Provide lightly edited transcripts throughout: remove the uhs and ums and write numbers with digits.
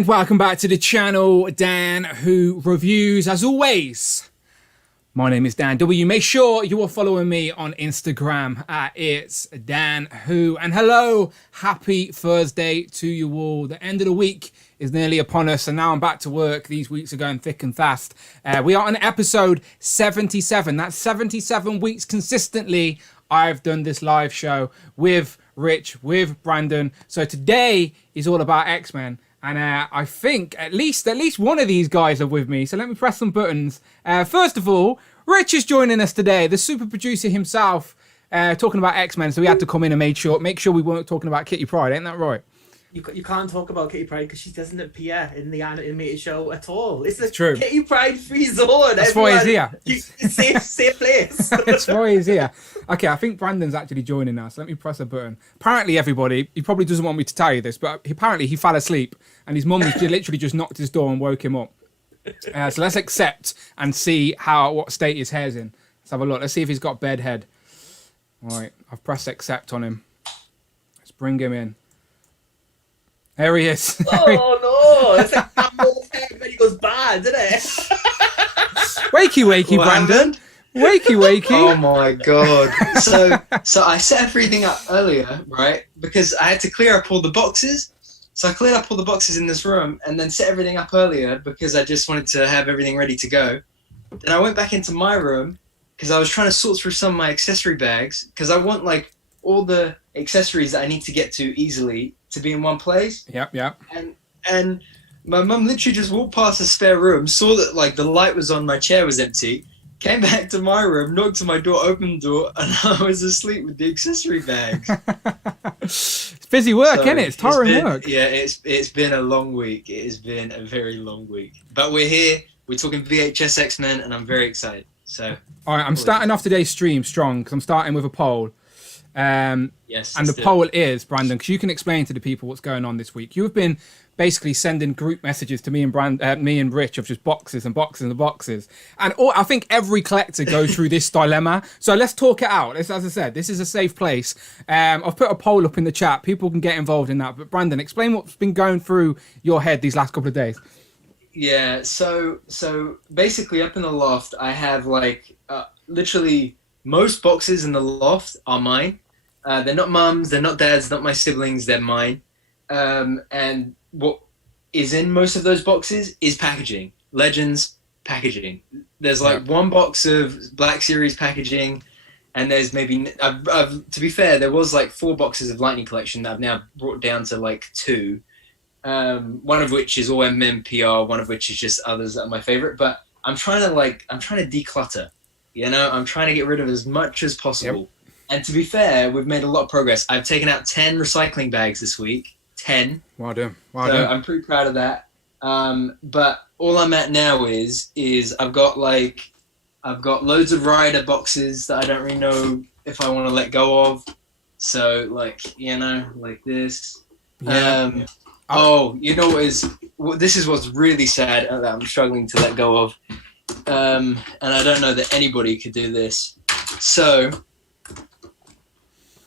And welcome back to the channel, Dan Who Reviews. As always, my name is Dan W. Make sure you are following me on Instagram at It's Dan Who. And hello, happy Thursday to you all. The end of the week is nearly upon us, and now I'm back to work. These weeks are going thick and fast. We are on episode 77. That's 77 weeks consistently I've done this live show with Rich, with Brandon. So today is all about X-Men. And I think at least one of these guys are with me. So let me press some buttons. First of all, Rich is joining us today, the super producer himself, talking about X-Men. So we had to come in and make sure we weren't talking about Kitty Pryde. Ain't that right? You can't talk about Kitty Pryde because she doesn't appear in the animated show at all. It's true. Kitty Pryde free zone. That's why he's here. Safe place. That's why he's here. Okay, I think Brandon's actually joining us. Let me press a button. Apparently, everybody, he probably doesn't want me to tell you this, but apparently he fell asleep and his mum literally just knocked his door and woke him up. So let's accept and see what state his hair's in. Let's have a look. Let's see if he's got bed head. All right, I've pressed accept on him. Let's bring him in. There he is. Oh no! It's like Campbell's hair when he goes bad, isn't it? Wakey, Brandon. Wakey. Oh my god. So I set everything up earlier, right? Because I had to clear up all the boxes. So I cleared up all the boxes in this room and then set everything up earlier because I just wanted to have everything ready to go. Then I went back into my room because I was trying to sort through some of my accessory bags because I want like all the accessories that I need to get to easily to be in one place. Yep. And my mum literally just walked past the spare room, saw that like the light was on, my chair was empty, came back to my room, knocked on my door, opened the door, and I was asleep with the accessory bags. It's busy work, isn't it? It's tiring work. Yeah, it's been a long week. It has been a very long week. But we're here. We're talking VHS X-Men, and I'm very excited. So, all right, I'm starting off today's stream strong because I'm starting with a poll. Yes, and the poll is, Brandon, because you can explain to the people what's going on this week. You have been basically sending group messages to me and Rich of just boxes and boxes and boxes. And I think every collector goes through this dilemma. So let's talk it out. As I said, this is a safe place. I've put a poll up in the chat. People can get involved in that. But Brandon, explain what's been going through your head these last couple of days. Yeah, so basically up in the loft, I have like literally most boxes in the loft are mine. They're not mum's, they're not dad's, not my siblings, they're mine. And what is in most of those boxes is packaging. Legends packaging. There's like one box of Black Series packaging, and there's maybe, to be fair, there was like 4 boxes of Lightning Collection that I've now brought down to like 2. One of which is all MMPR, one of which is just others that are my favorite. But I'm trying to declutter. You know, I'm trying to get rid of as much as possible. Yep. And to be fair, we've made a lot of progress. I've taken out 10 recycling bags this week. 10. Well done. I'm pretty proud of that. But all I'm at now is I've got loads of Rider boxes that I don't really know if I want to let go of. So like, you know, like this. Yeah. Oh, you know this is what's really sad that I'm struggling to let go of. And I don't know that anybody could do this. So,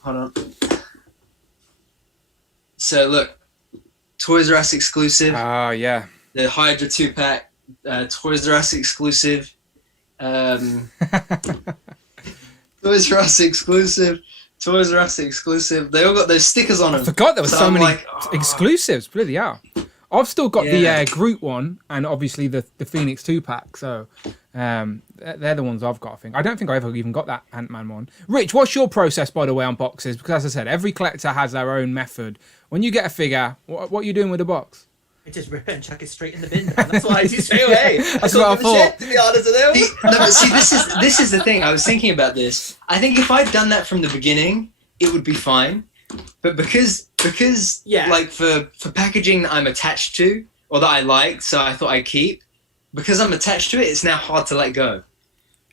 hold on. So look, Toys R Us exclusive. Oh, yeah. The Hydra 2-pack, Toys R Us exclusive. Toys R Us exclusive. Toys R Us exclusive. They all got those stickers on them. I forgot there were so many exclusives. Bloody hell. I've still got the Groot one and obviously the Phoenix 2-pack. So they're the ones I've got, I think. I don't think I ever even got that Ant-Man one. Rich, what's your process, by the way, on boxes? Because as I said, every collector has their own method. When you get a figure, what are you doing with the box? I just rip it and chuck it straight in the bin. That's what I do straight away. That's what I thought. Shit, to be honest with you. No, but see, this is the thing. I was thinking about this. I think if I'd done that from the beginning, it would be fine. But because like for packaging that I'm attached to or that I liked, so I thought I'd keep, because I'm attached to it, it's now hard to let go.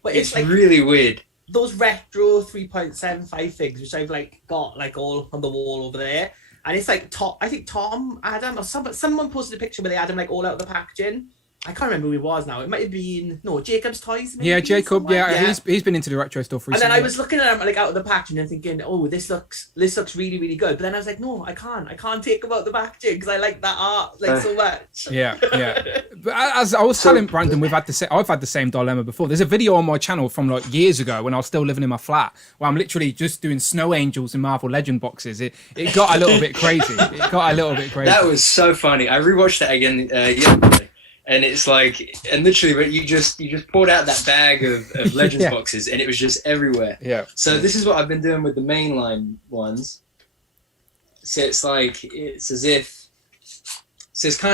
But it's like really weird. Those retro 3.75 figs, which I've like got like all on the wall over there, and it's like I think Tom, Adam, or someone posted a picture where they had them like all out of the packaging, I can't remember who he was now. It might have been Jacob's Toys. Maybe, Yeah, Jacob. somewhere. Yeah, he's been into the retro stuff recently. And then I was looking at him like out of the packaging and thinking, oh, this looks really, really good. But then I was like, no, I can't take him out the packaging because I like that art so much. Yeah. But as I was telling Brandon, I've had the same dilemma before. There's a video on my channel from like years ago when I was still living in my flat where I'm literally just doing snow angels in Marvel Legend boxes. It got a little bit crazy. That was so funny. I rewatched that again yesterday. And it's like, and literally, but you just poured out that bag of Legends boxes, and it was just everywhere. Yeah. So this is what I've been doing with the mainline ones. So it's kind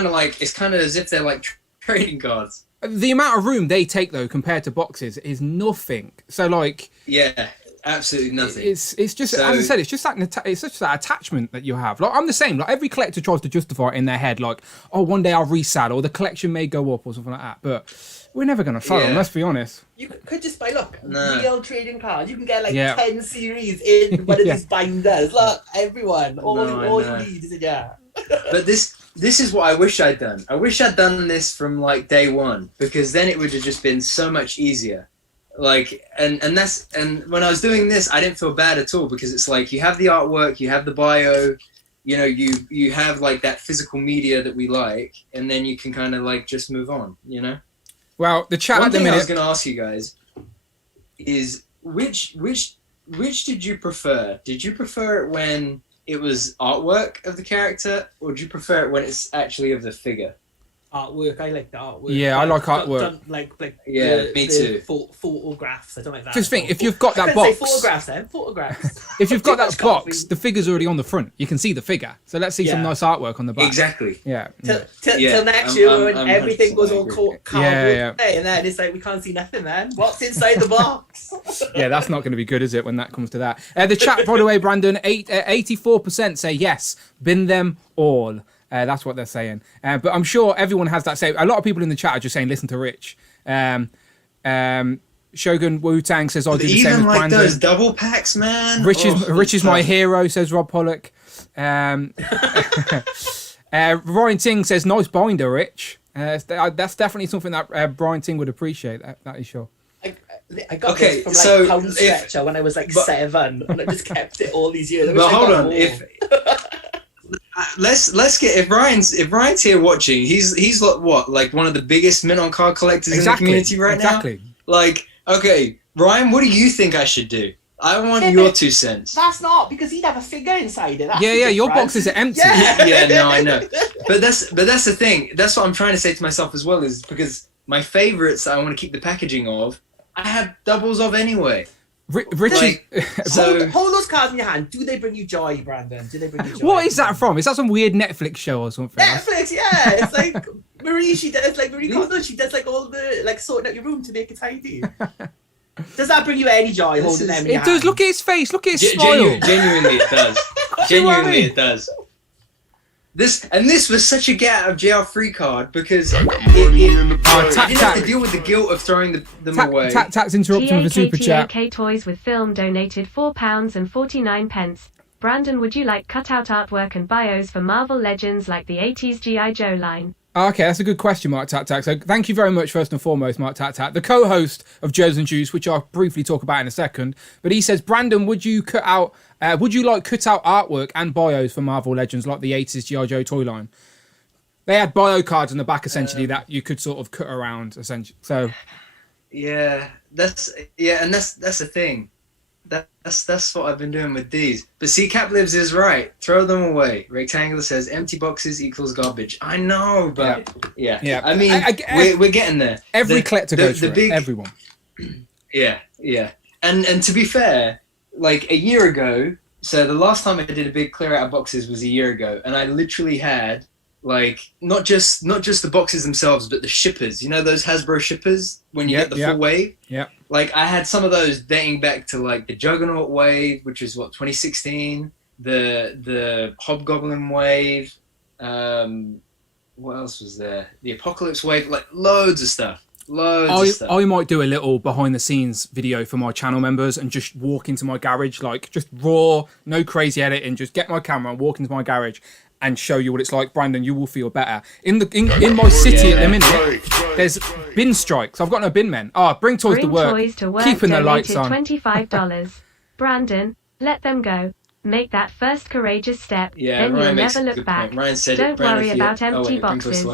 of as if they're like trading cards. The amount of room they take though, compared to boxes, is nothing. So like, yeah. Absolutely nothing. It's just, as I said, it's just that attachment that you have. Like I'm the same. Like every collector tries to justify it in their head, like, oh, one day I'll resell, or the collection may go up, or something like that. But we're never gonna sell them. Let's be honest. You could just buy real trading cards. You can get like 10 series in one of these binders. Look, everyone, all you need is But this is what I wish I'd done. I wish I'd done this from like day one, because then it would have just been so much easier. Like and when I was doing this, I didn't feel bad at all, because it's like you have the artwork, you have the bio, you know, you have like that physical media that we like, and then you can kind of like just move on, you know. Well, the chat One at the thing minute. I was going to ask you guys is which did you prefer? Did you prefer it when it was artwork of the character, or do you prefer it when it's actually of the figure? Artwork. I like the artwork. Yeah, I like artwork. Me too. Photographs. I don't like that. Just think, if you've got that box. Photographs. If you've got that box, the figure's already on the front. You can see the figure. So let's see some nice artwork on the back. Exactly. Yeah. Till next year when everything goes all cardboard, and then it's like we can't see nothing. Then what's inside the box? Yeah, that's not going to be good, is it? When that comes to that. The chat, by the way, Brandon, 84% say yes. Bin them all. That's what they're saying. But I'm sure everyone has that same. A lot of people in the chat are just saying, listen to Rich. Shogun Wu-Tang says, I'll do the same as Brandon. Even like those double packs, man. Rich is my hero, says Rob Pollock. Ryan Ting says, nice binder, Rich. That's definitely something that Brian Ting would appreciate. That is sure. I got this from Pound Stretcher when I was 7, and I just kept it all these years. But hold on, let's get if Ryan's here watching, he's like one of the biggest mint on card collectors in the community right now. Like, okay, Ryan, what do you think I should do? I want your 2 cents. That's not, because he'd have a figure inside it. Your boxes are empty. Yeah, no, I know. But that's the thing. That's what I'm trying to say to myself as well, is because my favorites that I want to keep the packaging of, I have doubles of anyway. Richie, hold those cards in your hand. Do they bring you joy, Brandon? Do they bring you joy? What is that from? Is that some weird Netflix show or something? Netflix, yeah. It's like Marie. She does Marie Kondo. She does like all the sorting out your room to make it tidy. Does that bring you any joy holding them in your hand? It does. Look at his face. Look at his smile. Genuinely, it does. Genuinely, it does. This was such a get out of jail free card, because I didn't have to deal with the guilt of throwing them away. Tax interrupting with a super chat. TAK Toys with Film donated £4.49. Brandon, would you like cutout artwork and bios for Marvel Legends like the 80s G.I. Joe line? Okay, that's a good question, Mark Tat. So thank you very much, first and foremost, Mark Tat, the co-host of Joes and Juice, which I'll briefly talk about in a second. But he says, Brandon, would you like cut out artwork and bios for Marvel Legends like the 80s G.I. Joe toy line? They had bio cards on the back, essentially, that you could sort of cut around, essentially. So, that's the thing. That's what I've been doing with these. But see, Cap Lives is right. Throw them away. Rectangular says empty boxes equals garbage. I know, but yeah. I mean, we're getting there. Every collector goes for it. Everyone. Yeah. And to be fair, like a year ago, so the last time I did a big clear out of boxes was a year ago, and I literally had like not just the boxes themselves, but the shippers. You know those Hasbro shippers when you get the full wave? Yeah. Like I had some of those dating back to like the Juggernaut wave, which was 2016, the Hobgoblin wave, what else was there? The Apocalypse wave, like loads of stuff. I might do a little behind the scenes video for my channel members and just walk into my garage, like just raw, no crazy editing, just get my camera and walk into my garage and show you what it's like. Brandon, you will feel better. In my city at the minute, there's bin strikes. I've got no bin men. Bring toys to work. Keeping the lights on. $25. Brandon, let them go. Make that first courageous step, then Ryan you'll makes never a look good back. point. Ryan said Don't it. Brandon, worry about empty boxes.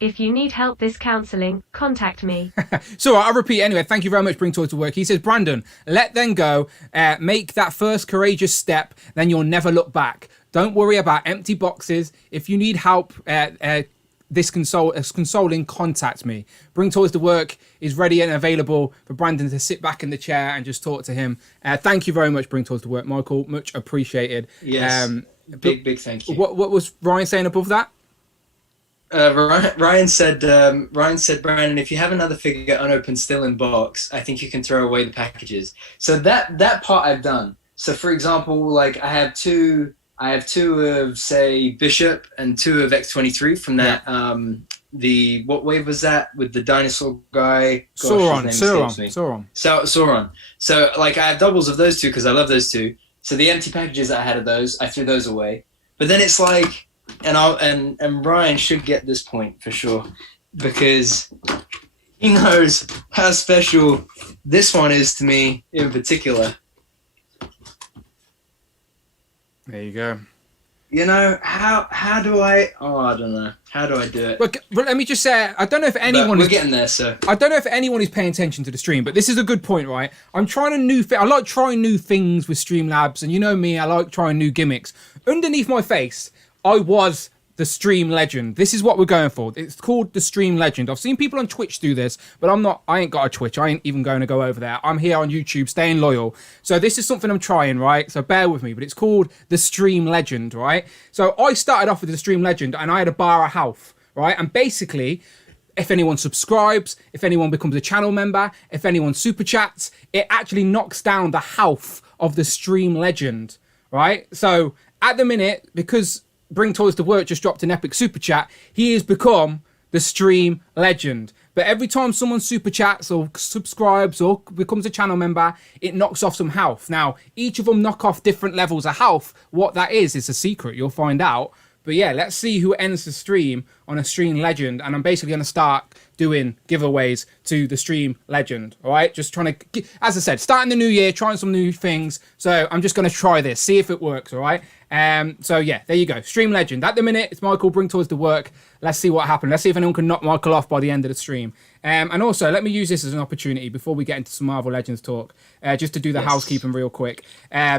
If you need help this counselling, contact me. So I'll repeat anyway. Thank you very much, Bring Toys to Work. He says, Brandon, let them go. Make that first courageous step, then you'll never look back. Don't worry about empty boxes. If you need help consoling, contact me. Bring Toys to Work is ready and available for Brandon to sit back in the chair and just talk to him. Thank you very much, Bring Toys to Work, Michael. Much appreciated. Yes. Big thank you. What was Ryan saying above that? Ryan said, Brandon, if you have another figure unopened still in box, I think you can throw away the packages. So that part I've done. So for example, like I have two of say Bishop and two of X-23 from that what wave was that with the dinosaur guy? Sauron. So like I have doubles of those two because I love those two. So the empty packages I had of those, I threw those away. But then it's like, and Ryan should get this point for sure because he knows how special this one is to me in particular. There you go. You know, how do I... Oh, I don't know. How do I do it? But let me just say, I don't know if anyone... We're getting there, sir. I don't know if anyone is paying attention to the stream, but this is a good point, right? I'm trying I like trying new things with Streamlabs, and you know me, I like trying new gimmicks. Underneath my face, I was the Stream Legend. This is what we're going for. It's called the Stream Legend. I've seen people on Twitch do this, but I ain't got a Twitch. I ain't even going to go over there. I'm here on YouTube, staying loyal. So this is something I'm trying, right? So bear with me, but it's called the Stream Legend, right? So I started off with the Stream Legend and I had a bar of health, right? And basically, if anyone subscribes, if anyone becomes a channel member, if anyone super chats, it actually knocks down the health of the Stream Legend, right? So at the minute, because Bring Toys to Work just dropped an epic super chat, he has become the Stream Legend. But every time someone super chats or subscribes or becomes a channel member, it knocks off some health. Now, each of them knock off different levels of health. What that is a secret. You'll find out. But yeah, let's see who ends the stream on a Stream Legend. And I'm basically going to start doing giveaways to the Stream Legend. All right, just trying to, as I said, starting the new year, trying some new things. So I'm just going to try this, see if it works. All right. So yeah, there you go. Stream Legend. At the minute, it's Michael. Bring Toys to Work. Let's see what happens. Let's see if anyone can knock Michael off by the end of the stream. And also, let me use this as an opportunity before we get into some Marvel Legends talk, just to do the housekeeping real quick,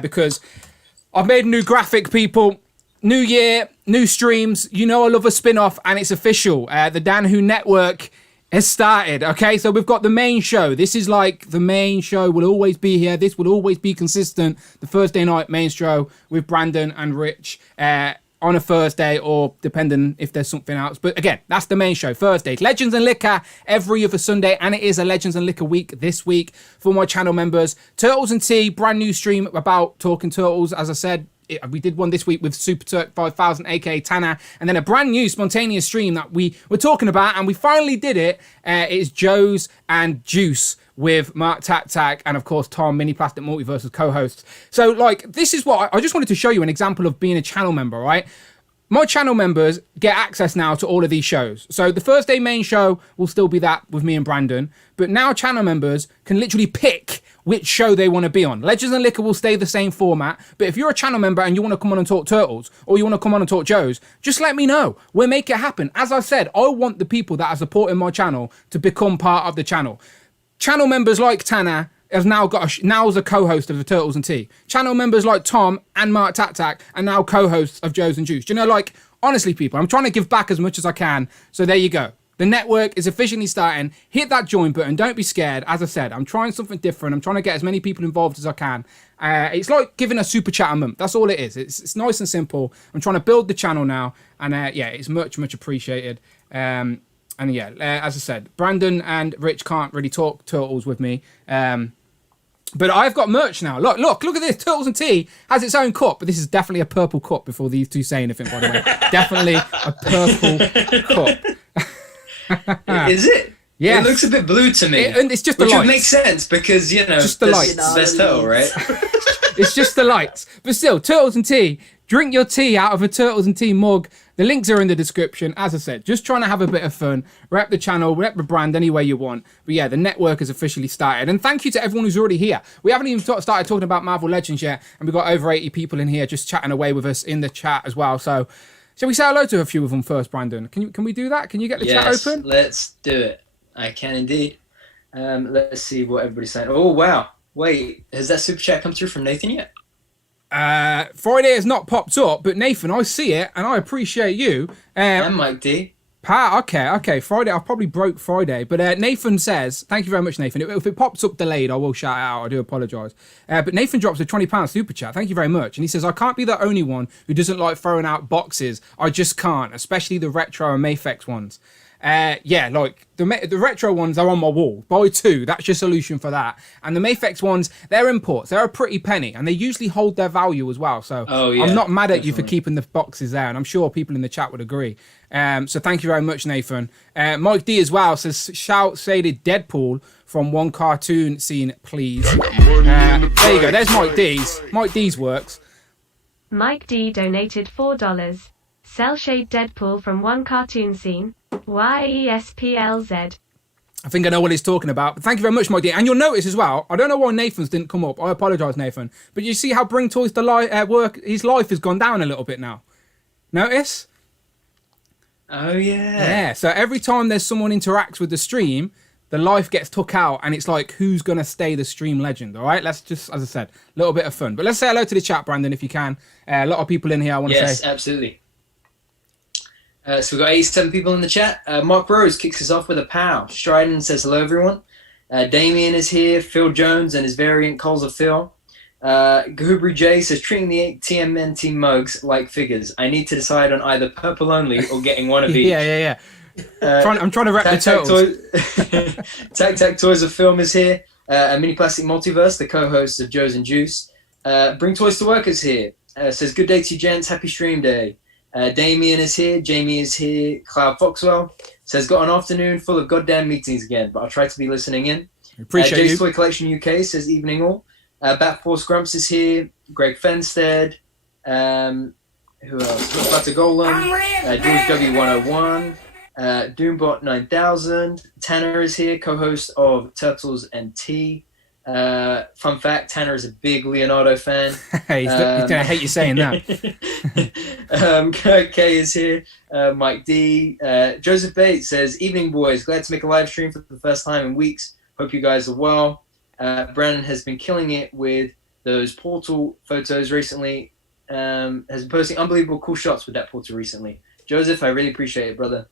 because I've made a new graphic, people. New year, new streams. You know I love a spin-off, and it's official. The Dan Who Network has started, okay? So we've got the main show. This is like the main show will always be here. This will always be consistent. The Thursday night main show with Brandon and Rich on a Thursday, or depending if there's something else. But again, that's the main show. Thursdays. Legends and Liquor every other Sunday, and it is a Legends and Liquor week this week for my channel members. Turtles and Tea, brand new stream about talking turtles, as I said. We did one this week with Super Turk 5000, aka Tanner, and then a brand new spontaneous stream that we were talking about, and we finally did it. It is Joe's and Juice with Mark Tack and of course Tom, Mini Plastic Multiverse as co-hosts. So like, this is what I just wanted to show you an example of being a channel member, right? My channel members get access now to all of these shows. So the Thursday main show will still be that with me and Brandon, but now channel members can literally pick which show they want to be on. Legends and Liquor will stay the same format, but if you're a channel member and you want to come on and talk Turtles, or you want to come on and talk Joes, just let me know. We'll make it happen. As I said, I want the people that are supporting my channel to become part of the channel. Channel members like Tanner has now is a co-host of the Turtles and Tea. Channel members like Tom and Mark Tack are now co-hosts of Joe's and Juice. Do you know, like, honestly, people, I'm trying to give back as much as I can. So there you go. The network is officially starting. Hit that join button. Don't be scared. As I said, I'm trying something different. I'm trying to get as many people involved as I can. It's like giving a super chat a month. That's all it is. It's nice and simple. I'm trying to build the channel now. And yeah, it's much appreciated. And yeah, as I said, Brandon and Rich can't really talk Turtles with me. But I've got merch now. Look at this. Turtles and Tea has its own cup. But this is definitely a purple cup before these two say anything, by the way. Definitely a purple cup. Is it? Yeah. It looks a bit blue to me. It's just the lights. Which would make sense because, you know, just the lights. Best turtle, right? It's just the lights. But still, Turtles and Tea Drink your tea out of a Turtles and Tea mug. The links are in the description. As I said, just trying to have a bit of fun. Rep the channel, rep the brand any way you want. But yeah, the network has officially started. And thank you to everyone who's already here. We haven't even started talking about Marvel Legends yet. And we've got over 80 people in here just chatting away with us in the chat as well. So shall we say hello to a few of them first, Brandon? Can we do that? Can you get the chat open? Let's do it. I can indeed. Let's see what everybody's saying. Oh, wow. Wait, has that super chat come through from Nathan yet? Friday has not popped up, but Nathan, I see it, and I appreciate you. And Mike D. Okay. Friday, I probably broke Friday, but Nathan says, thank you very much, Nathan. If it pops up delayed, I will shout it out. I do apologise. But Nathan drops a £20 super chat. Thank you very much. And he says, I can't be the only one who doesn't like throwing out boxes. I just can't, especially the retro and Mafex ones. Yeah, like the retro ones are on my wall. Buy two, that's your solution for that. And the Mafex ones, they're imports. They're a pretty penny, and they usually hold their value as well. So I'm not mad at you for keeping the boxes there, and I'm sure people in the chat would agree. So thank you very much, Nathan. Mike D as well says, shout shaded Deadpool from one cartoon scene, please. There you go. There's Mike D's. Mike D's works. Mike D donated $4. Cell shade Deadpool from one cartoon scene. YESPLZ. I think I know what he's talking about. But thank you very much, Mike D. And you'll notice as well, I don't know why Nathan's didn't come up. I apologise, Nathan. But you see how Bring Toys to work, his life has gone down a little bit now. Notice? Oh, yeah. Yeah, so every time there's someone interacts with the stream, the life gets took out, and it's like, who's going to stay the stream legend, all right? Let's just, as I said, a little bit of fun. But let's say hello to the chat, Brandon, if you can. A lot of people in here, I want to say. Yes, absolutely. So we've got 87 people in the chat. Mark Rose kicks us off with a pow. Stryden says hello, everyone. Damien is here. Phil Jones and his variant calls of Phil. Gahubri J says, treating the TMNT mugs like figures. I need to decide on either purple only or getting one of each. Yeah. I'm trying to wrap the turtles. Tac Toys of Film is here. A Mini Plastic Multiverse, the co-host of Joe's and Juice. Bring Toys to Work is here. Says, good day to you, gents. Happy stream day. Damien is here. Jamie is here. Cloud Foxwell says, got an afternoon full of goddamn meetings again, but I'll try to be listening in. Appreciate you. Toy Collection UK says, evening all. Bat Force Grumps is here. Greg Fenstead. Who else? Butter Golem. George W101. Doombot 9000. Tanner is here, co-host of Turtles and Tea. Fun fact, Tanner is a big Leonardo fan. He's gonna hate you saying that. Kay is here. Mike D. Joseph Bates says, evening boys, glad to make a live stream for the first time in weeks. Hope you guys are well. Brandon has been killing it with those portal photos recently. Has been posting unbelievable cool shots with that portal recently. Joseph, I really appreciate it, brother.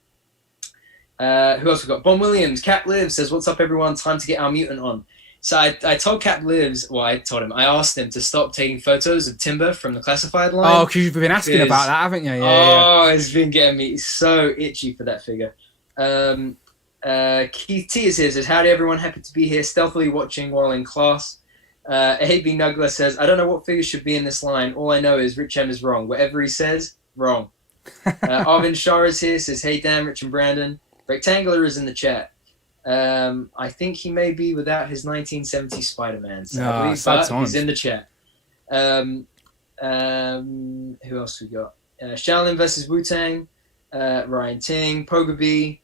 Who else we got? Bon Williams, Cap Lives says, what's up everyone? Time to get our mutant on. So I told Cap Lives, I asked him to stop taking photos of Timber from the classified line. Oh, because you've been asking about that, haven't you? Yeah. It's been getting me so itchy for that figure. Keith T is here, says, howdy everyone, happy to be here, stealthily watching while in class. A.B. Nugler says, I don't know what figures should be in this line. All I know is Rich M is wrong. Whatever he says, wrong. Arvind Shah is here, says, hey Dan, Rich and Brandon. Rectangular is in the chat. I think he may be without his 1970 Spider-Man, sadly, but he's in the chat. Who else we got? Shaolin versus Wu-Tang, Ryan Ting, Pogaby.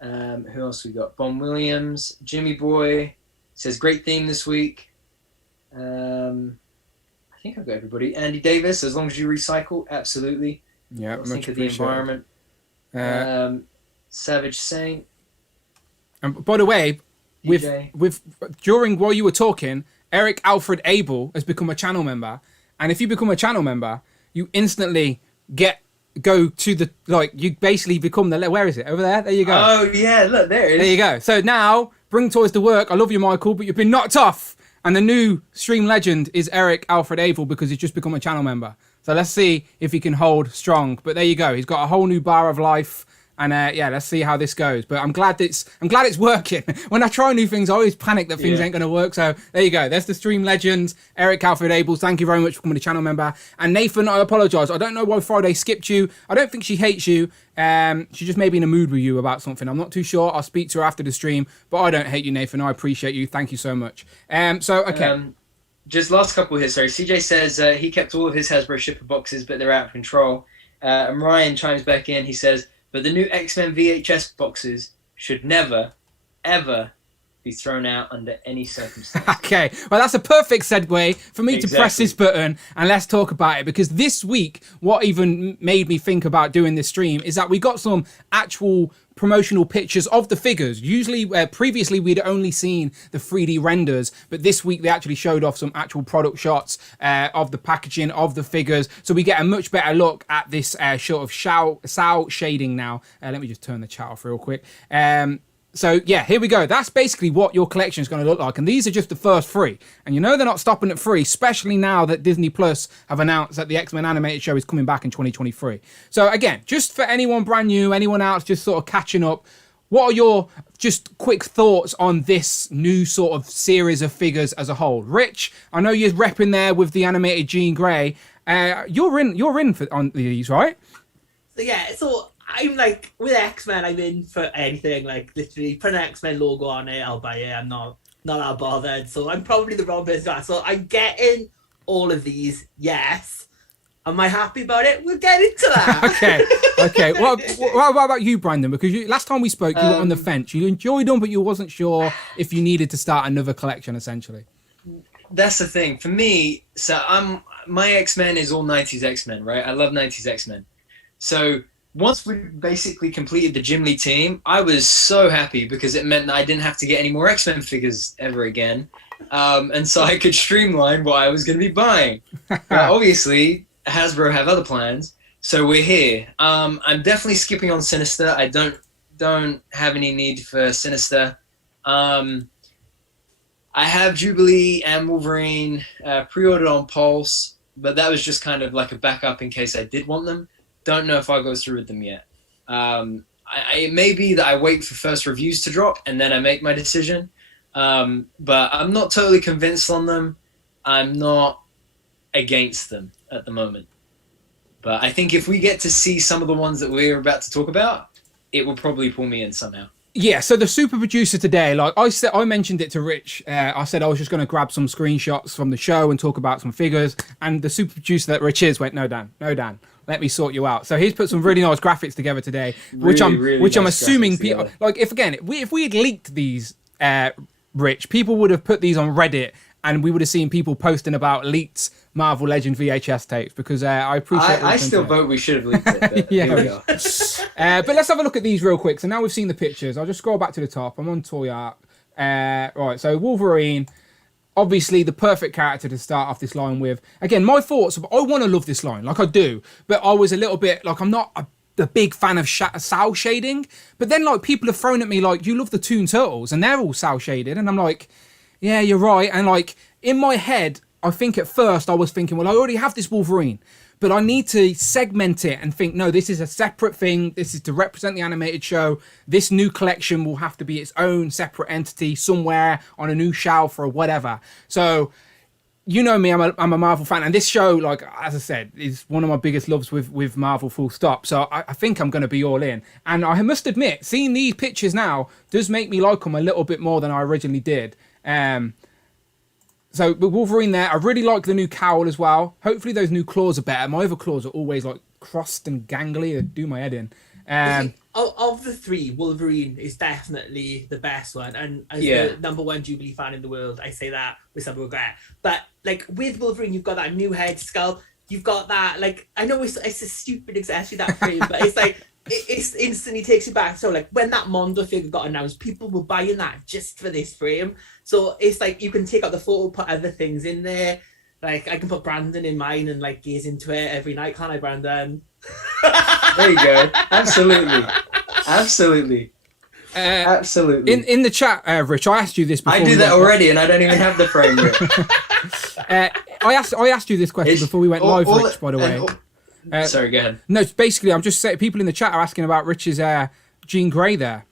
Who else we got? Bon Williams, Jimmy Boy says great theme this week. I think I've got everybody. Andy Davis, as long as you recycle, absolutely. Yeah, much think of the environment. Savage Saint. And by the way, while you were talking, Eric Alfred Abel has become a channel member, and if you become a channel member, you instantly go to the you basically become the where is it over there? There you go. Oh yeah, look there it is. There you go. So now Bring Toys to Work. I love you, Michael, but you've been knocked off, and the new stream legend is Eric Alfred Abel because he's just become a channel member. So let's see if he can hold strong. But there you go. He's got a whole new bar of life. And let's see how this goes. But I'm glad it's working. When I try new things, I always panic that things ain't going to work. So there you go. There's the stream legend, Eric Alfred Abels. Thank you very much for becoming a channel member. And Nathan, I apologise. I don't know why Friday skipped you. I don't think she hates you. She just may be in a mood with you about something. I'm not too sure. I'll speak to her after the stream. But I don't hate you, Nathan. I appreciate you. Thank you so much. Okay. just last couple here. Sorry, CJ says he kept all of his Hasbro shipper boxes, but they're out of control. And Ryan chimes back in. He says, but the new X-Men VHS boxes should never, ever be thrown out under any circumstance. Okay, well, that's a perfect segue for me to press this button and let's talk about it, because this week, what even made me think about doing this stream is that we got some actual promotional pictures of the figures. Usually, previously, we'd only seen the 3D renders, but this week they actually showed off some actual product shots of the packaging of the figures, so we get a much better look at this sort of cel shading now. Let me just turn the chat off real quick. So yeah, here we go. That's basically what your collection is going to look like. And these are just the first 3. And you know they're not stopping at 3, especially now that Disney Plus have announced that the X-Men animated show is coming back in 2023. So again, just for anyone brand new, anyone else just sort of catching up, what are your just quick thoughts on this new sort of series of figures as a whole? Rich, I know you're repping there with the animated Jean Grey. You're in on these, right? So yeah, so I'm like, with X-Men, I'm in for anything. Like, literally, put an X-Men logo on it, I'll buy it. I'm not that bothered. So I'm probably the wrong person to ask. So I'm getting all of these, yes. Am I happy about it? We'll get into that. Okay. What about you, Brandon? Because last time we spoke, you were on the fence. You enjoyed them, but you wasn't sure if you needed to start another collection, essentially. That's the thing. For me, so my X-Men is all 90s X-Men, right? I love 90s X-Men. So once we basically completed the Jubilee team, I was so happy because it meant that I didn't have to get any more X-Men figures ever again. And so I could streamline what I was going to be buying. Obviously, Hasbro have other plans, so we're here. I'm definitely skipping on Sinister. I don't have any need for Sinister. I have Jubilee and Wolverine pre-ordered on Pulse, but that was just kind of like a backup in case I did want them. Don't know if I'll go through with them yet. It may be that I wait for first reviews to drop and then I make my decision. But I'm not totally convinced on them. I'm not against them at the moment. But I think if we get to see some of the ones that we're about to talk about, it will probably pull me in somehow. Yeah, so the super producer today, like I mentioned it to Rich. I said I was just going to grab some screenshots from the show and talk about some figures. And the super producer that Rich is went, no, Dan, let me sort you out. So he's put some really nice graphics together today, which I'm assuming people like. If we had leaked these, Rich, people would have put these on Reddit, and we would have seen people posting about leaked Marvel Legends VHS tapes. Because I appreciate. I still vote we should have leaked it. But yeah. Here we go. But let's have a look at these real quick. So now we've seen the pictures. I'll just scroll back to the top. I'm on Toy Art. Right. So Wolverine. Obviously, the perfect character to start off this line with. Again, my thoughts, I want to love this line, like I do, but I was a little bit, like, I'm not a big fan of cel shading, but then, like, people have thrown at me, like, you love the Toon Turtles, and they're all cel shaded, and I'm like, yeah, you're right, and, like, in my head, I think at first I was thinking, well, I already have this Wolverine, but I need to segment it and think, no, this is a separate thing. This is to represent the animated show. This new collection will have to be its own separate entity somewhere on a new shelf or whatever. So, you know me, I'm a Marvel fan. And this show, like, as I said, is one of my biggest loves with Marvel, full stop. So I think I'm going to be all in. And I must admit, seeing these pictures now does make me like them a little bit more than I originally did. So with Wolverine there, I really like the new cowl as well. Hopefully those new claws are better. My other claws are always like crossed and gangly. They do my head in. Of the 3, Wolverine is definitely the best one. And as the #1 Jubilee fan in the world, I say that with some regret. But like with Wolverine, you've got that new head sculpt. You've got that, like, I know it's a stupid accessory, that frame, but it's like, it instantly takes you back. So like when that Mondo figure got announced, people were buying that just for this frame. So it's like you can take out the photo, put other things in there. Like I can put Brandon in mine and like gaze into it every night, can't I, Brandon? There you go. Absolutely. In the chat, Rich, I asked you this before. I do that already, and I don't even have the frame yet. I asked you this question before we went live, Rich, by the way. Sorry, go ahead. No, basically, I'm just saying, people in the chat are asking about Rich's Jean Grey there.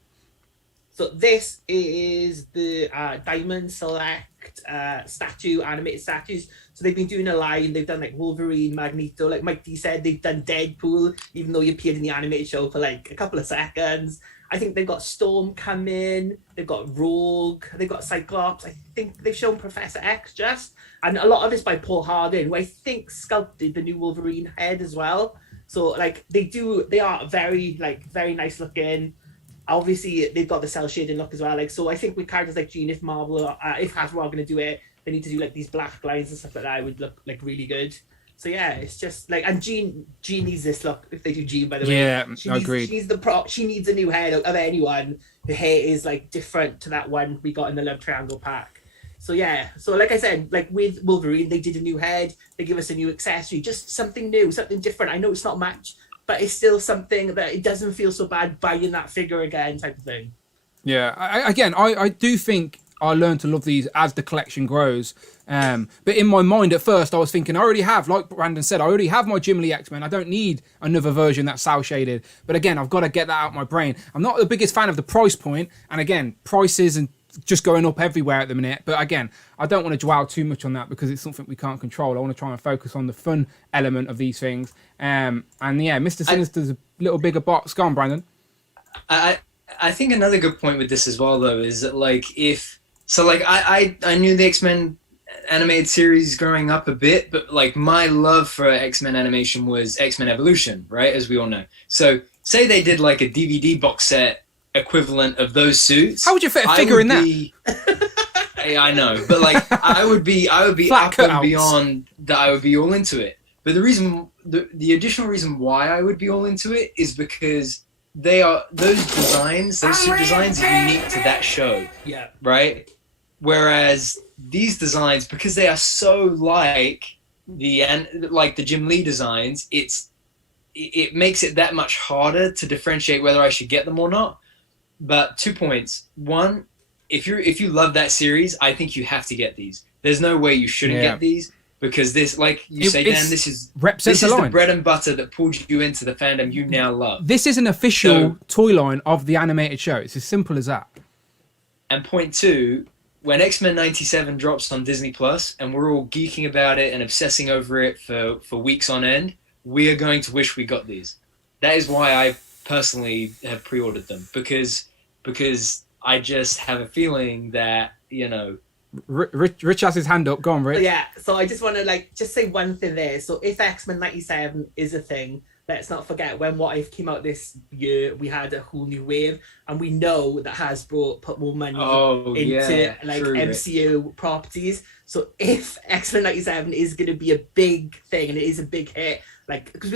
So this is the Diamond Select animated statues. So they've been doing a line. They've done like Wolverine, Magneto. Like Mike D said, they've done Deadpool, even though he appeared in the animated show for like a couple of seconds. I think they've got Storm coming, they've got Rogue, they've got Cyclops. I think they've shown Professor X just, and a lot of it's by Paul Hardin, who I think sculpted the new Wolverine head as well. So like they are very nice looking. Obviously, they've got the cell shading look as well. Like, so I think with characters like Jean, if Marvel, if Hasbro are going to do it, they need to do like these black lines and stuff like that. It would look like really good. So yeah, it's just like, and Jean needs this look. If they do Jean, by the way, yeah, I agree. She needs a new head of anyone. The hair is like different to that one we got in the Love Triangle pack. So yeah, so like I said, like with Wolverine, they did a new head. They give us a new accessory, just something new, something different. I know it's not much, but it's still something that it doesn't feel so bad buying that figure again, type of thing. Yeah, I do think I learn to love these as the collection grows. But in my mind at first, I was thinking, I already have, like Brandon said, I already have my Jubilee XMen. I don't need another version that's cel shaded. But again, I've got to get that out of my brain. I'm not the biggest fan of the price point. And again, prices and just going up everywhere at the minute. But again, I don't want to dwell too much on that because it's something we can't control. I want to try and focus on the fun element of these things. And yeah, Mr. Sinister's a little bigger box. Go on, Brandon. I think another good point with this as well, though, is that like I knew the X-Men animated series growing up a bit, but like my love for X-Men animation was X-Men Evolution, right? As we all know. So say they did like a DVD box set equivalent of those suits. How would you fit a figure in that? Yeah, I know, but like I would be Flat up cutouts. and beyond that. I would be all into it. But the additional reason why I would be all into it is because those suit designs are unique to that show. Yeah. Right? Whereas these designs, because they are so like the Jim Lee designs, it makes it that much harder to differentiate whether I should get them or not. But 2 points. One, if you love that series, I think you have to get these. There's no way you shouldn't get these, because this, like you say, Dan, this is the bread and butter that pulled you into the fandom you now love. This is an official toy line of the animated show. It's as simple as that. And point two, when X-Men 97 drops on Disney Plus and we're all geeking about it and obsessing over it for weeks on end, we are going to wish we got these. That is why I personally have pre-ordered them, because I just have a feeling that, you know... Rich has his hand up. Go on, Rich. Yeah, so I just want to just say one thing there. So if X-Men 97 is a thing, let's not forget when What If came out this year, we had a whole new wave, and we know that Hasbro put more money into true, MCU properties. So if X-Men 97 is going to be a big thing, and it is a big hit, because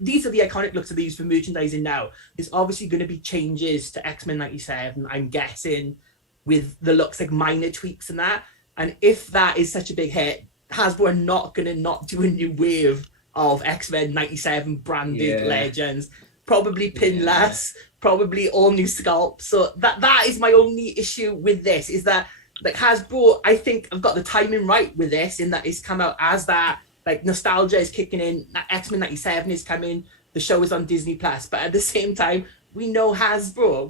these are the iconic looks that they use for merchandising now. There's obviously going to be changes to X-Men 97, I'm guessing, with the looks, like minor tweaks and that. And if that is such a big hit, Hasbro are not going to not do a new wave of X-Men 97 branded Legends, probably pinless, probably all new sculpts. So that is my only issue with this, is that Hasbro, I think, have got the timing right with this, in that it's come out as that, nostalgia is kicking in, X-Men 97 is coming, the show is on Disney Plus, but at the same time, we know Hasbro,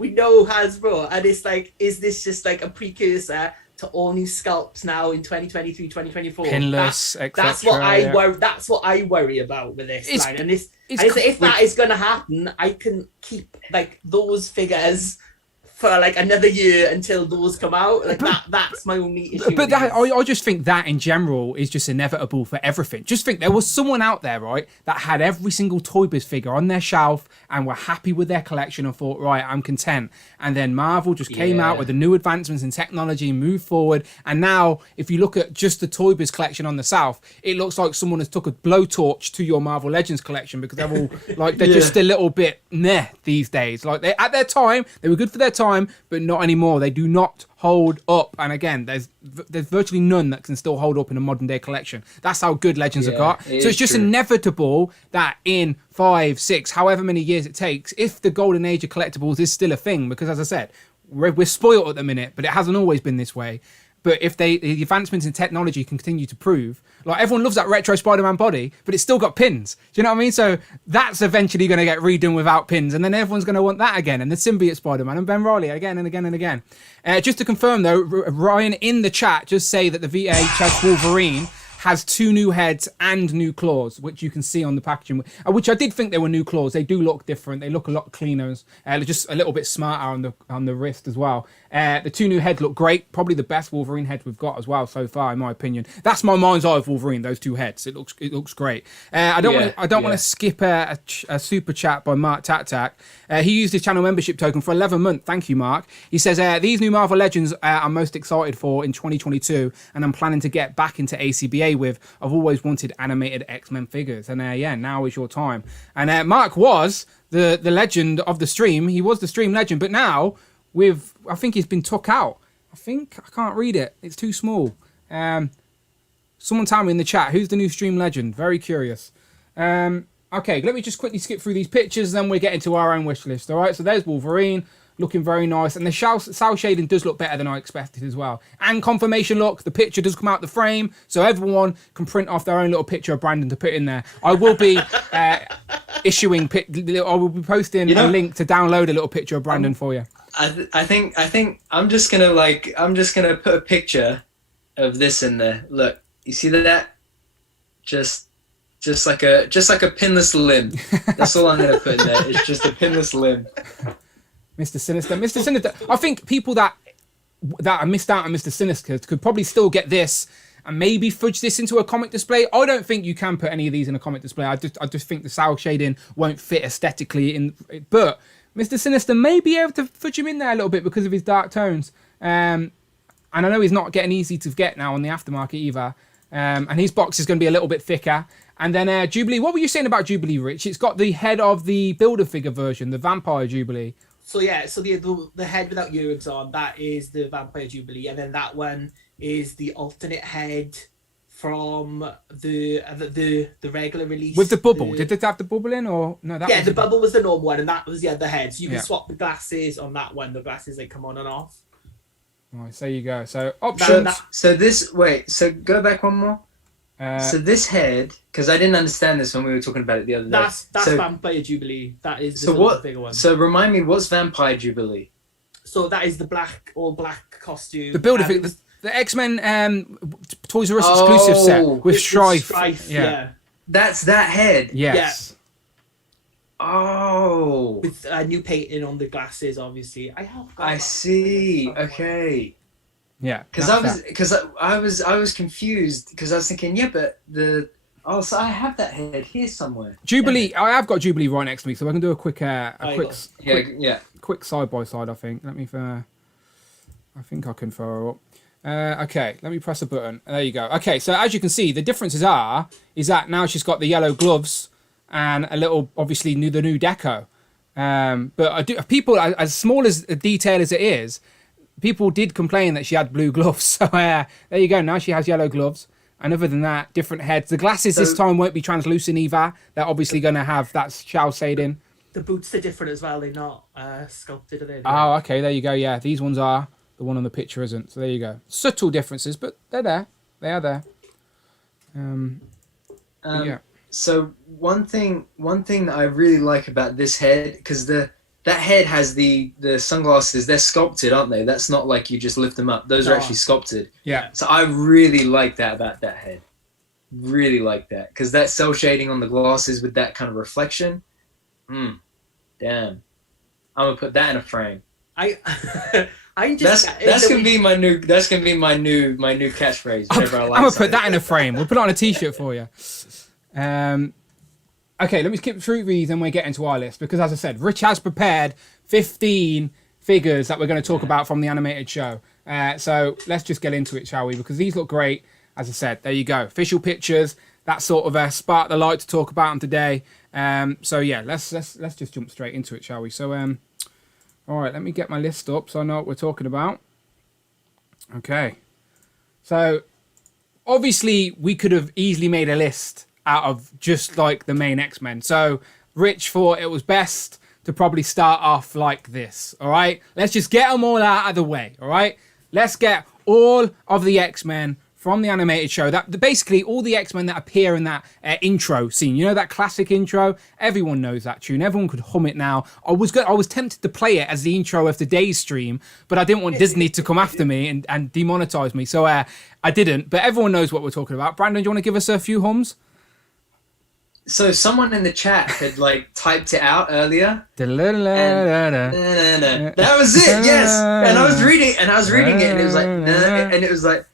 and it's is this just a precursor to all new sculpts now in 2023, 2024? Pinless, that's what I worry about with this line. And if that is going to happen, I can keep those figures for another year until those come out. That's my only issue. But I just think that in general is just inevitable for everything. Just think there was someone out there, right, that had every single Toy Biz figure on their shelf and were happy with their collection and thought, right, I'm content. And then Marvel just came out with the new advancements in technology and moved forward. And now, if you look at just the Toy Biz collection on the South, it looks like someone has took a blowtorch to your Marvel Legends collection, because they're all they're just a little bit meh these days. At their time, they were good for their time, but not anymore. They do not hold up. And again, there's virtually none that can still hold up in a modern day collection. That's how good Legends have got. So it's just inevitable that in 5, 6, however many years it takes, if the golden age of collectibles is still a thing, because as I said, we're spoiled at the minute, but it hasn't always been this way. But if the advancements in technology can continue to prove, everyone loves that retro Spider-Man body, but it's still got pins. Do you know what I mean? So that's eventually going to get redone without pins, and then everyone's going to want that again. And the symbiote Spider-Man and Ben Reilly again and again and again. Just to confirm though, Ryan in the chat just say that the VHS Wolverine has 2 new heads and new claws, which you can see on the packaging, which I did think they were new claws. They do look different. They look a lot cleaner, just a little bit smarter on the wrist as well. The 2 new heads look great. Probably the best Wolverine head we've got as well so far, in my opinion. That's my mind's eye of Wolverine. Those 2 heads. It looks great. I don't want to skip a super chat by Mark Tatak. He used his channel membership token for 11 months. Thank you, Mark. He says these new Marvel Legends I'm most excited for in 2022, and I'm planning to get back into ACBA with. I've always wanted animated X-Men figures, and now is your time. And Mark was the legend of the stream. He was the stream legend, but now I think he's been took out. I can't read it. It's too small. Someone tell me in the chat, who's the new stream legend? Very curious. Okay, let me just quickly skip through these pictures, then we'll get into our own wish list. All right, so there's Wolverine, looking very nice. And the cell shading does look better than I expected as well. And confirmation look, the picture does come out the frame, so everyone can print off their own little picture of Brandon to put in there. I will be I will be posting a link to download a little picture of Brandon for you. I think I'm just gonna put a picture of this in there. Look, you see that? Just like a pinless limb. That's all I'm gonna put in there. It's just a pinless limb. Mr. Sinister. I think people that missed out on Mr. Sinister could probably still get this and maybe fudge this into a comic display. I don't think you can put any of these in a comic display. I just think the cell shading won't fit aesthetically in. But Mr. Sinister may be able to fudge him in there a little bit because of his dark tones. And I know he's not getting easy to get now on the aftermarket either. And his box is going to be a little bit thicker. And then Jubilee. What were you saying about Jubilee, Rich? It's got the head of the Build-A-Figure version, the Vampire Jubilee. So yeah, so the head without earrings on, that is the Vampire Jubilee, and then that one is the alternate head from the regular release. With the bubble. Did it have the bubble in or no? Yeah, the bubble was the normal one, and that was the other head. So you can swap the glasses on that one. The glasses they come on and off. Right, so there you go. So options. So go back one more. So this head, because I didn't understand this when we were talking about it the other day. That's Vampire Jubilee. That is the bigger one. So remind me, what's Vampire Jubilee? So that is the all black costume. The Build-A-Figure, the X-Men Toys R Us exclusive set with Strife. Yeah. That's that head. Yes. Yeah. Oh. With new painting on the glasses, obviously. I see. Okay. Yeah, because I was confused because I was thinking, but so I have that head here somewhere. Jubilee, I have got Jubilee right next to me, so I can do a quick side by side. I think. Let me. I think I can throw her up. Okay, let me press a button. There you go. Okay, so as you can see, the differences is that now she's got the yellow gloves and a little, obviously, the new deco. But people, as small as a detail as it is. People did complain that she had blue gloves. So there you go. Now she has yellow gloves. And other than that, different heads. The glasses this time won't be translucent either. They're obviously going to have that shell shading. The boots are different as well. They're not sculpted, are they? Oh, okay. There you go. Yeah, these ones are. The one on the picture isn't. So there you go. Subtle differences, but they're there. They are there. Yeah. So one thing that I really like about this head, because that head has the sunglasses. They're sculpted, aren't they? That's not like you just lift them up. Those are actually sculpted. Yeah. So I really like that about that head. Really like that. Because that cell shading on the glasses with that kind of reflection. Damn. I'm going to put that in a frame. That's gonna be my new catchphrase. I'm going to put that in a frame. We'll put it on a t-shirt for you. Okay, let me skip through these and we'll get into our list because, as I said, Rich has prepared 15 figures that we're going to talk about from the animated show. So let's just get into it, shall we? Because these look great. As I said, there you go. Official pictures. That sort of sparked the light to talk about them today. So yeah, let's just jump straight into it, shall we? So, all right, let me get my list up so I know what we're talking about. Okay. So obviously we could have easily made a list out of just like the main X-Men. So Rich thought it was best to probably start off like this. All right, let's just get them all out of the way. All right, let's get all of the X-Men from the animated show. That basically all the X-Men that appear in that intro scene. You know that classic intro? Everyone knows that tune. Everyone could hum it now. I was tempted to play it as the intro of today's stream, but I didn't want Disney to come after me and demonetize me. So I didn't. But everyone knows what we're talking about. Brandon, do you want to give us a few hums? So someone in the chat had like typed it out earlier. That was it, yes. And I was reading it, and it was like, and it was like,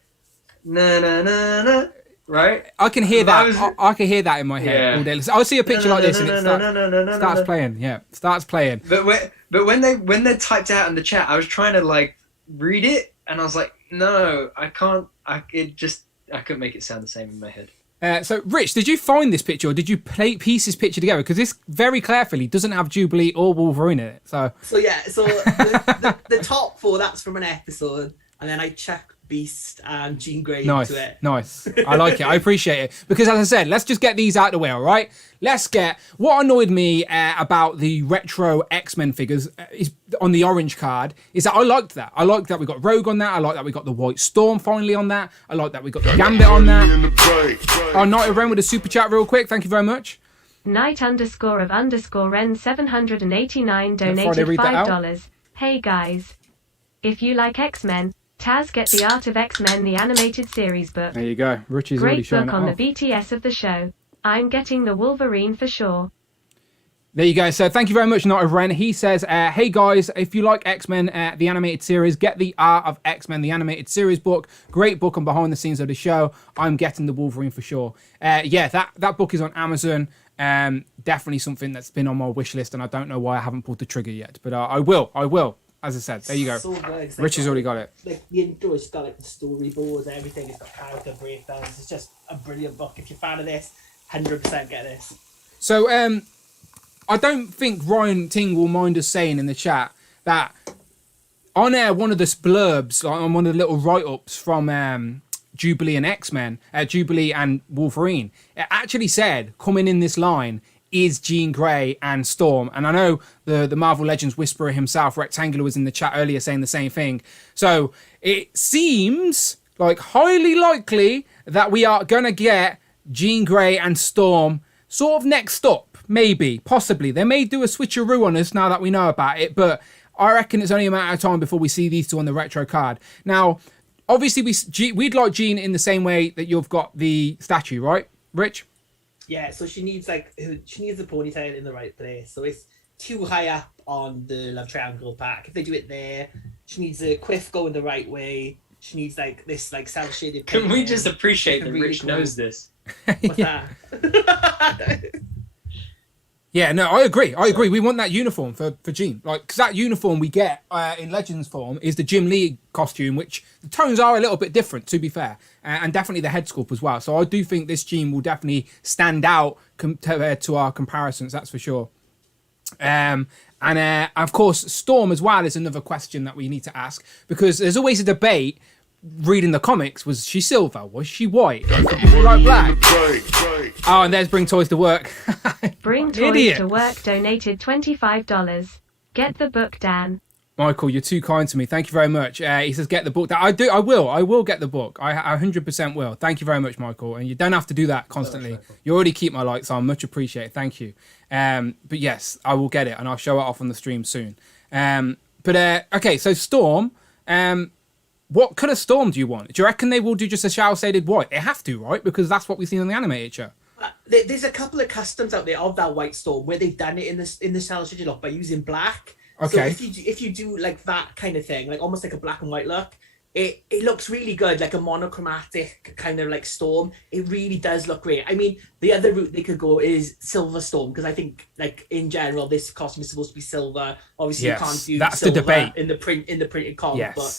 na na na na. Right? I can hear that. I can hear that in my head all day. I'll see a picture like this, and it starts playing. Yeah, starts playing. But when they typed it out in the chat, I was trying to like read it, and I was like, no, I can't. I couldn't make it sound the same in my head. So, Rich, did you find this picture, or did you piece this picture together? Because this very carefully doesn't have Jubilee or Wolverine in it. So the top 4, that's from an episode, and then I checked Beast and Jean Grey into it. Nice. I like it. I appreciate it. Because as I said, let's just get these out of the way, all right? Let's get... What annoyed me about the retro X-Men figures is on the orange card is that I liked that. I liked that we got Rogue on that. I like that we got the White Storm finally on that. I like that we got the Gambit on that. Oh, Night of Ren with a super chat real quick. Thank you very much. Knight_of_Ren789 donated $5. Hey guys. If you like X-Men, Taz, get the Art of X-Men, the animated series book. There you go. Richie's already showing it off. Great book on the BTS of the show. I'm getting the Wolverine for sure. There you go. So thank you very much, Night of Ren. He says, hey guys, if you like X-Men, the animated series, get the Art of X-Men, the animated series book. Great book on behind the scenes of the show. I'm getting the Wolverine for sure. Yeah, that book is on Amazon. Definitely something that's been on my wish list, and I don't know why I haven't pulled the trigger yet, but I will. As I said, there you go. So good. Rich has already got it. Like the intro, it's got like the storyboards, everything. It's got character breakdowns. It's just a brilliant book. If you're a fan of this, 100% get this. So I don't think Ryan Ting will mind us saying in the chat that on one of the blurbs, like on one of the little write-ups from Jubilee and X-Men, Jubilee and Wolverine, it actually said coming in this line is Jean Grey and Storm. And I know the Marvel Legends whisperer himself, Rectangular, was in the chat earlier saying the same thing. So it seems like highly likely that we are going to get Jean Grey and Storm sort of next up. Maybe, possibly. They may do a switcheroo on us now that we know about it, but I reckon it's only a matter of time before we see these two on the retro card. Now, obviously, we'd like Jean in the same way that you've got the statue, right, Rich? Yeah, so she needs the ponytail in the right place. So it's too high up on the love triangle pack. If they do it there, she needs a quiff going the right way. She needs like this like cel-shaded. Can we just appreciate that really Rich knows this? What's that? Yeah, no, I agree. We want that uniform for Jean. Like, because that uniform we get in Legends form is the Jim Lee costume, which the tones are a little bit different, to be fair. And definitely the head sculpt as well. So I do think this Jean will definitely stand out compared to our comparisons, that's for sure. And of course, Storm as well is another question that we need to ask. Because there's always a debate. Reading the comics, was she silver? Was she white? Like black? Oh, and there's Bring Toys to Work. Bring Toys to Work donated $25. Get the book, Dan. Michael, you're too kind to me. Thank you very much. He says, get the book. I will get the book. I 100% will. Thank you very much, Michael. And you don't have to do that constantly. You already keep my lights on. Much appreciated. Thank you. But yes, I will get it, and I'll show it off on the stream soon. Okay, so Storm. What colour Storm do you want? Do you reckon they will do just a shell-shaded white? They have to, right? Because that's what we've seen on the animated show. There's a couple of customs out there of that White Storm where they've done it in the shell-shaded look by using black. Okay. So if you do like that kind of thing, like almost like a black and white look, it looks really good, like a monochromatic kind of like Storm. It really does look great. I mean, the other route they could go is Silver Storm, because I think like in general this costume is supposed to be silver. Obviously, yes, you can't do that's silver the debate in the printed comic book.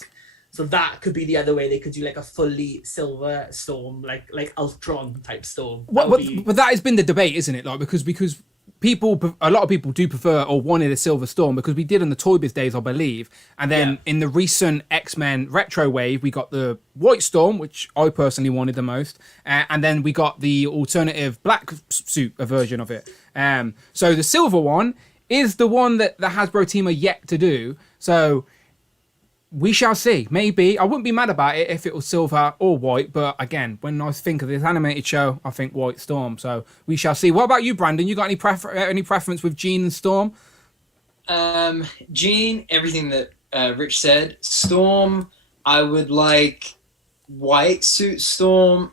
So that could be the other way. They could do like a fully silver Storm, like Ultron type Storm. But that has been the debate, isn't it? Like because a lot of people do prefer or wanted a Silver Storm, because we did on the Toy Biz days, I believe. And then in the recent X-Men retro wave, we got the White Storm, which I personally wanted the most. And then we got the alternative black suit version of it. So the silver one is the one that the Hasbro team are yet to do. So We shall see. Maybe. I wouldn't be mad about it if it was silver or white. But again, when I think of this animated show, I think White Storm. So we shall see. What about you, Brandon? You got any preference with Jean and Storm? Jean, everything that Rich said. Storm, I would like white suit Storm,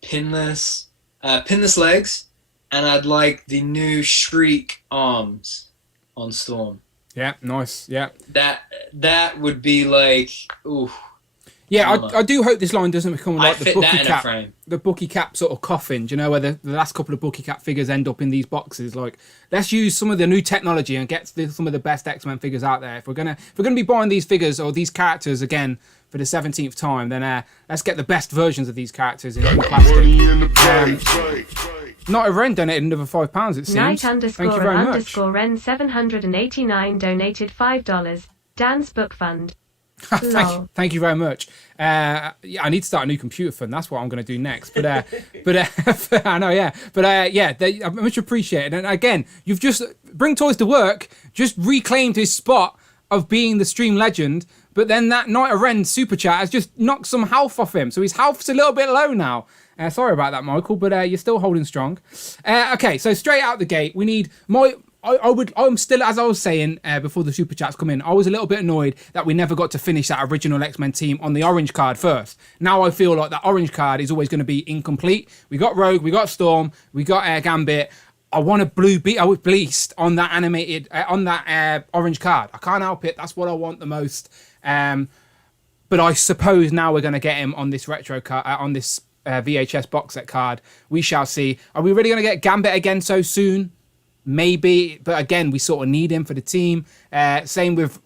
pinless legs, and I'd like the new Shriek arms on Storm. Yeah, nice. Yeah. That would be like, ooh. Yeah, I do hope this line doesn't become like the Bookie Cap sort of coffin. Do you know, where the last couple of Bookie Cap figures end up in these boxes? Like, let's use some of the new technology and get some of the best X-Men figures out there. If we're gonna be buying these figures or these characters again for the 17th time, then let's get the best versions of these characters in plastic. Not a Ren donated another £5, it seems. Night_Ren 789 donated $5. Dan's book fund. Thank you very much. Yeah, I need to start a new computer fund. That's what I'm going to do next. But I know, yeah. But I much appreciate it. And again, you've just Bring Toys to Work just reclaimed his spot of being the stream legend. But then that Night of Ren super chat has just knocked some health off him, so his health's a little bit low now. Sorry about that, Michael, but you're still holding strong. Okay, so straight out the gate, we need more. I'm still, as I was saying before the super chats come in, I was a little bit annoyed that we never got to finish that original X-Men team on the orange card first. Now I feel like that orange card is always going to be incomplete. We got Rogue, we got Storm, we got Gambit. I want a blue Beast on that animated, on that orange card. I can't help it. That's what I want the most. But I suppose now we're going to get him on this retro card, on this VHS box set card. We shall see. Are we really going to get Gambit again so soon? Maybe, but again, we sort of need him for the team. Same with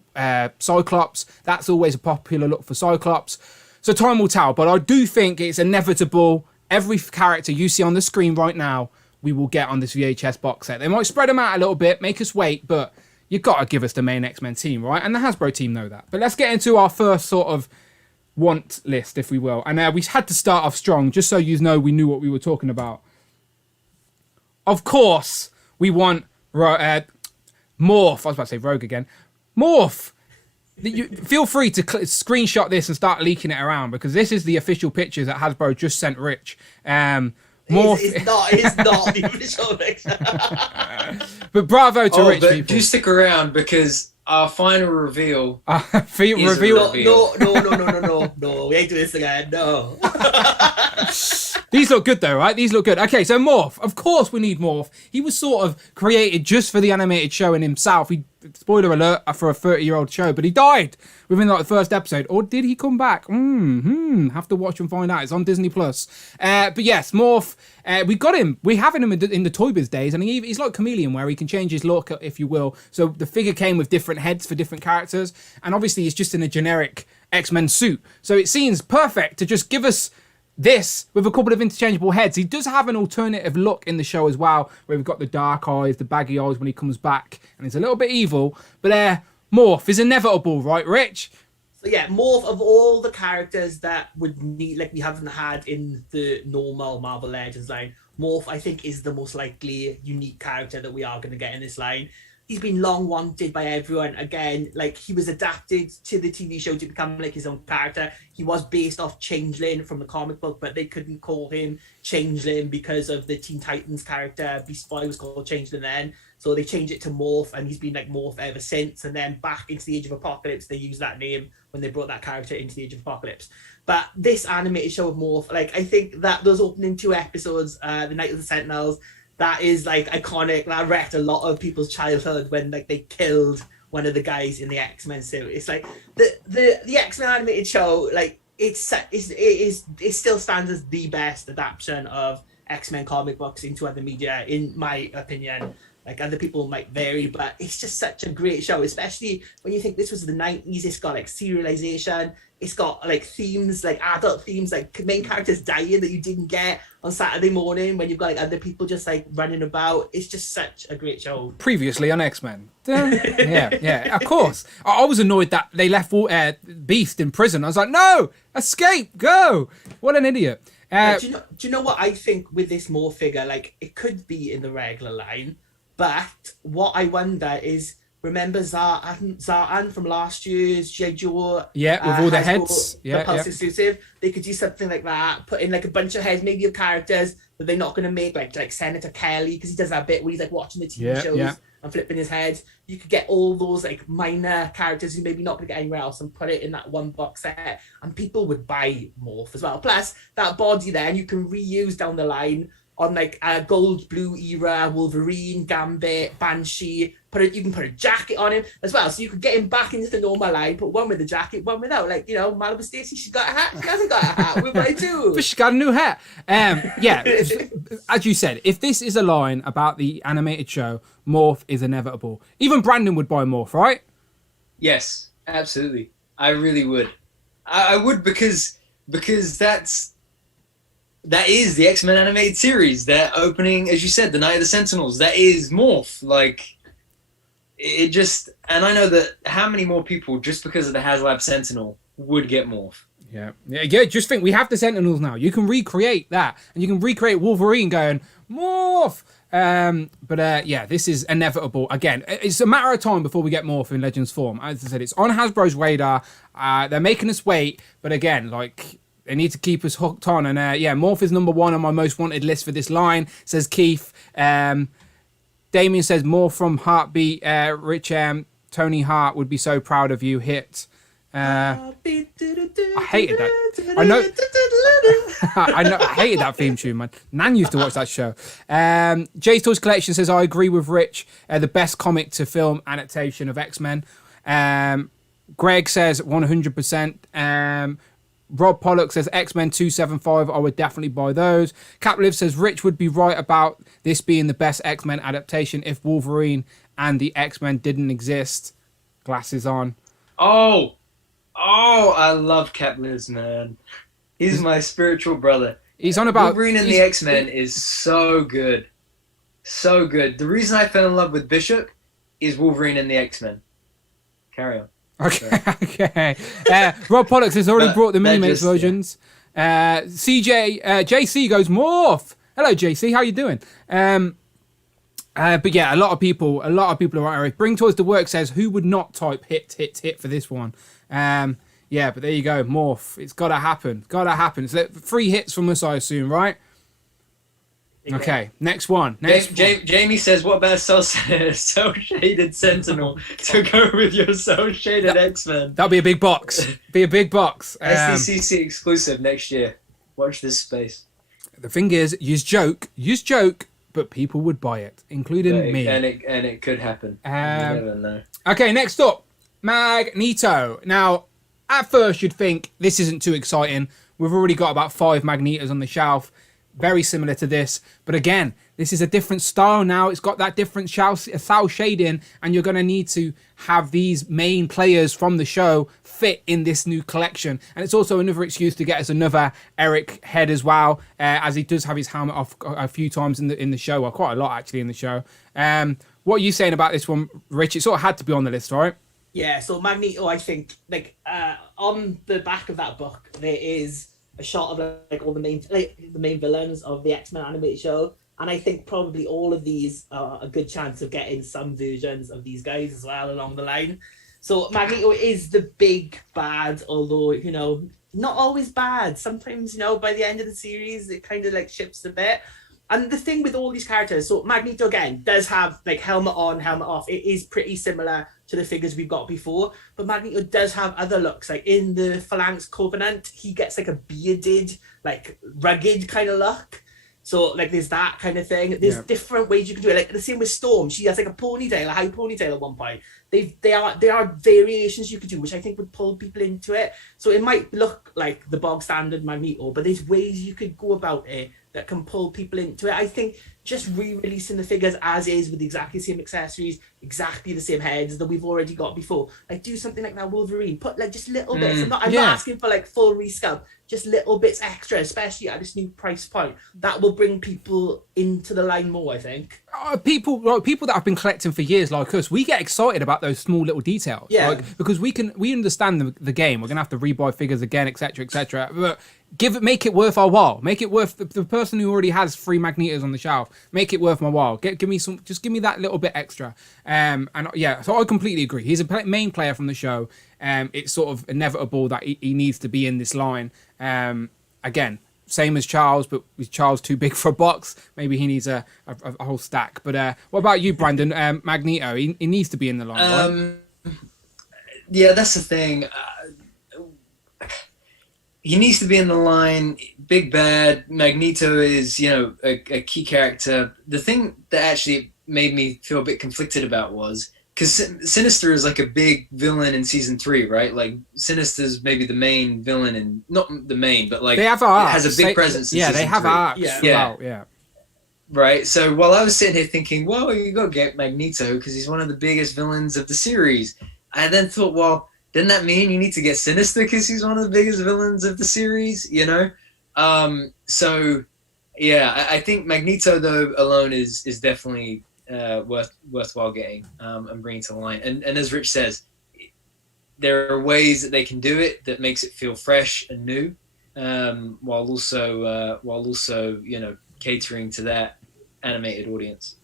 Cyclops. That's always a popular look for Cyclops. So time will tell, but I do think it's inevitable. Every character you see on the screen right now, we will get on this VHS box set. They might spread them out a little bit, make us wait, but you've got to give us the main X-Men team, right? And the Hasbro team know that. But let's get into our first sort of want list, if we will. And we had to start off strong, just so you know we knew what we were talking about. Of course, we want Morph. I was about to say Rogue again. Morph! Feel free to screenshot this and start leaking it around, because this is the official pictures that Hasbro just sent Rich. Morph. It's not the official picture. But bravo to Rich people. Do stick around, because our final reveal. No. We ain't doing this again. No. These look good though, right? These look good. Okay, so Morph. Of course we need Morph. He was sort of created just for the animated show in himself. Spoiler alert for a 30-year-old show, but he died within like the first episode. Or did he come back? Have to watch and find out. It's on Disney+. But yes, Morph. We got him. We have him in the Toy Biz days, and he's like Chameleon, where he can change his look, if you will. So the figure came with different heads for different characters, and obviously he's just in a generic X-Men suit. So it seems perfect to just give us this with a couple of interchangeable heads. He does have an alternative look in the show as well, where we've got the dark eyes, the baggy eyes when he comes back, and he's a little bit evil. But Morph is inevitable, right, Rich? So yeah, Morph, of all the characters that would need, like we haven't had in the normal Marvel Legends line, Morph I think is the most likely unique character that we are going to get in this line. He's been long wanted by everyone. Again, like he was adapted to the TV show to become like his own character. He was based off Changeling from the comic book, but they couldn't call him Changeling because of the Teen Titans character. Beast Boy was called Changeling then. So they changed it to Morph, and he's been like Morph ever since. And then back into the Age of Apocalypse, they used that name when they brought that character into the Age of Apocalypse. But this animated show of Morph, like I think that those opening 2 episodes, The Night of the Sentinels, that is like iconic. That wrecked a lot of people's childhood when like they killed one of the guys in the X-Men suit. It's like the X-Men animated show, like it still stands as the best adaptation of X-Men comic books into other media, in my opinion. Like other people might vary, but it's just such a great show, especially when you think this was the 90s. It's got like serialization. It's got like themes, like adult themes, like main characters dying that you didn't get on Saturday morning when you've got like other people just like running about. It's just such a great show. Previously on X-Men. Yeah, of course. I was annoyed that they left Beast in prison. I was like, no, escape, go. What an idiot. Do you know what I think with this Morph figure? Like it could be in the regular line, but what I wonder is, remember Zartan from last year's G.I. Joe. Yeah, with all the heads. The Pulse exclusive. They could do something like that. Put in like a bunch of heads, maybe of characters that they're not going to make, like Senator Kelly, because he does that bit where he's like watching the TV shows and flipping his head. You could get all those like minor characters who maybe not going to get anywhere else and put it in that one box set, and people would buy Morph as well. Plus, that body then you can reuse down the line on like a gold blue era Wolverine, Gambit, Banshee. You can put a jacket on him as well, so you could get him back into the normal line. Put one with the jacket, one without. Like, you know, Malibu Stacy, she's got a hat. She hasn't got a hat. What would I do? But she's got a new hat. Yeah, as you said, if this is a line about the animated show, Morph is inevitable. Even Brandon would buy Morph, right? Yes, absolutely. I really would. I would because that is the X-Men animated series. They're opening, as you said, the Night of the Sentinels. That is Morph. Like, it just... And I know that how many more people, just because of the HasLab Sentinel, would get Morph. Yeah. Just think, we have the Sentinels now. You can recreate that. And you can recreate Wolverine going, Morph! This is inevitable. Again, it's a matter of time before we get Morph in Legends form. As I said, it's on Hasbro's radar. They're making us wait. But again, like... They need to keep us hooked on. And Morph is number 1 on my most wanted list for this line, says Keith. Damien says Morph from Heartbeat. Rich Tony Hart would be so proud of you. Hit. I hated that. I know. I hated that theme tune, man. Nan used to watch that show. Jay's Toys Collection says, I agree with Rich. The best comic to film adaptation of X-Men. Greg says 100%. Rob Pollock says X-Men 275. I would definitely buy those. Capliv says Rich would be right about this being the best X-Men adaptation if Wolverine and the X-Men didn't exist. Glasses on. Oh, I love Capliv's, man. He's my spiritual brother. He's on about Wolverine and the X-Men is so good. So good. The reason I fell in love with Bishop is Wolverine and the X-Men. Carry on. Okay. Rob Pollux has already brought the Minimates versions. JC goes Morph. Hello, JC. How you doing? But yeah, a lot of people are right. Eric Bring Toys to Work says who would not type hit for this one. But there you go, Morph. It's gotta happen. It's 3 hits from us, I assume, right? Okay, next one. Jamie says, what about cel-shaded Sentinel to go with your cel-shaded X-Men? That'll be a big box. SDCC exclusive next year. Watch this space. The thing is, use joke, but people would buy it, including me. And it could happen. You never know. Okay, next up, Magneto. Now, at first you'd think this isn't too exciting. We've already got about 5 Magnetos on the shelf. Very similar to this, but again, this is a different style now. It's got that different cel shading, and you're going to need to have these main players from the show fit in this new collection. And it's also another excuse to get us another Eric head as well, as he does have his helmet off a few times in the show, or quite a lot actually in the show. What are you saying about this one, Rich? It sort of had to be on the list, right? Yeah, so Magneto, I think, like on the back of that book, there is a shot of like all the main villains of the X-Men animated show, and I think probably all of these are a good chance of getting some versions of these guys as well along the line. So Magneto is the big bad, although, you know, not always bad. Sometimes, you know, by the end of the series, it kind of like shifts a bit. And the thing with all these characters, so Magneto again does have like helmet on, helmet off. It is pretty similar to the figures we've got before, but Magneto does have other looks. Like in the Phalanx Covenant, he gets like a bearded, like rugged kind of look. So like there's that kind of thing. There's different ways you can do it. Like the same with Storm, she has like a ponytail, a high ponytail at one point. There are variations you could do, which I think would pull people into it. So it might look like the bog standard Magneto, but there's ways you could go about it that can pull people into it. I think just re-releasing the figures as is with exactly the same accessories, exactly the same heads that we've already got before. Like do something like that Wolverine. Put like just little bits. I'm not asking for like full resculpt, just little bits extra, especially at this new price point. That will bring people into the line more, I think. people that have been collecting for years, like us, we get excited about those small little details. Yeah. Because we understand the game. We're gonna have to rebuy figures again, etc., etc. But make it worth our while. Make it worth the person who already has 3 Magnetos on the shelf. Make it worth my while. Give me that little bit extra. So I completely agree. He's a main player from the show. It's sort of inevitable that he needs to be in this line. Again. Same as Charles, but is Charles too big for a box? Maybe he needs a whole stack. But what about you, Brandon? Magneto, he needs to be in the line, right? Yeah, that's the thing. He needs to be in the line. Big bad. Magneto is, a key character. The thing that actually made me feel a bit conflicted about was, because Sinister is like a big villain in season 3, right? Like Sinister's maybe the main villain, and not the main, but like they have arcs. It has a big presence. In they have 3. arcs. Yeah. Right. So while I was sitting here thinking, well, you got to get Magneto because he's one of the biggest villains of the series, I then thought, well, doesn't that mean you need to get Sinister because he's one of the biggest villains of the series? So yeah, I think Magneto though alone is definitely. Worthwhile getting and bringing to the line, and as Rich says, there are ways that they can do it that makes it feel fresh and new, while also catering to that animated audience.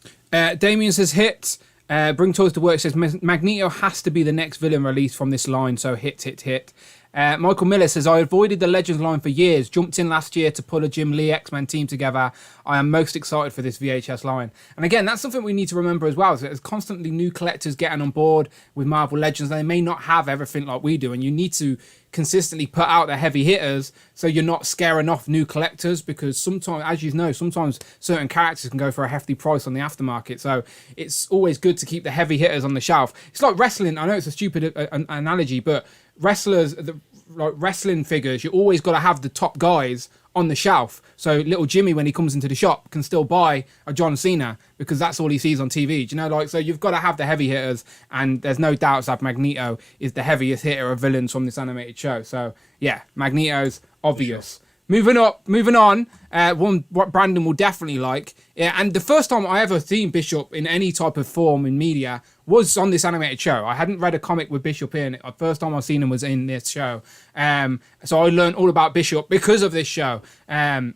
Damien says hit. Bring toys to work says Magneto has to be the next villain released from this line, so hit. Michael Miller says, I avoided the Legends line for years, jumped in last year to pull a Jim Lee X-Men team together. I am most excited for this VHS line. And again, that's something we need to remember as well, is that there's constantly new collectors getting on board with Marvel Legends. They may not have everything like we do, and you need to consistently put out the heavy hitters so you're not scaring off new collectors, because sometimes, as you know, sometimes certain characters can go for a hefty price on the aftermarket. So it's always good to keep the heavy hitters on the shelf. It's like wrestling. I know it's a stupid analogy, but wrestling figures, you always got to have the top guys on the shelf, so little Jimmy, when he comes into the shop, can still buy a John Cena because that's all he sees on TV. Do you know, so you've got to have the heavy hitters, and there's no doubts that Magneto is the heaviest hitter of villains from this animated show. So yeah, Magneto's obvious. Sure. Moving on, what Brandon will definitely like. Yeah, and the first time I ever seen Bishop in any type of form in media was on this animated show. I hadn't read a comic with Bishop in it. The first time I seen him was in this show. So I learned all about Bishop because of this show. I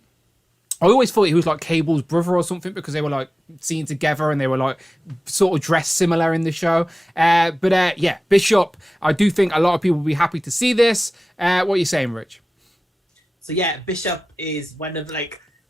always thought he was like Cable's brother or something, because they were like seen together and they were like sort of dressed similar in the show. But Bishop, I do think a lot of people will be happy to see this. What are you saying, Rich? So yeah, Bishop is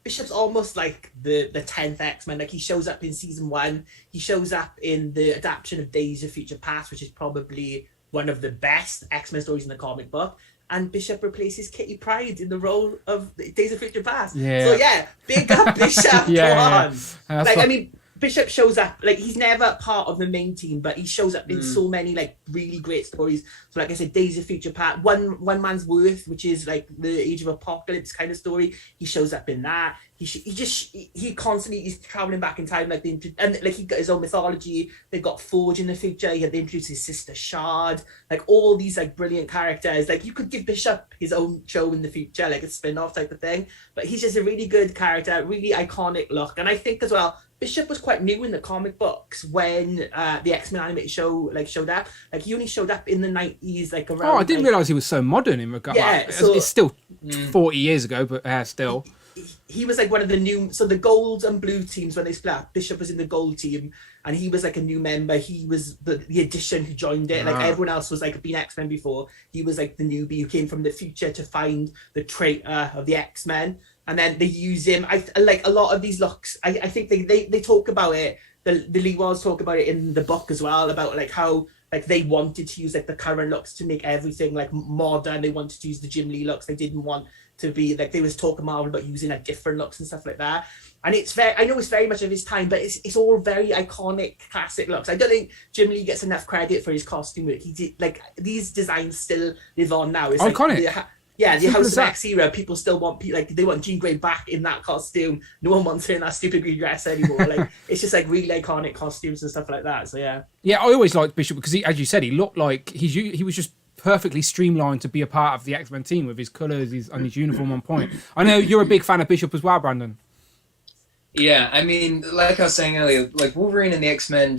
Bishop's almost like the 10th X-Men. Like, he shows up in season 1. He shows up in the adaptation of Days of Future Past, which is probably one of the best X-Men stories in the comic book. And Bishop replaces Kitty Pryde in the role of Days of Future Past. Yeah. So yeah, big up Bishop. Yeah. I mean, Bishop shows up, he's never part of the main team, but he shows up in so many really great stories. So like I said, Days of Future Past, One Man's Worth, which is like the Age of Apocalypse kind of story. He shows up in that. He constantly is traveling back in time, he got his own mythology. They've got Forge in the future. They introduced his sister Shard, all these brilliant characters. You could give Bishop his own show in the future, a spin-off type of thing. But he's just a really good character, really iconic look. And I think as well, Bishop was quite new in the comic books when the X-Men animated show showed up. He only showed up in the 90s, around. Oh, I didn't realise he was so modern in regard. Yeah, it's still 40 years ago, but still. He was one of the new, so the gold and blue teams, when they split up, Bishop was in the gold team, and he was a new member. He was the addition who joined it. Everyone else was been X-Men before. He was the newbie who came from the future to find the traitor of the X-Men. And then they use him. I like a lot of these looks. I think they talk about it. The Lee Walls talk about it in the book as well, about how they wanted to use the current looks to make everything modern. They wanted to use the Jim Lee looks. They didn't want to be they was talking Marvel about using different looks and stuff like that. And I know it's very much of his time, but it's all very iconic, classic looks. I don't think Jim Lee gets enough credit for his costume work. He did these designs still live on now. It's iconic. The House of X era, people still want they want Jean Grey back in that costume. No one wants her in that stupid green dress anymore. It's just really iconic costumes and stuff like that. So yeah. Yeah, I always liked Bishop because as you said, he looked like he was just perfectly streamlined to be a part of the X-Men team with his colours and his uniform on point. I know you're a big fan of Bishop as well, Brandon. Yeah, I mean, like I was saying earlier, like Wolverine and the X-Men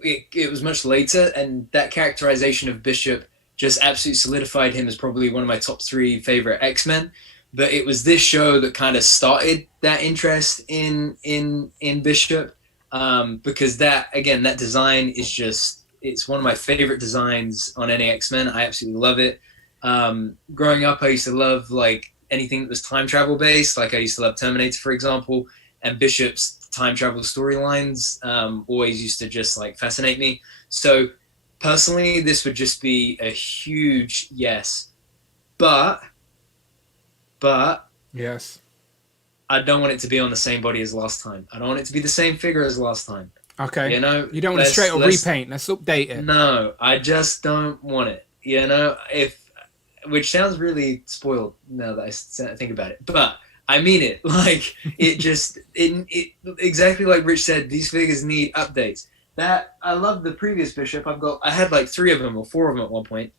it was much later, and that characterization of Bishop just absolutely solidified him as probably one of my top 3 favorite X-Men. But it was this show that kind of started that interest in Bishop, because that design is just, it's one of my favorite designs on any X-Men. I absolutely love it. Growing up, I used to love like anything that was time travel based. Like I used to love Terminator, for example, and Bishop's time travel storylines always used to just like fascinate me. So personally, this would just be a huge yes, but yes, I don't want it to be on the same body as last time. I don't want it to be the same figure as last time. Okay. You know, you don't want to straight up repaint. Let's update it. No, I just don't want it. You know, which sounds really spoiled now that I think about it, but I mean it. Like it just it exactly like Rich said. These figures need updates. That I love the previous Bishop. I had like 3 of them or 4 of them at one point,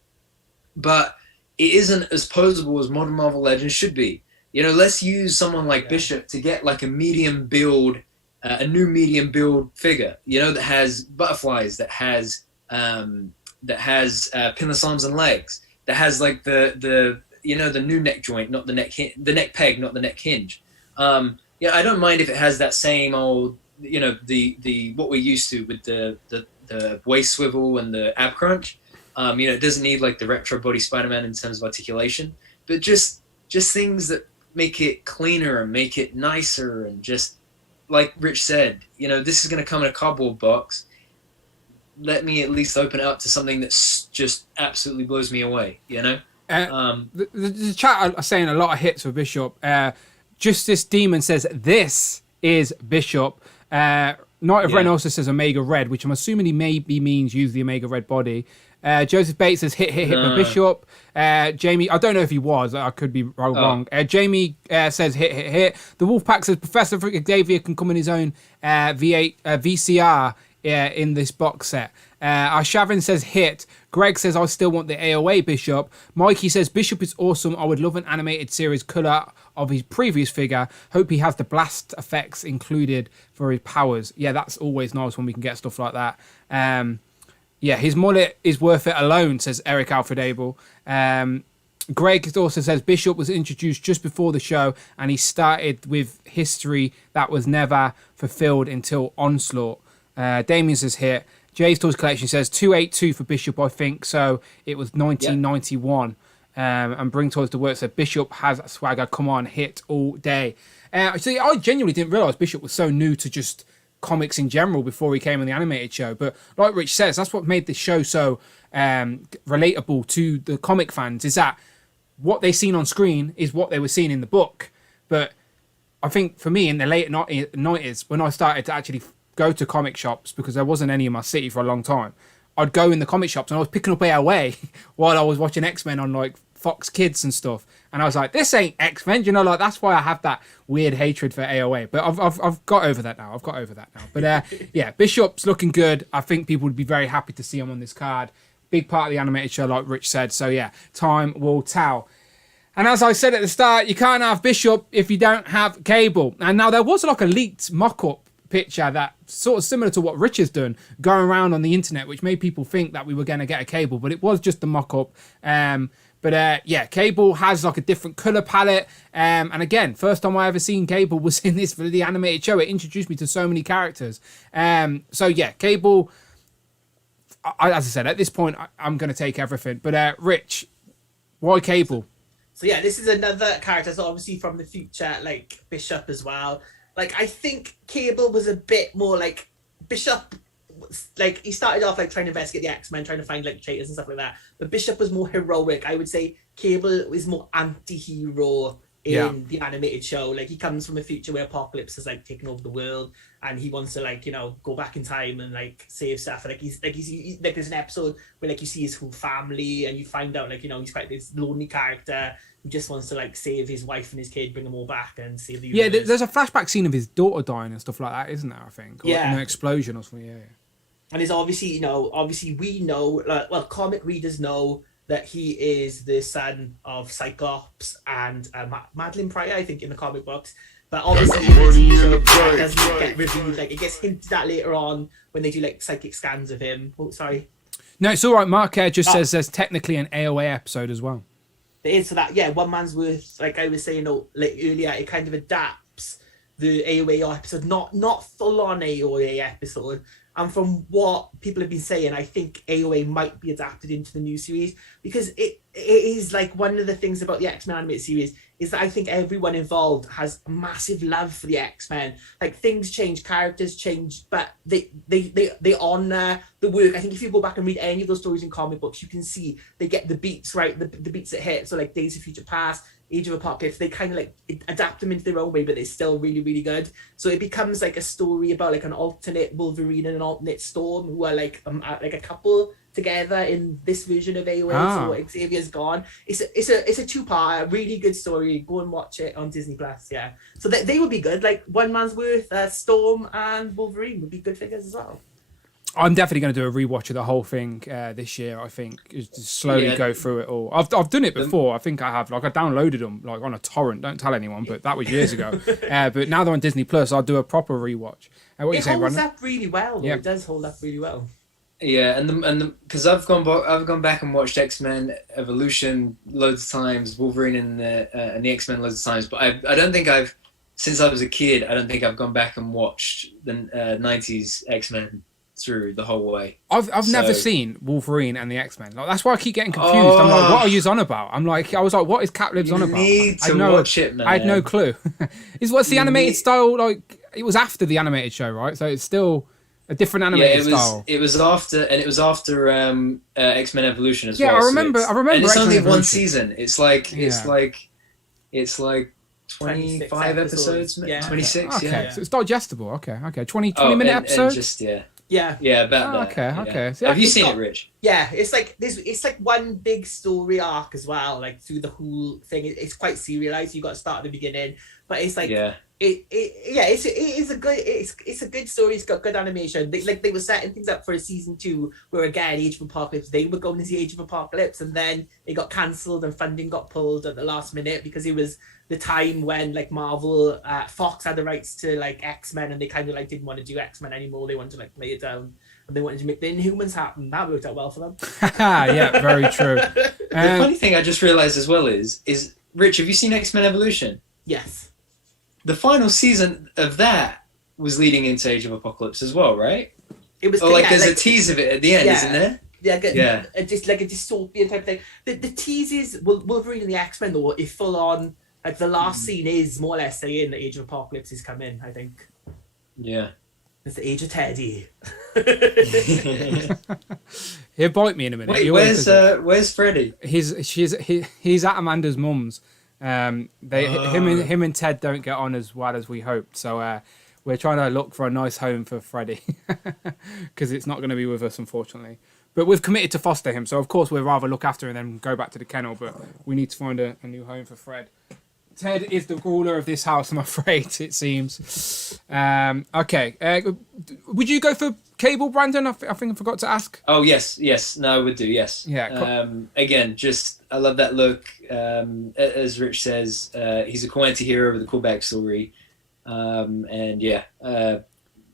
but it isn't as posable as modern Marvel Legends should be. You know, let's use someone like Bishop to get like a medium build, a new medium build figure. You know, that has butterflies, that has pinless arms and legs, that has like the new neck joint, not the neck peg, not the neck hinge. I don't mind if it has that same old, the what we're used to with the waist swivel and the ab crunch. It doesn't need like the retro body Spider-Man in terms of articulation, but just things that make it cleaner and make it nicer, and just like Rich said, this is going to come in a cardboard box. Let me at least open it up to something that's just absolutely blows me away, The chat are saying a lot of hits for Bishop. Justice Demon says, this is Bishop. Knight of Ren also says Omega Red, which I'm assuming he maybe means use the Omega Red body. Joseph Bates says hit for Bishop. Jamie, I don't know if he was. I could be wrong. Jamie says hit. The Wolfpack says Professor Xavier can come in his own VCR in this box set. Shavin says hit. Greg says I still want the AOA Bishop. Mikey says Bishop is awesome. I would love an animated series colour of his previous figure. Hope he has the blast effects included for his powers. Yeah, that's always nice when we can get stuff like that. His mullet is worth it alone, says Eric Alfred Abel. Greg also says Bishop was introduced just before the show, and he started with history that was never fulfilled until Onslaught. Damien says hit. Jay's Toys Collection says 282 for Bishop, I think. So it was 1991. And Bring Toys to Work said Bishop has swagger. Come on, hit all day. See, I genuinely didn't realise Bishop was so new to just comics in general before he came on the animated show. But like Rich says, that's what made this show so relatable to the comic fans, is that what they seen on screen is what they were seeing in the book. But I think for me in the late 90s, when I started to actually go to comic shops, because there wasn't any in my city for a long time, I'd go in the comic shops and I was picking up AOA while I was watching X-Men on like Fox Kids and stuff, and I was like, this ain't X-Men, like that's why I have that weird hatred for AOA. But I've got over that now. But Bishop's looking good. I think people would be very happy to see him on this card. Big part of the animated show, like Rich said. So yeah, time will tell. And as I said at the start, you can't have Bishop if you don't have Cable. And now there was like a leaked mock-up picture that sort of similar to what Rich has done going around on the internet, which made people think that we were going to get a Cable, but it was just a mock-up. Cable has like a different color palette, and again, first time I ever seen Cable was in this for the animated show. It introduced me to so many characters. Cable, as I said, at this point I'm going to take everything. But Rich, why Cable? So yeah, this is another character, so obviously from the future, like Bishop as well. Like, I think Cable was a bit more like Bishop. Like, he started off like trying to investigate the X-Men, trying to find like traitors and stuff like that. But Bishop was more heroic. I would say Cable is more anti-hero in the animated show. Like, he comes from a future where Apocalypse has like taken over the world, and he wants to like, go back in time and like save stuff. And, he's there's an episode where like you see his whole family, and you find out like he's quite this lonely character who just wants to like save his wife and his kid, bring them all back, and save the universe. Yeah, there's a flashback scene of his daughter dying and stuff like that, isn't there? I think, or in an explosion or something. Yeah. And there's obviously, obviously we know, comic readers know that he is the son of Cyclops and Madeline Pryor, I think, in the comic books. But obviously, in the TV show, that doesn't get revealed. Like, it gets hinted at later on when they do like psychic scans of him. Oh, sorry. No, it's all right. Mark just says there's technically an AOA episode as well. There is, so that, yeah, One Man's Worth, like I was saying like earlier, it kind of adapts the AOA episode, not full on AOA episode. And from what people have been saying, I think AOA might be adapted into the new series, because it is like one of the things about the X-Men animated series is that I think everyone involved has massive love for the X-Men. Like, things change, characters change, but they honor the work. I think if you go back and read any of those stories in comic books, you can see they get the beats right, the beats that hit. So like Days of Future Past, Age of Apocalypse, they kind of like adapt them into their own way, but they're still really, really good. So it becomes like a story about like an alternate Wolverine and an alternate Storm who are like a couple together in this version of AOA. So Xavier's gone. It's a two-part, really good story. Go and watch it on Disney Plus. Yeah, so they would be good. Like One Man's Worth, Storm and Wolverine would be good figures as well. I'm definitely going to do a rewatch of the whole thing this year. I think just slowly go through it all. I've done it before. I think I have. Like, I downloaded them like on a torrent. Don't tell anyone, but that was years ago. But now they're on Disney Plus. I'll do a proper rewatch. What it holds up really well. Yeah, it does hold up really well. Yeah, and because I've gone back and watched X-Men Evolution loads of times, Wolverine and the X-Men loads of times, but I don't think since I was a kid, I don't think I've gone back and watched the 90s X-Men through the whole way. I've never seen Wolverine and the X-Men. Like, that's why I keep getting confused. I'm like, what are you on about? I was like, what is Cat Libs on about? You need to watch it, man. I had no clue. What's the animated style like? It was after the animated show, right? So it's still a different animated style. It was after X-Men Evolution as well. Yeah, I remember. And it's X-Men only Evolution. one season. It's like 25 episodes, yeah. 26. Okay, yeah. so it's digestible. Okay. 20 minute episode. Yeah, about that. Okay. So have you seen it, Rich? Yeah, it's like one big story arc as well, like through the whole thing. It's quite serialized. You got to start at the beginning, but it's like it's a good story. It's got good animation. They were setting things up for a season 2, where again, Age of Apocalypse, they were going as the Age of Apocalypse, and then it got cancelled and funding got pulled at the last minute because it was the time when like Marvel, Fox had the rights to like X-Men, and they kind of like didn't want to do X-Men anymore. They wanted to like play it down, and they wanted to make the Inhumans happen. That worked out well for them. Yeah, very true. The funny thing I just realized as well is Rich, have you seen X-Men Evolution? Yes. The final season of that was leading into Age of Apocalypse as well, right? It was. There's a tease of it at the end, isn't there? Yeah. Just like a dystopian type thing. The teases, Wolverine and the X-Men though, is full on. Like the last scene is more or less saying the Age of Apocalypse is coming, I think. Yeah. It's the Age of Teddy. He'll bite me in a minute. Wait, where's Freddy? He's at Amanda's mum's. Him and Ted don't get on as well as we hoped. So we're trying to look for a nice home for Freddy because it's not going to be with us, unfortunately. But we've committed to foster him, so of course we'd rather look after him than go back to the kennel. But we need to find a new home for Fred. Ted is the ruler of this house, I'm afraid, it seems. Okay. Would you go for Cable, Brandon? I think I forgot to ask. Oh, yes. No, I would do, yes. Yeah. Again, I love that look. As Rich says, he's a cool anti-hero with a cool backstory.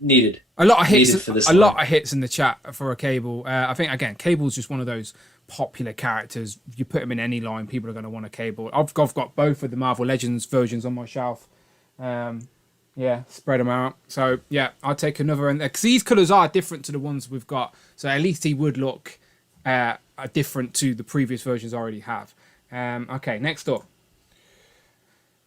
Needed. A lot of hits in the chat for a Cable. I think, again, Cable's just one of those popular characters. If you put him in any line, people are going to want a Cable. I've got both of the Marvel Legends versions on my shelf. Spread them out. So yeah, I'll take another, and because these colours are different to the ones we've got, so at least he would look different to the previous versions I already have. Okay, next up,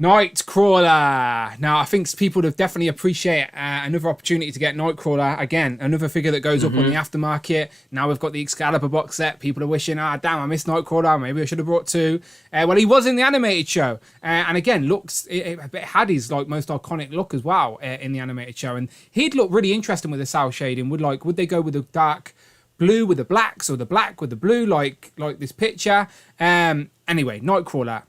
Nightcrawler. Now, I think people would definitely appreciate another opportunity to get Nightcrawler. Again, another figure that goes up on the aftermarket. Now we've got the Excalibur box set. People are wishing, damn, I missed Nightcrawler. Maybe I should have brought 2. Well, he was in the animated show. And again, it had his like most iconic look as well in the animated show. And he'd look really interesting with the cel shading. Would they go with the dark blue with the blacks or the black with the blue like this picture? Anyway, Nightcrawler.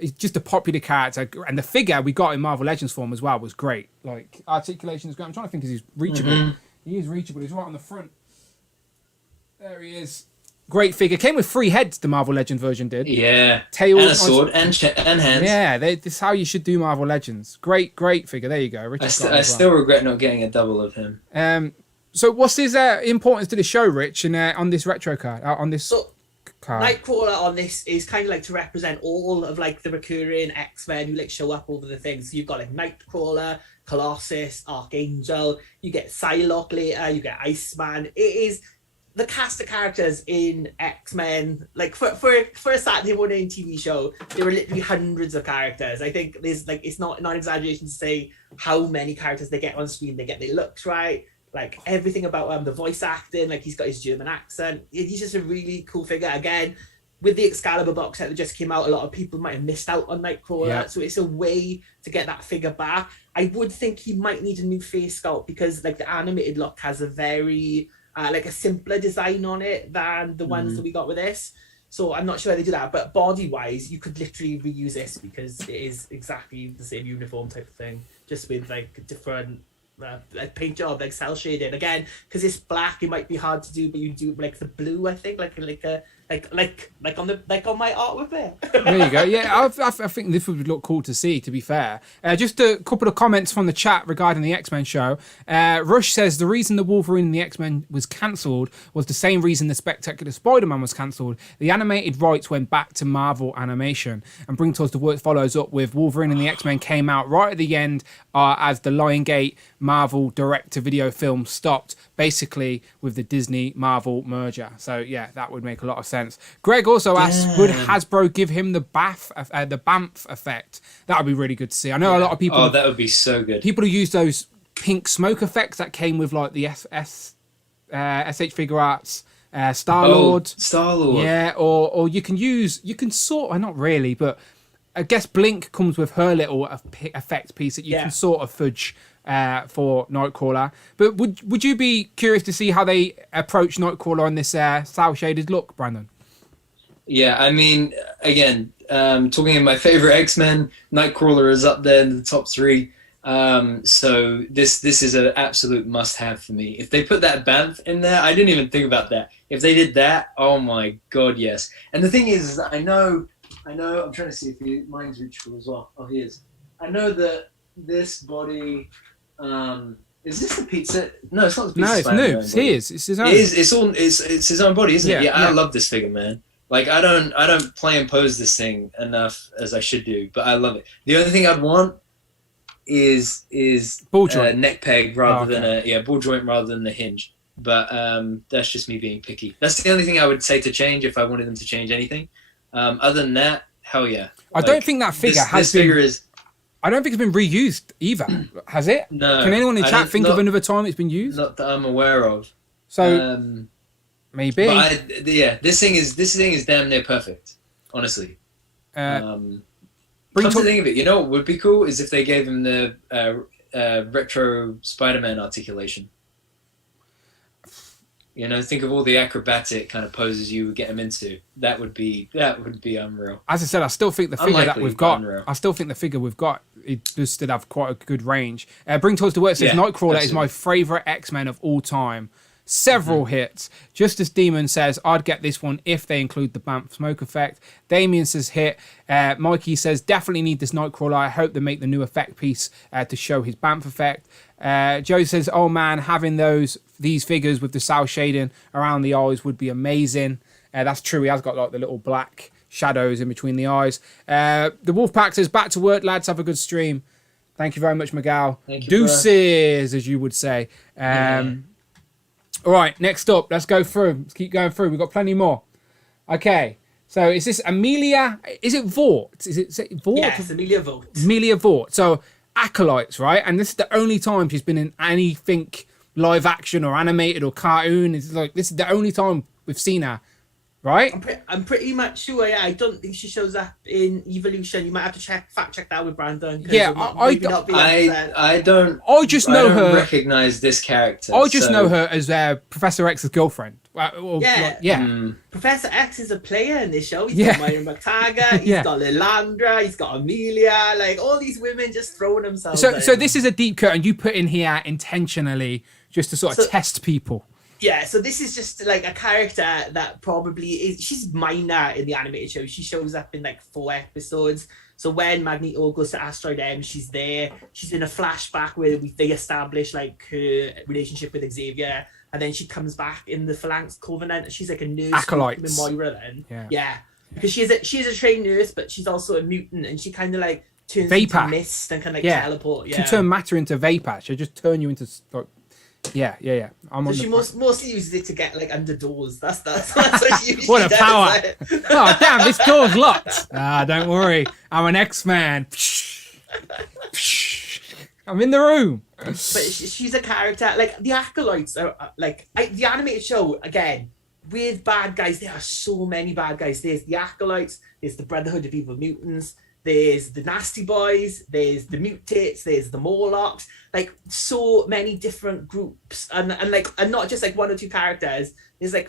He's just a popular character, and the figure we got in Marvel Legends form as well was great. Like, articulation is great. I'm trying to think, because he's reachable. He is reachable. He's right on the front. There he is. Great figure. Came with 3 heads, the Marvel Legends version did. Yeah. Tail and a sword and hands. Yeah, this is how you should do Marvel Legends. Great figure. There you go. I still regret not getting a double of him. So what's his importance to the show, Rich, and on this retro card, on this card? Nightcrawler on this is kind of like to represent all of like the recurring X-Men who like show up over the things. So you've got like Nightcrawler, Colossus, Archangel, you get Psylocke later, you get Iceman. It is the cast of characters in X-Men, like for a Saturday morning TV show, there were literally hundreds of characters. I think there's like, it's not an exaggeration to say how many characters they get on screen. They get their looks right, like everything about the voice acting, like he's got his German accent. He's just a really cool figure. Again, with the Excalibur box set that just came out, a lot of people might have missed out on Nightcrawler, so it's a way to get that figure back. I would think he might need a new face sculpt because like the animated look has a very like a simpler design on it than the ones that we got with this. So I'm not sure how they do that, but body-wise, you could literally reuse this because it is exactly the same uniform type of thing, just with like different like paint job, like cell shading. Again, because it's black, it might be hard to do, but you do like the blue, I think, like on my artwork there. There you go. Yeah, I think this would look cool to see, to be fair. Just a couple of comments from the chat regarding the X-Men show. Rush says the reason the Wolverine and the X-Men was cancelled was the same reason the Spectacular Spider-Man was cancelled. The animated rights went back to Marvel Animation. And Bring Towards the Work follows up with Wolverine and the X-Men came out right at the end as the Lionsgate Marvel direct-to-video film stopped, basically with the Disney Marvel merger. So yeah, that would make a lot of sense. Greg also asks, would Hasbro give him the BAMF effect? That would be really good to see. I know a lot of people. Oh, that would be so good. People who use those pink smoke effects that came with like the SH Figure Arts Star-Lord. Star-Lord. Yeah, or you can not really, but I guess Blink comes with her little effect piece that you can sort of fudge for Nightcrawler. But would you be curious to see how they approach Nightcrawler on this cel shaded look, Brandon? Yeah, I mean, again, talking in my favorite X-Men, Nightcrawler is up there in the top 3. So this is an absolute must-have for me. If they put that BAMF in there, I didn't even think about that. If they did that, oh my god, yes. And the thing is I know. I'm trying to see if mine's reachable as well. Oh, he is. I know that this body. Is this the pizza? No, it's not the pizza. No, it's new. It's his. It's his own. It's his own body, isn't it? Yeah, yeah. I love this figure, man. Like I don't play and pose this thing enough as I should do, but I love it. The only thing I'd want is ball joint, neck peg rather than ball joint rather than the hinge. But that's just me being picky. That's the only thing I would say to change if I wanted them to change anything. Other than that, hell yeah. I don't think that figure I don't think it's been reused either. Has it? No. Can anyone in chat think of another time it's been used? Not that I'm aware of. So maybe. But this thing is damn near perfect. Honestly. Come to think of it, you know what would be cool is if they gave him the retro Spider-Man articulation. You know, think of all the acrobatic kind of poses you would get him into. That would be unreal. As I said, I still think the figure that we've got. Unreal. I still think the figure we've got. It does still have quite a good range. Bring Towards the Work says Nightcrawler absolutely. Is my favorite X-Men of all time. Several hits. Justice Demon says I'd get this one if they include the BAMF smoke effect. Damien says hit. Mikey says definitely need this Nightcrawler. I hope they make the new effect piece to show his BAMF effect. Joe says, oh man, having these figures with the cel shading around the eyes would be amazing. That's true. He has got like the little black shadows in between the eyes. The Wolfpack says back to work, lads. Have a good stream. Thank you very much, Miguel. Deuces, as you would say. All right, next up, let's go through. Let's keep going through. We've got plenty more. Okay, so is this Amelia? Is it Vought? Is it Vought? Yes, Amelia Vought. Amelia Vought. So Acolytes, right? And this is the only time she's been in anything live action or animated or cartoon. It's like this is the only time we've seen her, right? I'm pretty much sure. Yeah, I don't think she shows up in Evolution. You might have to fact check that with Brandon. Yeah, I don't. I just know her. Recognize this character. I just know her as Professor X's girlfriend. Professor X is a player in this show. He's got Myra McTaggart. He's got Lilandra. He's got Amelia. Like all these women just throwing themselves. So this is a deep cut, and you put in here intentionally just to sort of test people. Yeah, so this is just like a character that probably is. She's minor in the animated show. She shows up in like 4 episodes. So when Magneto goes to Asteroid M, she's there. She's in a flashback where they establish like her relationship with Xavier, and then she comes back in the Phalanx Covenant. She's like a nurse. Acolytes. Moira then. Yeah. Because she's a trained nurse, but she's also a mutant, and she kind of like turns vapor. into mist and can like teleport. Yeah. Can turn matter into vapor. She'll just turn you into like. Yeah. So she mostly uses it to get like under doors. That's what she usually What a does. power! Oh damn, this door's locked. Don't worry, I'm an X-Man. I'm in the room. But she's a character. Like the acolytes are the animated show again with bad guys. There are so many bad guys. There's the acolytes. There's the Brotherhood of Evil Mutants. There's the Nasty Boys, there's the Mutates, there's the Morlocks, like so many different groups, and not just like 1 or 2 characters. There's like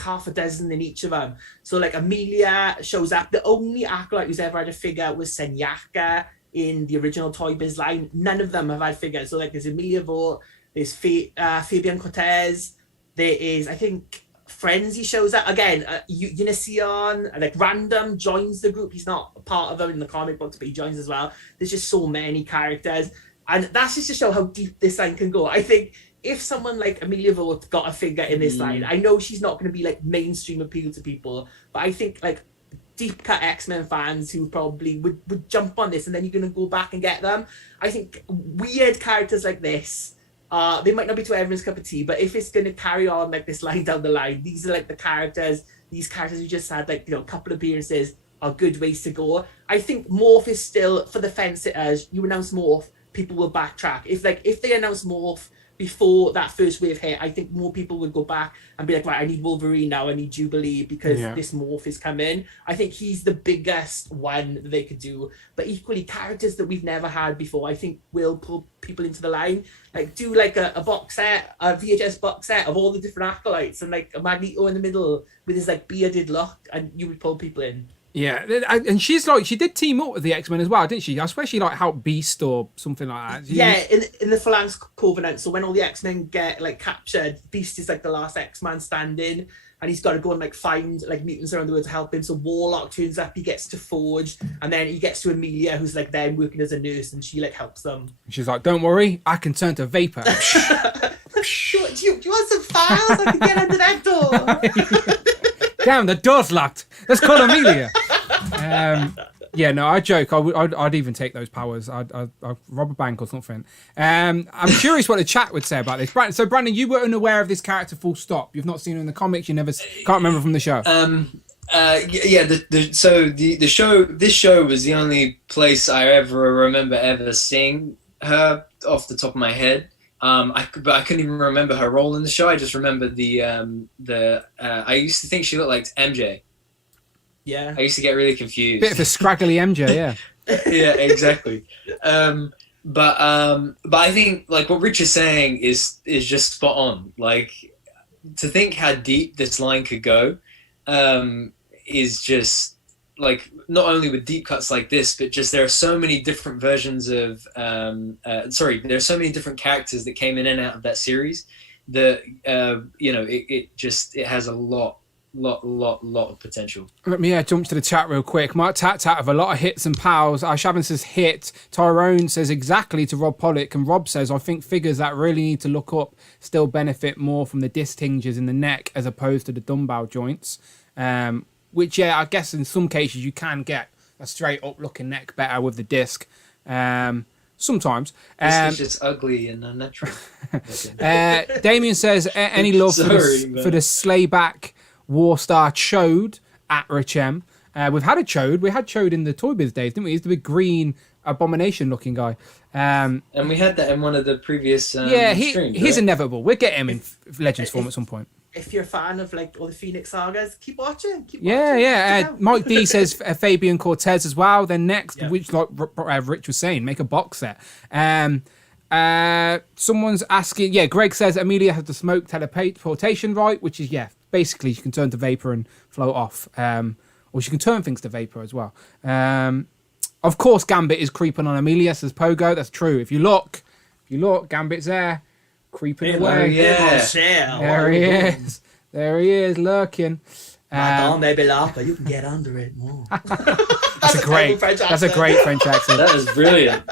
half a dozen in each of them. So like Amelia shows up. The only acolyte who's ever had a figure was Senyaka in the original Toy Biz line. None of them have had figures. So like there's Amelia Vaught, there's Fabian Cortez, there is I think Frenzy shows up again. Unision, like Random joins the group. He's not a part of them in the comic books, but he joins as well. There's just so many characters, and that's just to show how deep this line can go. I think if someone like Amelia Vaught got a figure in this line, I know she's not going to be like mainstream appeal to people, but I think like deep cut X-Men fans who probably would jump on this, and then you're going to go back and get them. I think weird characters like this. They might not be to everyone's cup of tea, but if it's going to carry on like this line down the line, these are like the characters. These characters who just had like a couple of appearances are good ways to go. I think Morph is still for the fence sitters. You announce Morph, people will backtrack. If they announce Morph before that first wave hit, I think more people would go back and be like, right, I need Wolverine now, I need Jubilee because this Morph is coming. I think he's the biggest one that they could do. But equally, characters that we've never had before, I think will pull people into the line. Like do like a box set, a VHS box set of all the different acolytes, and like a Magneto in the middle with his like bearded look, and you would pull people in. Yeah, and she did team up with the X-Men as well, didn't she? I swear she like helped Beast or something like that. Yeah, in the Phalanx Covenant. So when all the X-Men get like captured, Beast is like the last X-Man standing, and he's got to go and like find like mutants around the world to help him. So Warlock turns up, he gets to Forge, and then he gets to Amelia, who's like then working as a nurse, and she like helps them. She's like, "Don't worry, I can turn to vapor." do you want some files? I can get under that door. Damn, the door's locked. Let's call Amelia. Yeah, no, I joke. I'd even take those powers. I'd rob a bank or something. I'm curious what the chat would say about this. So, Brandon, you weren't aware of this character full stop. You've not seen her in the comics. You never can't remember from the show. This show was the only place I ever remember seeing her off the top of my head. But I couldn't even remember her role in the show. I just remember I used to think she looked like MJ. Yeah. I used to get really confused. Bit of a scraggly MJ, yeah. Yeah, exactly. But I think like what Rich is saying is just spot on. Like to think how deep this line could go is just like not only with deep cuts like this, but just there are so many different versions of there are so many different characters that came in and out of that series that it has a lot of potential. Let me jump to the chat real quick. Mark Tat have a lot of hits and pals. Shabin says hit. Tyrone says exactly to Rob Pollock, and Rob says I think figures that really need to look up still benefit more from the disc hinges in the neck as opposed to the dumbbell joints. Which, I guess in some cases you can get a straight up looking neck better with the disc. Sometimes. It's just ugly and unnatural. Damien says, any love for the Slayback Warstar Chode at Rich M. We've had a Chode. We had Chode in the Toy Biz days, didn't we? He's the big green abomination looking guy. And we had that in one of the previous streams, he's right? inevitable. We'll get him in Legends form at some point. If you're a fan of like all the Phoenix sagas, keep watching. Mike D says Fabian Cortez as well. Then next, which like Rich was saying, make a box set. Someone's asking. Greg says Amelia has the smoke teleportation right, which is basically she can turn to vapor and float off. Or she can turn things to vapor as well. Of course, Gambit is creeping on Amelia, says Pogo. That's true. If you look, Gambit's there. creeping Hey, away. yeah. There he is, lurking. Maybe laugh, but you can get under it more. That's a great French accent. That is brilliant.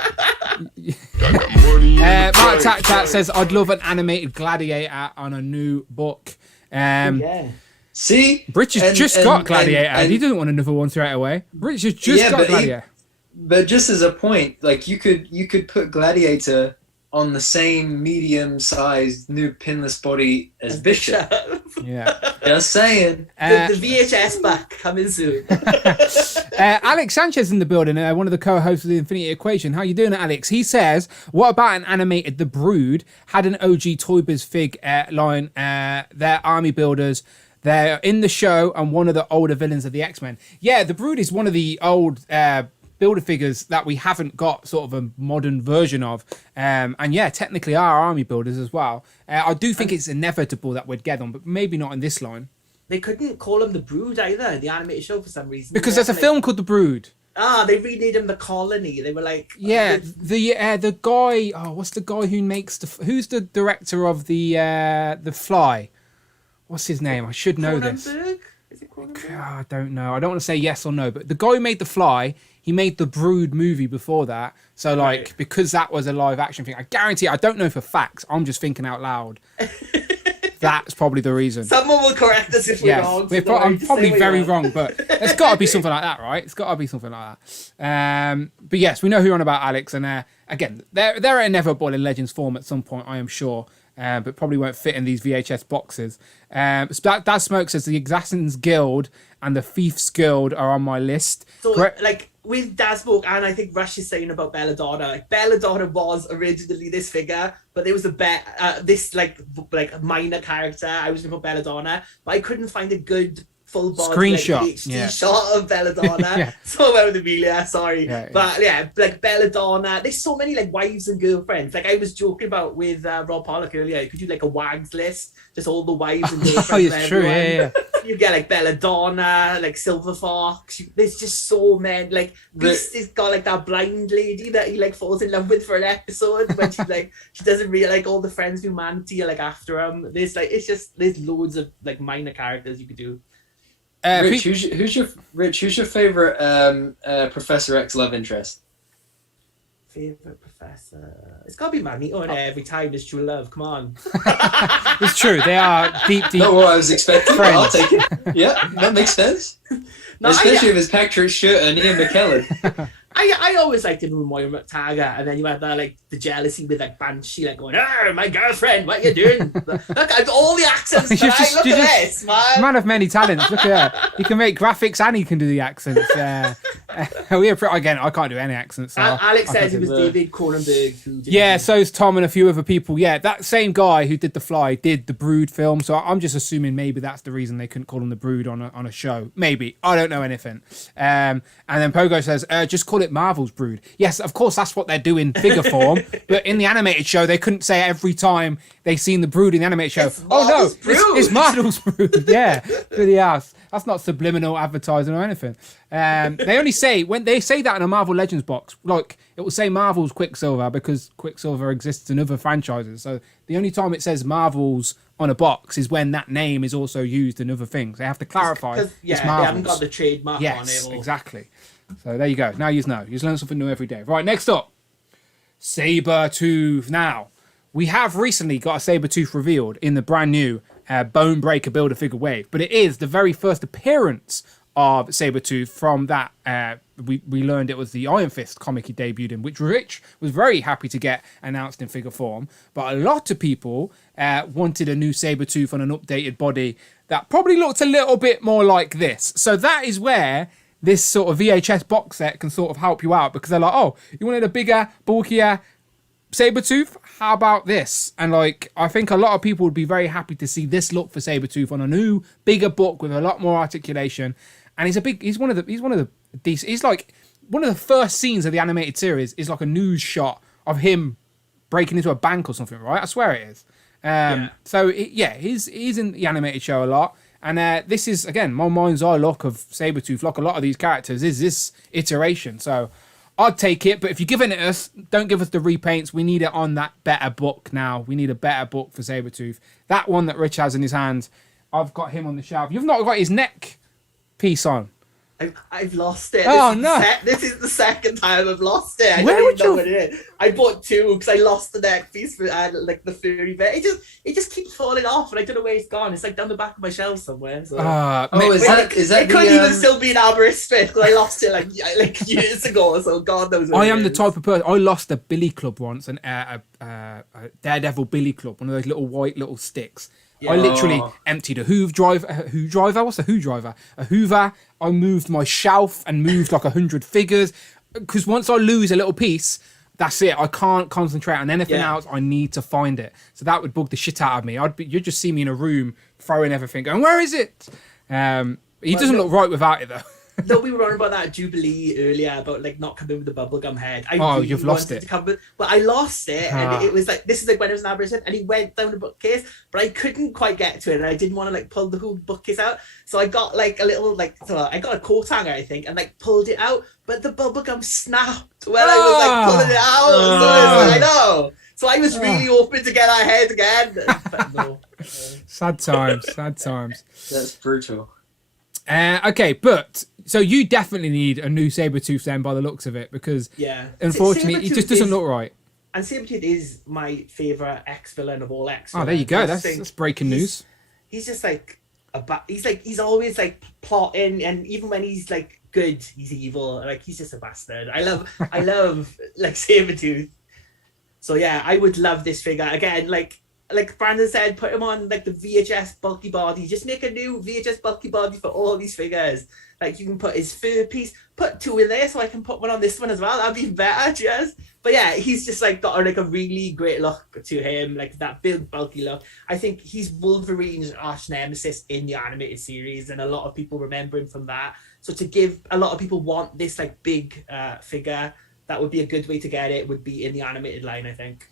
Mark Tac says, I'd love an animated Gladiator on a new book. See? Rich has just got Gladiator, and he doesn't want another one straight away. Rich has just got Gladiator. But just as a point, like you could put Gladiator on the same medium-sized new pinless body as Bishop. Yeah. Just saying. The VHS back coming soon. Alex Sanchez in the building, one of the co-hosts of the Infinity Equation. How you doing, Alex? He says, what about an animated The Brood? Had an OG Toy Biz fig line. They're army builders. They're in the show and one of the older villains of the X-Men. Yeah, The Brood is one of the old builder figures that we haven't got sort of a modern version of. And yeah, technically are army builders as well. I do think it's inevitable that we'd get them, but maybe not in this line. They couldn't call him The Brood either in the animated show for some reason. Because there's a film called The Brood. They renamed him The Colony. They were like... Yeah, the guy... Oh, what's the guy who makes the... Who's the director of the Fly? What's his name? I should know this. Is it Cronenberg? I don't know. I don't want to say yes or no, but the guy who made The Fly, he made the Brood movie before that. So, like, because that was a live action thing, I guarantee, I don't know for facts. I'm just thinking out loud. That's probably the reason. Someone will correct us if we're wrong. I'm probably very wrong, but there's got to be something like that, right? It's got to be something like that. But yes, we know who you're on about, Alex. And again, they're inevitable in Legends form at some point, I am sure. But probably won't fit in these VHS boxes. Dad Smoke says the Assassins Guild and the Thieves Guild are on my list. So, like, with Dad Smoke, and I think Rush is saying about Belladonna, like, Belladonna was originally this figure, but there was this minor character. I was going to put Belladonna, but I couldn't find a good full body screenshot, HD shot of Belladonna. So well with Amelia, sorry. But yeah, like Belladonna, there's so many like wives and girlfriends. Like I was joking about with Rob Pollock earlier, you could do like a WAGs list, just all the wives and girlfriends. It's true, yeah. You get like Belladonna, like Silver Fox. There's just so many. Like Beast has got like that blind lady that he like falls in love with for an episode when she doesn't really like all the friends humanity are like after him. There's loads of like minor characters you could do. Rich, who's your favorite Professor X love interest? Favorite professor? It's got to be Magneto, and every time there's true love. Come on. It's true. They are deep. Not what I was expecting. Friends. I'll take it. Yeah, that makes sense. Especially with his Patrick shirt and Ian McKellen. I always liked him with Moira McTaggart, and then you had that like the jealousy with like Banshee, like going, "Oh, my girlfriend, what you doing?" Look at all the accents. Look at this, man of many talents. Look at that. He can make graphics and he can do the accents. Again, I can't do any accents. So Alex says it was David Cronenberg who did. Yeah, so is Tom and a few other people. Yeah, that same guy who did The Fly did the Brood film. So I'm just assuming maybe that's the reason they couldn't call him the Brood on a show. Maybe, I don't know anything. And then Pogo says, just call it Marvel's Brood. Yes, of course, that's what they're doing figure form. But in the animated show, they couldn't say every time they seen the Brood in the animated show, it's Marvel's Brood. Yeah, really ass. That's not subliminal advertising or anything. They only say, when they say that in a Marvel Legends box, like it will say Marvel's Quicksilver because Quicksilver exists in other franchises. So the only time it says Marvel's on a box is when that name is also used in other things. They have to clarify. They haven't got the trademark on it. Yes, exactly. So there you go. Now you know. You learn something new every day. Right, next up, Sabretooth. Now, we have recently got a Sabretooth revealed in the brand new Bone Breaker Build-A-Figure wave, but it is the very first appearance of Sabretooth from that. We learned it was the Iron Fist comic he debuted in, which Rich was very happy to get announced in figure form. But a lot of people wanted a new Sabretooth on an updated body that probably looked a little bit more like this. So that is where this sort of VHS box set can sort of help you out, because they're like, oh, you wanted a bigger, bulkier Sabretooth? How about this? And like, I think a lot of people would be very happy to see this look for Sabretooth on a new, bigger book with a lot more articulation. And he's one of the first scenes of the animated series is like a news shot of him breaking into a bank or something, right? I swear it is. So he's in the animated show a lot. And this is, again, my mind's eye look of Sabretooth, like a lot of these characters, is this iteration. So I'd take it, but if you're giving it us, don't give us the repaints. We need it on that better book now. We need a better book for Sabretooth. That one that Rich has in his hand, I've got him on the shelf. You've not got his neck piece on. I've lost it. Oh, no. This is the second time I've lost it. I Where don't would even know you- what it is. I bought two because I lost the neck piece for like the furry bit. It just keeps falling off, and I don't know where it's gone. It's like down the back of my shelf somewhere. So. Is that it could even still be an Alvarez Smith because I lost it like years ago. So God knows. I am the type of person. I lost a billy club once, a Daredevil billy club, one of those little white little sticks. Yeah. I literally emptied a Hoover driver. What's a Hoover driver? A Hoover. I moved my shelf and moved like 100 figures. Because once I lose a little piece, that's it. I can't concentrate on anything else. I need to find it. So that would bug the shit out of me. You'd just see me in a room throwing everything, going, "Where is it?" He doesn't look right without it though. No, we were on about that Jubilee earlier about like not coming with the bubblegum head. You've lost it. But I lost it, and it was like this is like when it was an aberration, and he went down the bookcase, but I couldn't quite get to it, and I didn't want to like pull the whole bookcase out, so I got like a little I got a coat hanger, I think, and like pulled it out, but the bubblegum snapped when I was like pulling it out. I know. So I was really hoping to get our head again, but no. Sad times. That's brutal. Okay, but so you definitely need a new Sabretooth then by the looks of it, because unfortunately it just doesn't look right. And Sabretooth is my favourite ex-villain of all X. Oh, there you go. That's breaking news. He's just like he's always like plotting, and even when he's like good, he's evil. Like he's just a bastard. I love like Sabretooth. So yeah, I would love this figure again. Like Brandon said, put him on like the VHS bulky body. Just make a new VHS bulky body for all these figures. Like you can put his fur piece, put two in there so I can put one on this one as well. That'd be better, just. But yeah, he's just like got like a really great look to him, like that big bulky look. I think he's Wolverine's arch nemesis in the animated series, and a lot of people remember him from that. So to give a lot of people want this like big figure, that would be a good way to get it. Would be in the animated line, I think.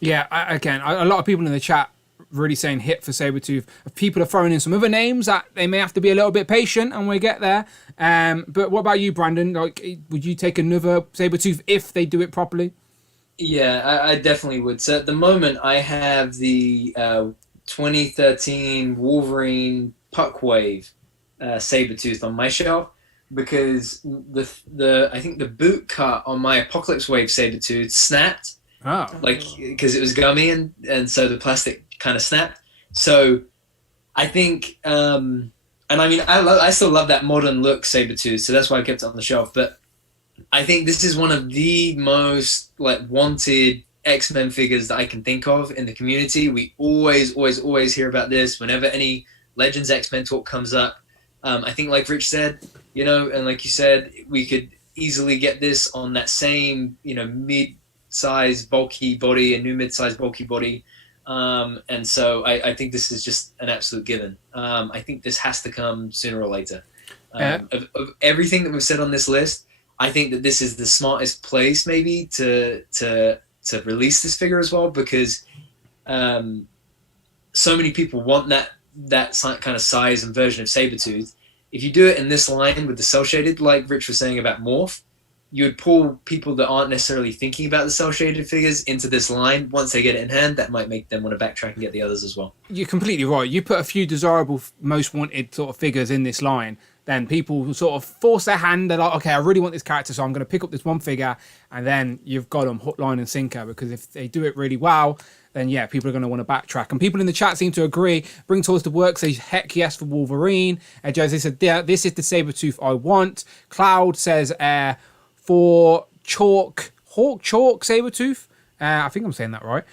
Yeah, a lot of people in the chat really saying hit for Sabretooth. People are throwing in some other names that they may have to be a little bit patient and we get there. But what about you, Brandon? Like, would you take another Sabretooth if they do it properly? Yeah, I definitely would. So at the moment, I have the 2013 Wolverine Puckwave Sabretooth on my shelf, because I think the boot cut on my Apocalypse Wave Sabretooth snapped. Oh. Like, because it was gummy and so the plastic kind of snapped. So I think, and I mean, I still love that modern look Sabretooth, so that's why I kept it on the shelf. But I think this is one of the most like wanted X-Men figures that I can think of in the community. We always hear about this whenever any Legends X-Men talk comes up. I think like Rich said, and like you said, we could easily get this on that same, mid-size bulky body, a new mid-size bulky body. And so I think this is just an absolute given. I think this has to come sooner or later. Of everything that we've said on this list, I think that this is the smartest place maybe to release this figure as well, because so many people want that kind of size and version of Sabretooth. If you do it in this line with the cell shaded, like Rich was saying about Morph, you would pull people that aren't necessarily thinking about the cell shaded figures into this line. Once they get it in hand, that might make them want to backtrack and get the others as well. You're completely right. You put a few desirable, most wanted sort of figures in this line, then people will sort of force their hand. They're like, okay, I really want this character, so I'm going to pick up this one figure, and then you've got them hook, line, and sinker, because if they do it really well, then yeah, people are going to want to backtrack. And people in the chat seem to agree. Bring Toys to Work says, heck yes for Wolverine. Jose said, yeah, this is the Sabretooth I want. Cloud says, for Hawk Chalk Sabretooth. I think I'm saying that right.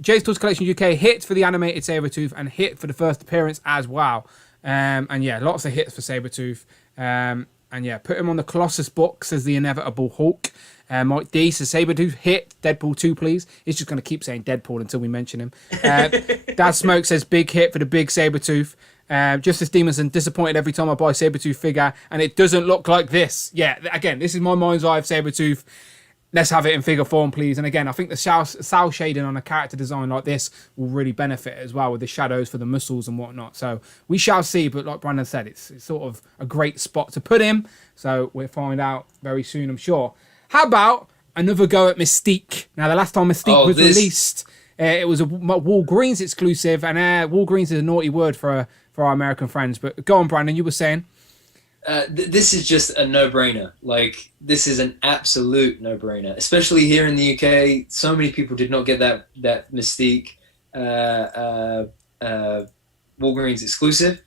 Jay's Toys Collection UK, hit for the animated Sabretooth and hit for the first appearance as well. And yeah, lots of hits for Sabretooth. And yeah, put him on the Colossus box as the inevitable Hulk. Mike D says Sabretooth hit Deadpool 2, please. He's just going to keep saying Deadpool until we mention him. Dad Smoke says big hit for the big Sabretooth. Justice Demonson, disappointed every time I buy a Sabretooth figure and it doesn't look like this. Yeah, again, this is my mind's eye of Sabretooth. Let's have it in figure form, please. And again, I think the cell shading on a character design like this will really benefit as well, with the shadows for the muscles and whatnot. So we shall see. But like Brandon said, it's sort of a great spot to put him. So we'll find out very soon, I'm sure. How about another go at Mystique? Now, the last time Mystique was released, it was a Walgreens exclusive, and Walgreens is a naughty word for our American friends. But go on, Brandon, you were saying? This is just a no-brainer. Like, this is an absolute no-brainer, especially here in the UK. So many people did not get that Mystique Wolverine's exclusive.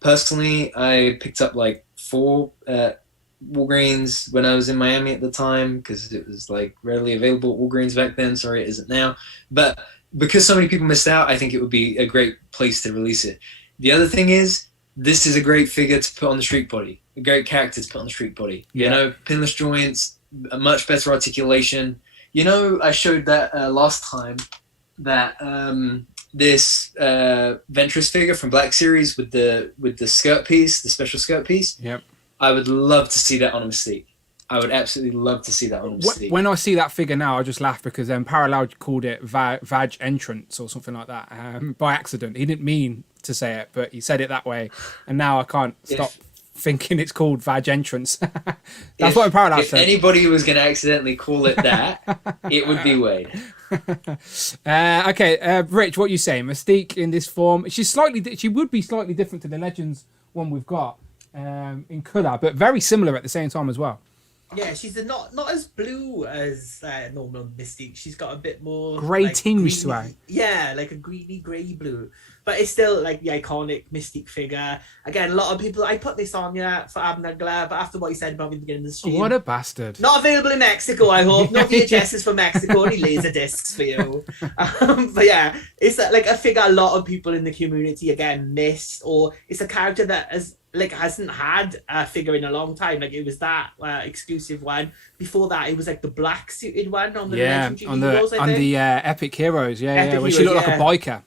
Personally, I picked up like 4 Wolverines when I was in Miami at the time because it was like readily available at Wolverines back then. Sorry, it isn't now. But because so many people missed out, I think it would be a great place to release it. The other thing is, this is a great figure to put on the street body, a great character to put on the street body. Yeah. You know, pinless joints, a much better articulation. You know, I showed that last time that this Ventress figure from Black Series with the skirt piece, the special skirt piece. Yep. I would love to see that on a Mystique. I would absolutely love to see that on a Mystique. When I see that figure now, I just laugh because Paraloud called it Vag Entrance or something like that by accident. He didn't mean to say it, but he said it that way, and now I can't stop thinking it's called Vag Entrance. That's what Paraloud said. If anybody was going to accidentally call it that, it would be Wade. Okay, Rich, what are you saying? Mystique in this form, she would be slightly different to the Legends one we've got in colour, but very similar at the same time as well. Yeah, she's not as blue as normal Mystique. She's got a bit more grey like, tinge to her. Yeah, like a greeny grey blue. But it's still like the iconic Mystique figure. Again, a lot of people, I put this on for Abnagla, but after what he said about me at the beginning of the stream. What a bastard. Not available in Mexico, I hope. No VHSs for Mexico, only laser discs for you. But yeah, it's like a figure a lot of people in the community, again, missed, or it's a character that hasn't had a figure in a long time. Like, it was that exclusive one. Before that, it was like the black suited one on the on the Epic Heroes, where she looked like a biker.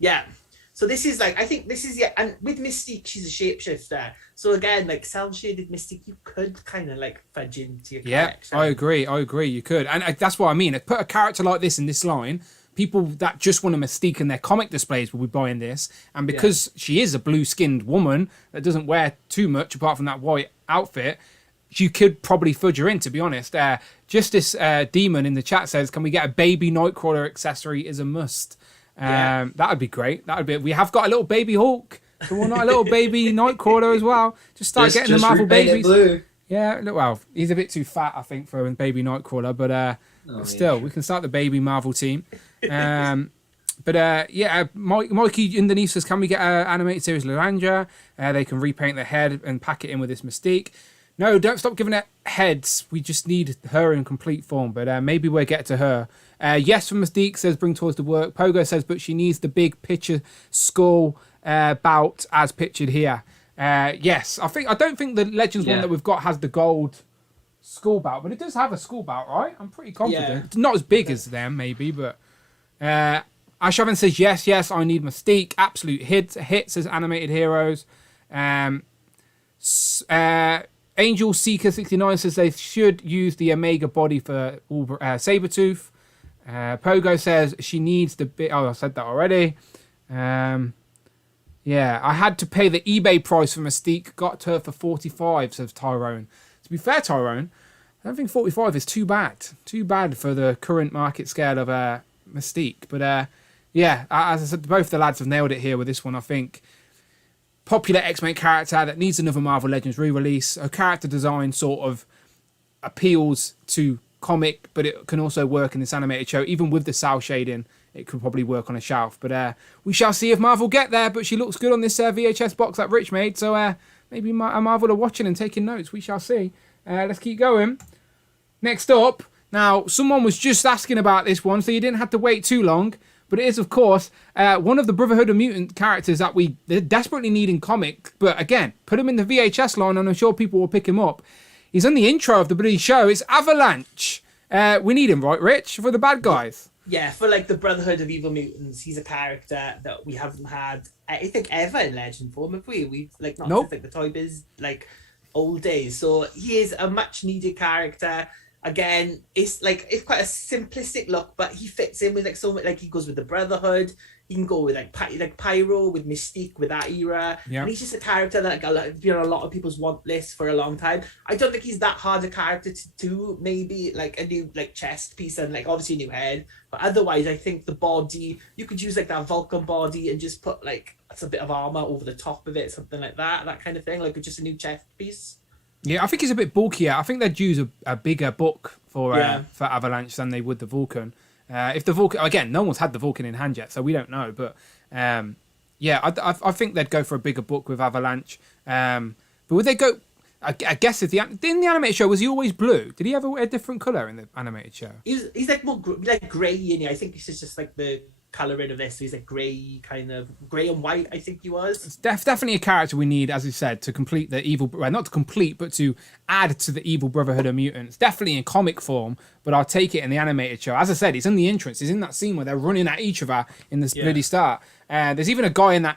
Yeah. So this is like, I think this is, and with Mystique, she's a shapeshifter. So again, like cell-shaded Mystique, you could kind of like fudge into your collection. I agree, you could. And that's what I mean. Put a character like this in this line, people that just want a Mystique in their comic displays will be buying this. And because she is a blue-skinned woman that doesn't wear too much apart from that white outfit, you could probably fudge her in, to be honest. Justice Demon in the chat says, can we get a baby Nightcrawler accessory is a must. That would be great. We have got a little baby Hulk, so why not a little baby Nightcrawler as well? Just getting the Marvel babies. Blue. Yeah, well, he's a bit too fat, I think, for a baby Nightcrawler, but still, we can start the baby Marvel team. Mikey underneath says, can we get an animated series Loranja? They can repaint the head and pack it in with this Mystique. No, don't stop giving it heads. We just need her in complete form, but maybe we'll get to her. Yes from Mystique says, bring toys to work. Pogo says, but she needs the big picture skull bout as pictured here. Yes, I don't think the Legends one that we've got has the gold skull bout, but it does have a skull bout, right? I'm pretty confident. Yeah. It's not as big as them, maybe, but... Ashavan says, yes, I need Mystique. Absolute hits as animated heroes. Angel Seeker 69 says they should use the Omega body for Sabretooth. Pogo says she needs the bit. Oh, I said that already. I had to pay the eBay price for Mystique. Got her for 45, says Tyrone. To be fair, Tyrone, I don't think 45 is too bad. Too bad for the current market scale of Mystique. But as I said, both the lads have nailed it here with this one, I think. Popular X-Men character that needs another Marvel Legends re-release. Her character design sort of appeals to comic, but it can also work in this animated show. Even with the cell shading, it could probably work on a shelf. But we shall see if Marvel get there. But she looks good on this VHS box that Rich made. So maybe Marvel are watching and taking notes. We shall see. Let's keep going. Next up. Now, someone was just asking about this one, so you didn't have to wait too long. But it is, of course, one of the Brotherhood of Mutant characters that we desperately need in comic. But again, put him in the VHS line and I'm sure people will pick him up. He's on the intro of the bloody show. It's Avalanche. We need him, right, Rich? For the bad guys. Yeah, for like the Brotherhood of Evil Mutants, he's a character that we haven't had, I think, ever in Legend form, have we? We've like not since like the Toy Biz like old days. So he is a much needed character. Again, it's quite a simplistic look, but he fits in with like so much. Like he goes with the Brotherhood. He can go with like Pyro, with Mystique, with that era. Yeah. And he's just a character that been on a lot of people's want list for a long time. I don't think he's that hard a character to do. Maybe like a new like chest piece and like obviously a new head. But otherwise, I think the body, you could use like that Vulcan body and just put like a bit of armor over the top of it, something like that kind of thing, like just a new chest piece. Yeah, I think he's a bit bulkier. I think they'd use a bigger book for Avalanche than they would the Vulcan. If the Vulcan, again, no one's had the Vulcan in hand yet, so we don't know. But I think they'd go for a bigger book with Avalanche. But would they go? I guess in the animated show, was he always blue? Did he have a different color in the animated show? He's like more like grey, and I think this is just like the colouring of this. So he's like grey, kind of grey and white. I think he was. It's definitely a character we need, as you said, to complete the evil. Well, not to complete, but to add to the evil Brotherhood of Mutants. Definitely in comic form, but I'll take it in the animated show. As I said, he's in the entrance. He's in that scene where they're running at each other in the bloody start. There's even a guy in that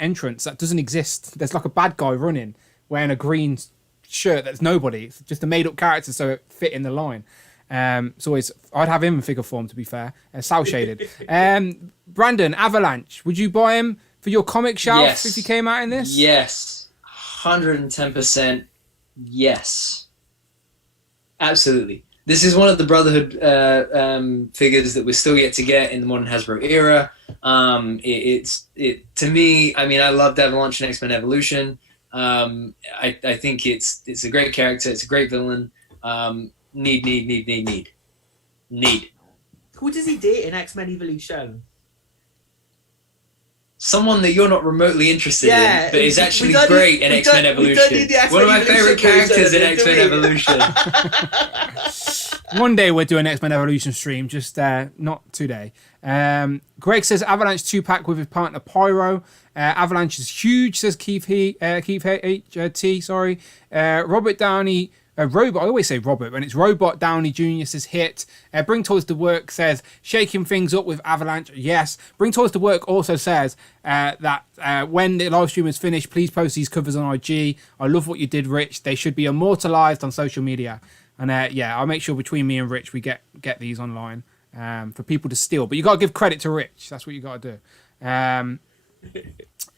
entrance that doesn't exist. There's like a bad guy running wearing a green shirt that's nobody. It's just a made-up character, so it fit in the line. It's always, I'd have him in figure form, to be fair. Cel shaded. Brandon, Avalanche, would you buy him for your comic shelf if he came out in this? Yes, 110%. Yes, absolutely. This is one of the Brotherhood figures that we're still yet to get in the modern Hasbro era. To me, I mean, I loved Avalanche and X-Men Evolution. I think it's a great character. It's a great villain. Need. Who does he date in X-Men Evolution? Someone that you're not remotely interested in, but is actually great in X-Men Evolution. One of my favorite characters in X-Men Evolution. One day we'll do an X-Men Evolution stream, just not today. Greg says Avalanche 2-pack with his partner Pyro. Avalanche is huge, says Keith T. Sorry. Robert Downey. Robot, I always say Robert, and it's Robot Downey Jr. says hit. Bring Toys to Work says shaking things up with Avalanche. Yes. Bring Toys to Work also says that when the live stream is finished, please post these covers on IG. I love what you did, Rich. They should be immortalized on social media. And I'll make sure between me and Rich we get these online for people to steal. But you got to give credit to Rich. That's what you got to do.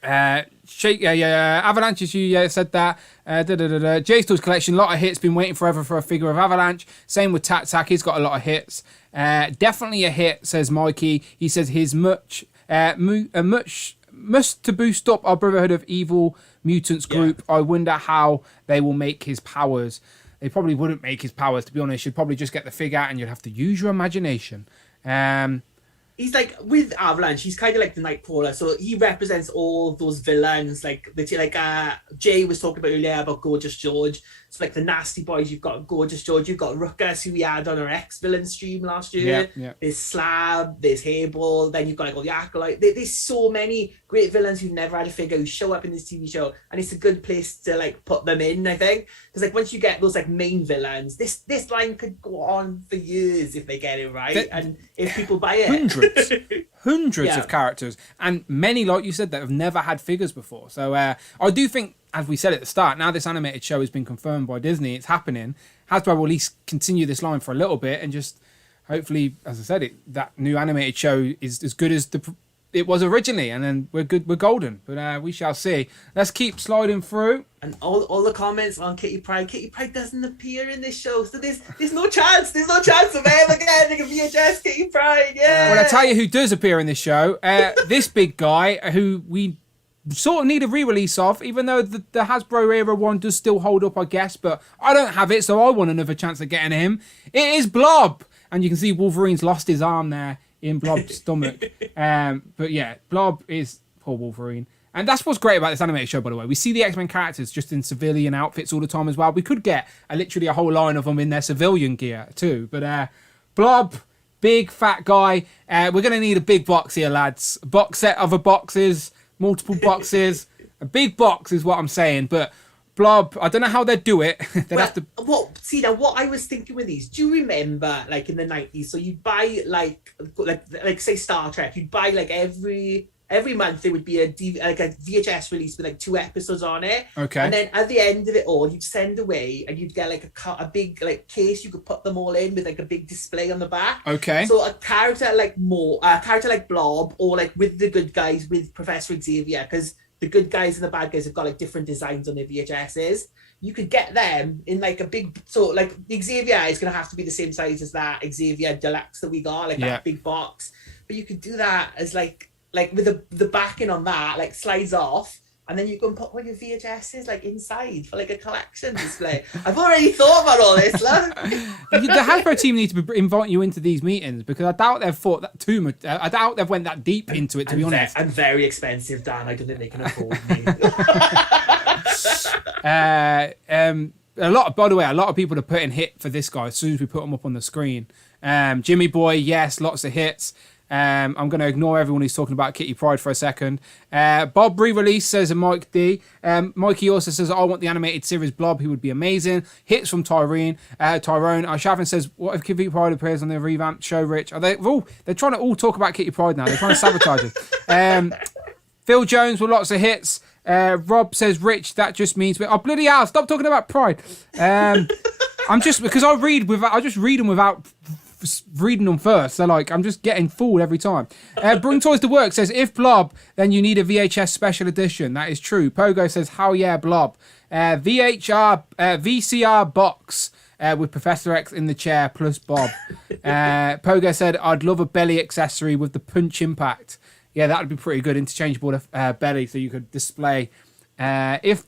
Avalanche, as you said that. J-Stores collection, a lot of hits. Been waiting forever for a figure of Avalanche. Same with Tak. He's got a lot of hits. Definitely a hit, says Mikey. He says his much to boost up our Brotherhood of Evil Mutants group. I wonder how they will make his powers. They probably wouldn't make his powers, to be honest. You'd probably just get the figure and you'd have to use your imagination. He's like, with Avalanche, he's kind of like the Nightcrawler, so he represents all those villains, like Jay was talking about earlier about Gorgeous George. So like the Nasty Boys, you've got Gorgeous George, you've got Ruckus, who we had on our X-Villain stream last year. There's Slab, there's Hairball, then you've got like all the Acolyte. There's so many great villains who've never had a figure who show up in this TV show, and it's a good place to like put them in, I think. Because like once you get those like main villains, this line could go on for years if they get it right, and if people buy it. Hundreds of characters, and many, like you said, that have never had figures before. So I do think, as we said at the start, now this animated show has been confirmed by Disney, it's happening. Hasbro will at least continue this line for a little bit, and just hopefully, as I said, that new animated show is as good as it was originally, and then we're golden. But we shall see. Let's keep sliding through. And all the comments on Kitty Pryde. Kitty Pryde doesn't appear in this show, so there's no chance. There's no chance of ever getting a VHS Kitty Pryde. Yeah. Well, I tell you who does appear in this show. This big guy who we sort of need a re-release of, even though the Hasbro era one does still hold up, I guess. But I don't have it, so I want another chance of getting him. It is Blob, and you can see Wolverine's lost his arm there in Blob's stomach. But yeah, Blob is poor Wolverine. And that's what's great about this animated show, by the way. We see the X-Men characters just in civilian outfits all the time as well. We could get literally a whole line of them in their civilian gear too. But Blob, big fat guy. We're going to need a big box here, lads. A box set of boxes, multiple boxes. A big box is what I'm saying. But Blob, I don't know how they'd do it. What I was thinking with these, do you remember like in the 90s, so you'd buy like say Star Trek, you'd buy like every every month there would be a VHS release with like 2 episodes on it. Okay. And then at the end of it all, you'd send away and you'd get like a big like case you could put them all in with like a big display on the back. Okay. So a character like Blob, or like with the good guys with Professor Xavier, because the good guys and the bad guys have got like different designs on their VHSs. You could get them in like a big, so like the Xavier is going to have to be the same size as that Xavier Deluxe that we got, like that big box. But you could do that as like with the backing on that, like slides off, and then you can put all your VHSs like inside for like a collection display. I've already thought about all this, look. The Hasbro team need to be inviting you into these meetings, because I doubt they've thought that too much. I doubt they've went that deep into it, to be honest. I'm very expensive, Dan. I don't think they can afford me. By the way, a lot of people are putting hit for this guy as soon as we put him up on the screen. Jimmy Boy, yes, lots of hits. I'm going to ignore everyone who's talking about Kitty Pryde for a second. Bob re-release, says Mike D. Mikey also says, I want the animated series Blob, he would be amazing. Hits from Tyrone. Shavin says, what if Kitty Pryde appears on the revamped show, Rich? They're trying to all talk about Kitty Pryde now. They're trying to sabotage us. Phil Jones with lots of hits. Rob says, Rich, that just means... Oh, bloody hell, stop talking about Pride. I'm just... Because I just read them without reading them first. So, like, I'm just getting fooled every time. Bring Toys to Work says, if Blob, then you need a VHS special edition. That is true. Pogo says, hell yeah, Blob. VCR box with Professor X in the chair plus Bob. Pogo said, I'd love a belly accessory with the punch impact. Yeah, that would be pretty good. Interchangeable belly, so you could display. If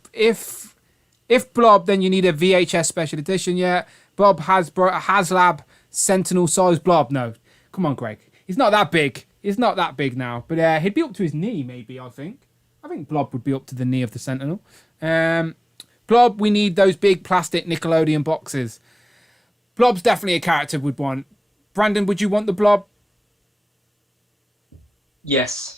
Blob, then you need a VHS special edition. Yeah, Bob HasLab Sentinel size Blob. No, come on, Greg. He's not that big. He's not that big now. But he'd be up to his knee, maybe. I think Blob would be up to the knee of the Sentinel. Blob, we need those big plastic Nickelodeon boxes. Blob's definitely a character we'd want. Brandon, would you want the Blob? Yes.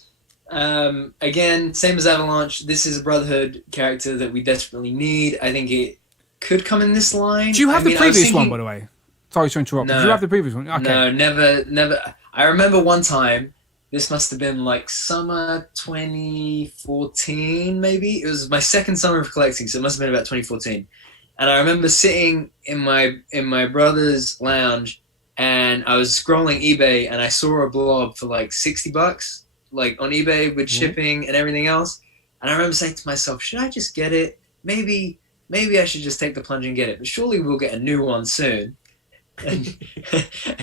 Again, same as Avalanche, this is a Brotherhood character that we desperately need. I think it could come in this line. Do you have the previous one, by the way? Sorry to interrupt. No. Did you have the previous one? Okay. No, never. I remember one time, this must have been like summer 2014, maybe. It was my second summer of collecting, so it must have been about 2014. And I remember sitting in my brother's lounge, and I was scrolling eBay, and I saw a Blob for like $60, like on eBay with shipping and everything else. And I remember saying to myself, should I just get it? Maybe I should just take the plunge and get it. But surely we'll get a new one soon. And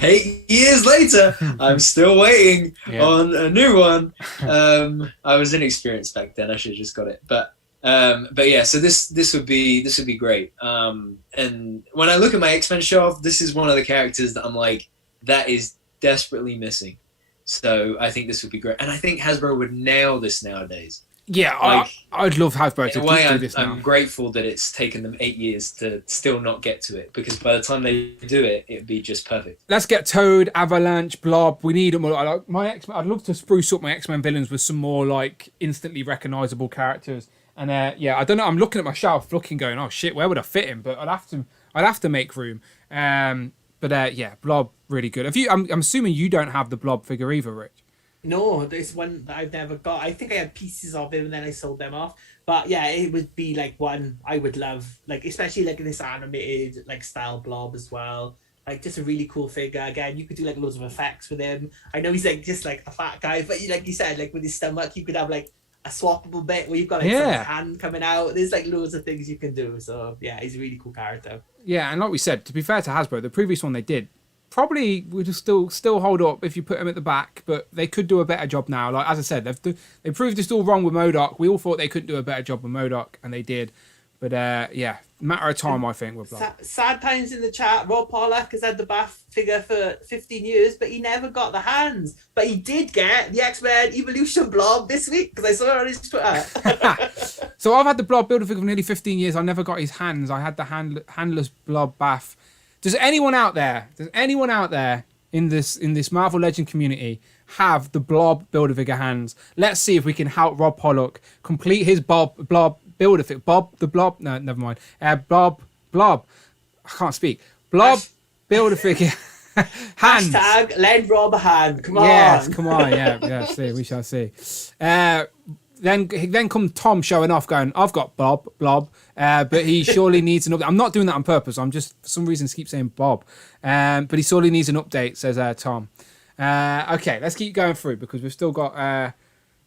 8 years later, I'm still waiting on a new one. I was inexperienced back then. I should have just got it. But yeah, so this would be great. And when I look at my X-Men shelf, this is one of the characters that I'm like, that is desperately missing. So I think this would be great, and I think Hasbro would nail this nowadays. Yeah, like, I'd love Hasbro to do this now. I'm grateful that it's taken them 8 years to still not get to it, because by the time they do it, it'd be just perfect. Let's get Toad, Avalanche, Blob. We need them. I'd love to spruce up my X-Men villains with some more like instantly recognizable characters. And I don't know. I'm looking at my shelf, going, oh shit, where would I fit him? But I'd have to make room. Blob, really good. I'm assuming you don't have the Blob figure either, Rich. No, there's one that I've never got. I think I had pieces of him and then I sold them off. But yeah, it would be like one I would love, like especially like in this animated like style Blob as well. Like just a really cool figure. Again, you could do like loads of effects with him. I know he's like just like a fat guy, but like you said, like with his stomach, you could have like a swappable bit where you've got like some hand coming out. There's like loads of things you can do. So yeah, he's a really cool character. Yeah, and like we said, to be fair to Hasbro, the previous one they did probably would still hold up if you put him at the back, but they could do a better job now. Like as I said, they proved us all wrong with MODOK. We all thought they couldn't do a better job with MODOK, and they did. But matter of time, I think. With sad times in the chat. Rob Pollock has had the Bath figure for 15 years, but he never got the hands. But he did get the X-Men Evolution Blob this week because I saw it on his Twitter. So I've had the Blob builder figure for nearly 15 years. I never got his hands. I had the handless Blob Bath. Does anyone out there in this Marvel Legend community have the Blob builder figure hands? Let's see if we can help Rob Pollock complete his Blob builder figure. Bob the Blob? No, never mind. Blob. I can't speak. Blob builder figure. Hands. Hashtag lend Rob a hand. Come on. Yes, come on. Yeah. See, we shall see. Then come Tom showing off, going, "I've got Blob, but he surely needs an update." I'm not doing that on purpose. I'm just for some reason keep saying Bob, but he surely needs an update, says Tom. Okay, let's keep going through because we've still got.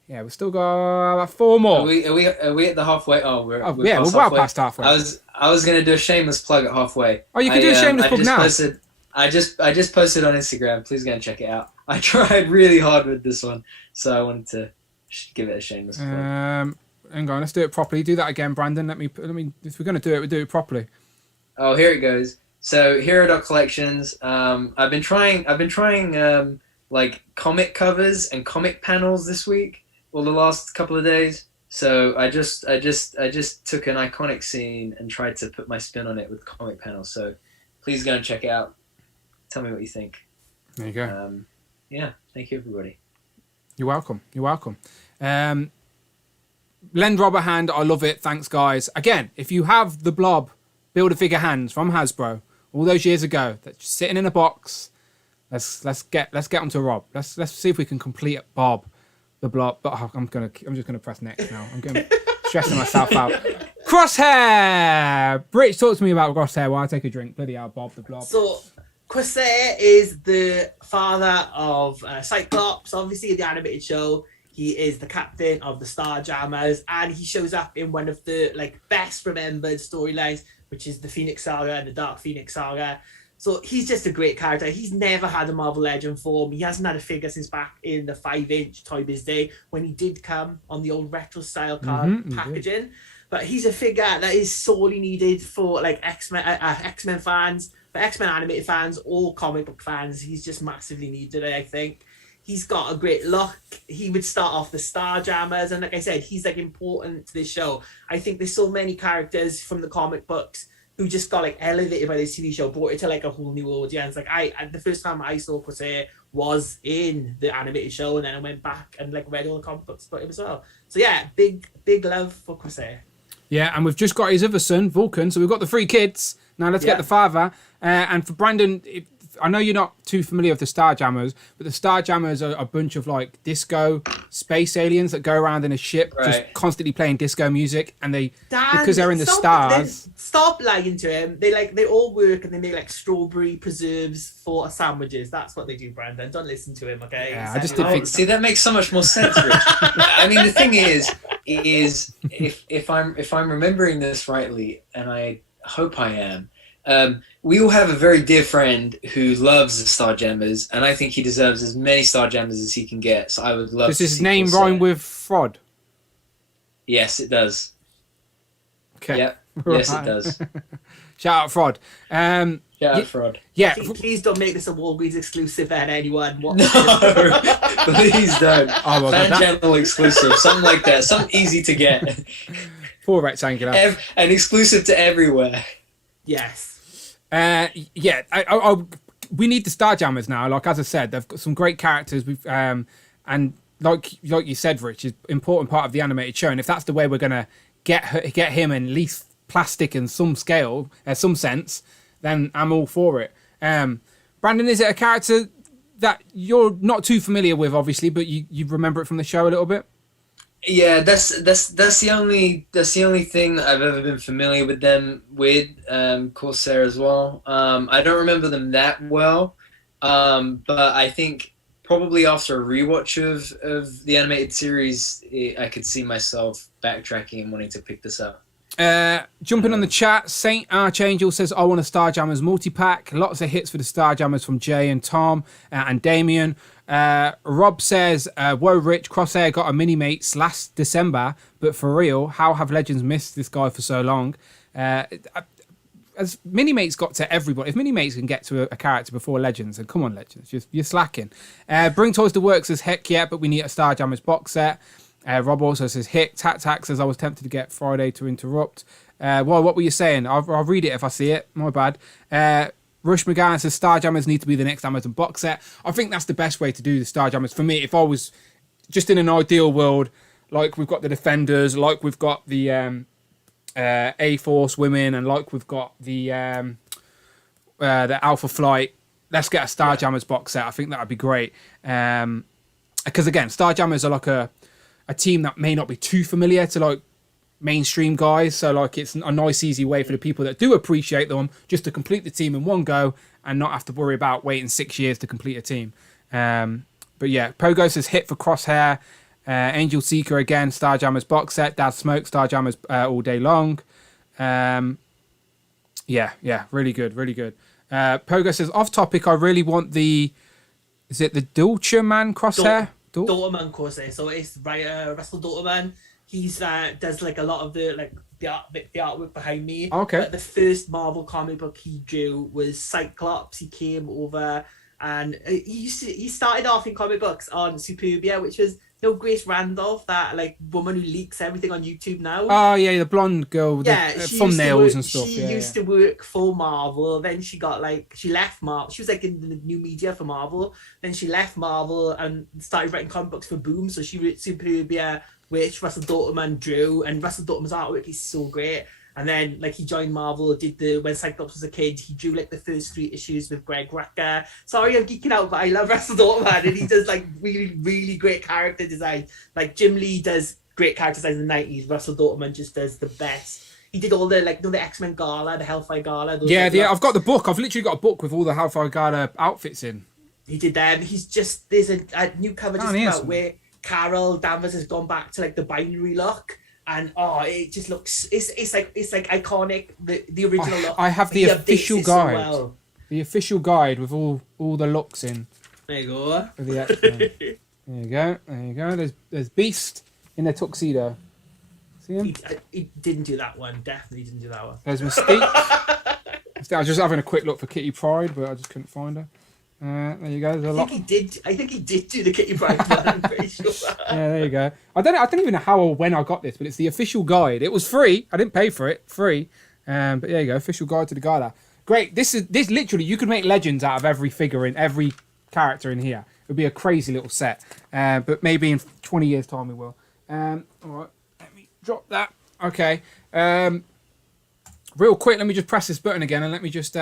We've still got about 4 more. Are we at the halfway? We're well past halfway. I was gonna do a shameless plug at halfway. Oh, you can do a shameless plug now. I just posted on Instagram. Please go and check it out. I tried really hard with this one, so I wanted to give it a shameless plug. Hang on, let's do it properly. Do that again, Brandon. Let me. If we're gonna do it, we'll do it properly. Oh, here it goes. So Hero Collections. I've been trying like comic covers and comic panels this week. Well, the last couple of days. So I just took an iconic scene and tried to put my spin on it with comic panels. So please go and check it out. Tell me what you think. There you go. Thank you, everybody. You're welcome. Lend Rob a hand. I love it. Thanks, guys. Again, if you have the Blob Build-A-Figure hands from Hasbro all those years ago, that's just sitting in a box, let's get onto Rob. Let's see if we can complete Bob. The Blob, but I'm just gonna press next now. I'm going stressing myself out. Crosshair. Rich, talk to me about Crosshair while I take a drink. Bloody hell, Bob the Blob. So Crosshair is the father of Cyclops. Obviously, in the animated show, he is the captain of the Starjammers, and he shows up in one of the best remembered storylines, which is the Phoenix Saga and the Dark Phoenix Saga. So he's just a great character. He's never had a Marvel Legend form. He hasn't had a figure since back in the 5-inch Toy Biz day when he did come on the old retro style card packaging. But he's a figure that is sorely needed for X-Men fans, for X-Men animated fans, or comic book fans. He's just massively needed, I think. He's got a great look. He would start off the Starjammers, and like I said, he's important to this show. I think there's so many characters from the comic books who just got elevated by this TV show, brought it to a whole new audience. The first time I saw Crosshair was in the animated show, and then I went back and read all the comic books about him as well. So yeah, big love for Crosshair. Yeah, and we've just got his other son, Vulcan. So we've got the 3 kids. Now let's get the father. And for Brandon, I know you're not too familiar with the Starjammers, but the Starjammers are a bunch of disco space aliens that go around in a ship, just constantly playing disco music, and because they're in the stars. Stop lying to him. They all work and they make strawberry preserves for sandwiches. That's what they do, Brandon. Don't listen to him, okay? Yeah, I just didn't think. See, that makes so much more sense, Rich. I mean, the thing is if I'm remembering this rightly, and I hope I am. We all have a very dear friend who loves the Starjammers, and I think he deserves as many Starjammers as he can get. So I would love. Does his name rhyme with Frod? Yes, it does. Okay. Yep. Yes, it does. Shout out Frod. Shout out Frod. Yeah. Please don't make this a Walgreens exclusive, and anyone. No, please don't. Fan channel exclusive, something like that, something easy to get. Poor rectangular. And exclusive to everywhere. Yes. We need the Starjammers now. As I said, they've got some great characters. And like you said, Rich, is an important part of the animated show. And if that's the way we're gonna get him in at least plastic in some scale, some sense, then I'm all for it. Brandon, is it a character that you're not too familiar with, obviously, but you remember it from the show a little bit? Yeah, that's the only thing that I've ever been familiar with them with. Corsair as well. I don't remember them that well, but I think probably after a rewatch of the animated series, I could see myself backtracking and wanting to pick this up. Jumping on the chat, Saint Archangel says, I want a Starjammers multi-pack. Lots of hits for the Starjammers from Jay and Tom and Damien. Rob says, whoa, Rich, Crosshair got a Mini-Mates last December, but for real, how have Legends missed this guy for so long? As Mini-Mates got to everybody, if Mini-Mates can get to a character before Legends, then come on, Legends, you're slacking. Bring Toys to Work says, heck yeah, but we need a Starjammers box set. Rob also says, hit. Tac says, I was tempted to get Friday to interrupt. Well, what were you saying? I'll read it if I see it. My bad. Rush McGann says, Starjammers need to be the next Amazon box set. I think that's the best way to do the Starjammers. For me, if I was just in an ideal world, like we've got the Defenders, like we've got the A-Force women, and like we've got the Alpha Flight let's get a Starjammers box set. I think that would be great. Because again, Starjammers are like a team that may not be too familiar to like mainstream guys. So like it's a nice, easy way for the people that do appreciate them just to complete the team in one go and not have to worry about waiting 6 years to complete a team. But yeah, Pogos is hit for Crosshair. Angel Seeker again, Starjammers box set. Dad Smoke, Starjammers all day long. Yeah, really good, really good. Pogo says, off topic, I really want is it the Dolceman Crosshair? Dolceman Crosshair. So it's Russell Dolceman. He's does like a lot of the artwork behind me. Okay. But the first Marvel comic book he drew was Cyclops. He came over and he started off in comic books on Superbia, which was Grace Randolph, that like woman who leaks everything on YouTube now. Oh yeah, the blonde girl with the thumbnails and stuff. She used to work for Marvel. Then she left Marvel. She was like in the new media for Marvel. Then she left Marvel and started writing comic books for Boom. So she wrote Superbia, which Russell Dolceman drew, and Russell Dolceman's artwork is so great. And then like he joined Marvel, when Cyclops was a kid, he drew like the first 3 issues with Greg Rucka. Sorry, I'm geeking out, but I love Russell Dolceman, and he does like really, really great character design. Like Jim Lee does great character design in the 90s. Russell Dolceman just does the best. He did all the the X-Men Gala, the Hellfire Gala. I've got the book. I've literally got a book with all the Hellfire Gala outfits in. He did them. There's a new cover just out where Carol Danvers has gone back to like the binary look. And it just looks it's like iconic, the original look. I have the official guide. So well. The official guide with all the looks in. There you go. For the There you go. There's Beast in a tuxedo. See him? He didn't do that one. Definitely didn't do that one. There's Mystique. I was just having a quick look for Kitty Pryde, but I just couldn't find her. There you go. There's a lot. I think he did do the Kitty Pryde one. I'm pretty sure. Yeah, there you go. I don't even know how or when I got this, but it's the official guide. It was free. I didn't pay for it. Free. But there you go. Official guide to the Gala. Great. This literally, you could make legends out of every figure in every character in here. It would be a crazy little set. But maybe in 20 years' time we will. All right. Let me drop that. Okay. Real quick, let me just press this button again and let me just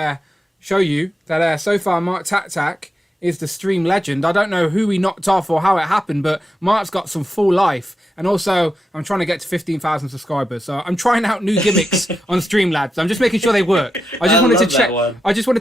show you that so far Mark Tac is the stream legend. I don't know who he knocked off or how it happened, but Mark's got some full life. And also, I'm trying to get to 15,000 subscribers, so I'm trying out new gimmicks on Streamlabs. I'm just making sure they work. I just wanted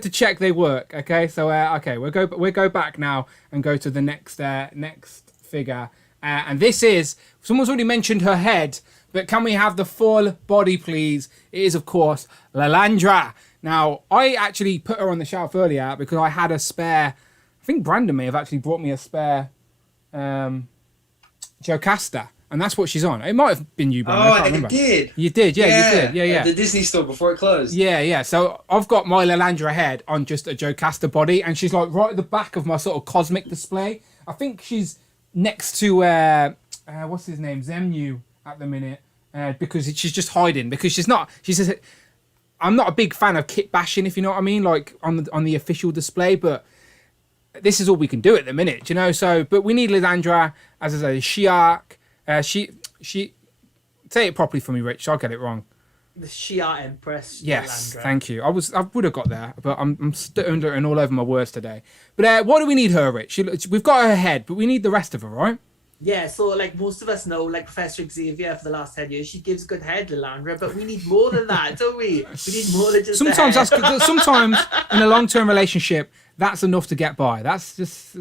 to check they work. Okay, so we'll go back now and go to the next figure. And this is, someone's already mentioned her head, but can we have the full body, please? It is, of course, Lilandra. Now, I actually put her on the shelf earlier because I had a spare. I think Brandon may have actually brought me a spare Jocasta, and that's what she's on. It might have been you, Brandon. I remember. Did. You did, yeah, you did. Yeah. The Disney store before it closed. Yeah. So I've got my Lilandra head on just a Jocasta body, and she's like right at the back of my sort of cosmic display. I think she's next to, what's his name, Zemnu at the minute, because she's just hiding, because I'm not a big fan of kit bashing, if you know what I mean, like on the official display, but this is all we can do at the minute, you know. So, but we need Lilandra as a Shi'ar. She say it properly for me, Rich. I'll get it wrong. The Shi'ar Empress. Yes, Lilandra. thank you. I would have got there, but I'm stuttering all over my words today. But what do we need her, Rich? We've got her head, but we need the rest of her, right? Yeah, so like most of us know, like Professor Xavier for the last 10 years, she gives good head, Lilandra, but we need more than that, don't we? We need more than just sometimes the head. Sometimes in a long-term relationship, that's enough to get by. That's just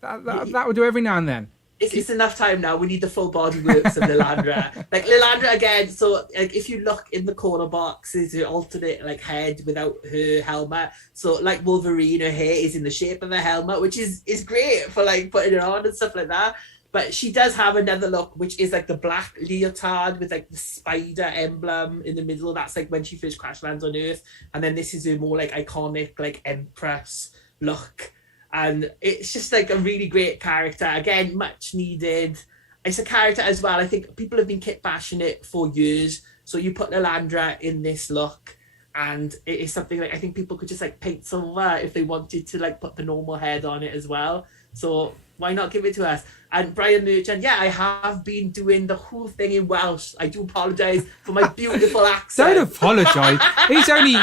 that will do every now and then. It's enough time now. We need the full body works of Lilandra. Like Lilandra again. So like if you look in the corner box, is her alternate like head without her helmet. So like Wolverine, her hair is in the shape of a helmet, which is great for like putting it on and stuff like that. But she does have another look, which is like the black leotard with like the spider emblem in the middle. That's like when she first crash lands on Earth. And then this is her more like iconic like Empress look. And it's just like a really great character. Again, much needed. It's a character as well. I think people have been kit bashing it for years. So you put Lilandra in this look, and it is something like I think people could just like paint silver if they wanted to like put the normal head on it as well. So Why not give it to us? And Brian Merchant, yeah, I have been doing the whole thing in Welsh. I do apologise for my beautiful accent. Don't apologise. He's only.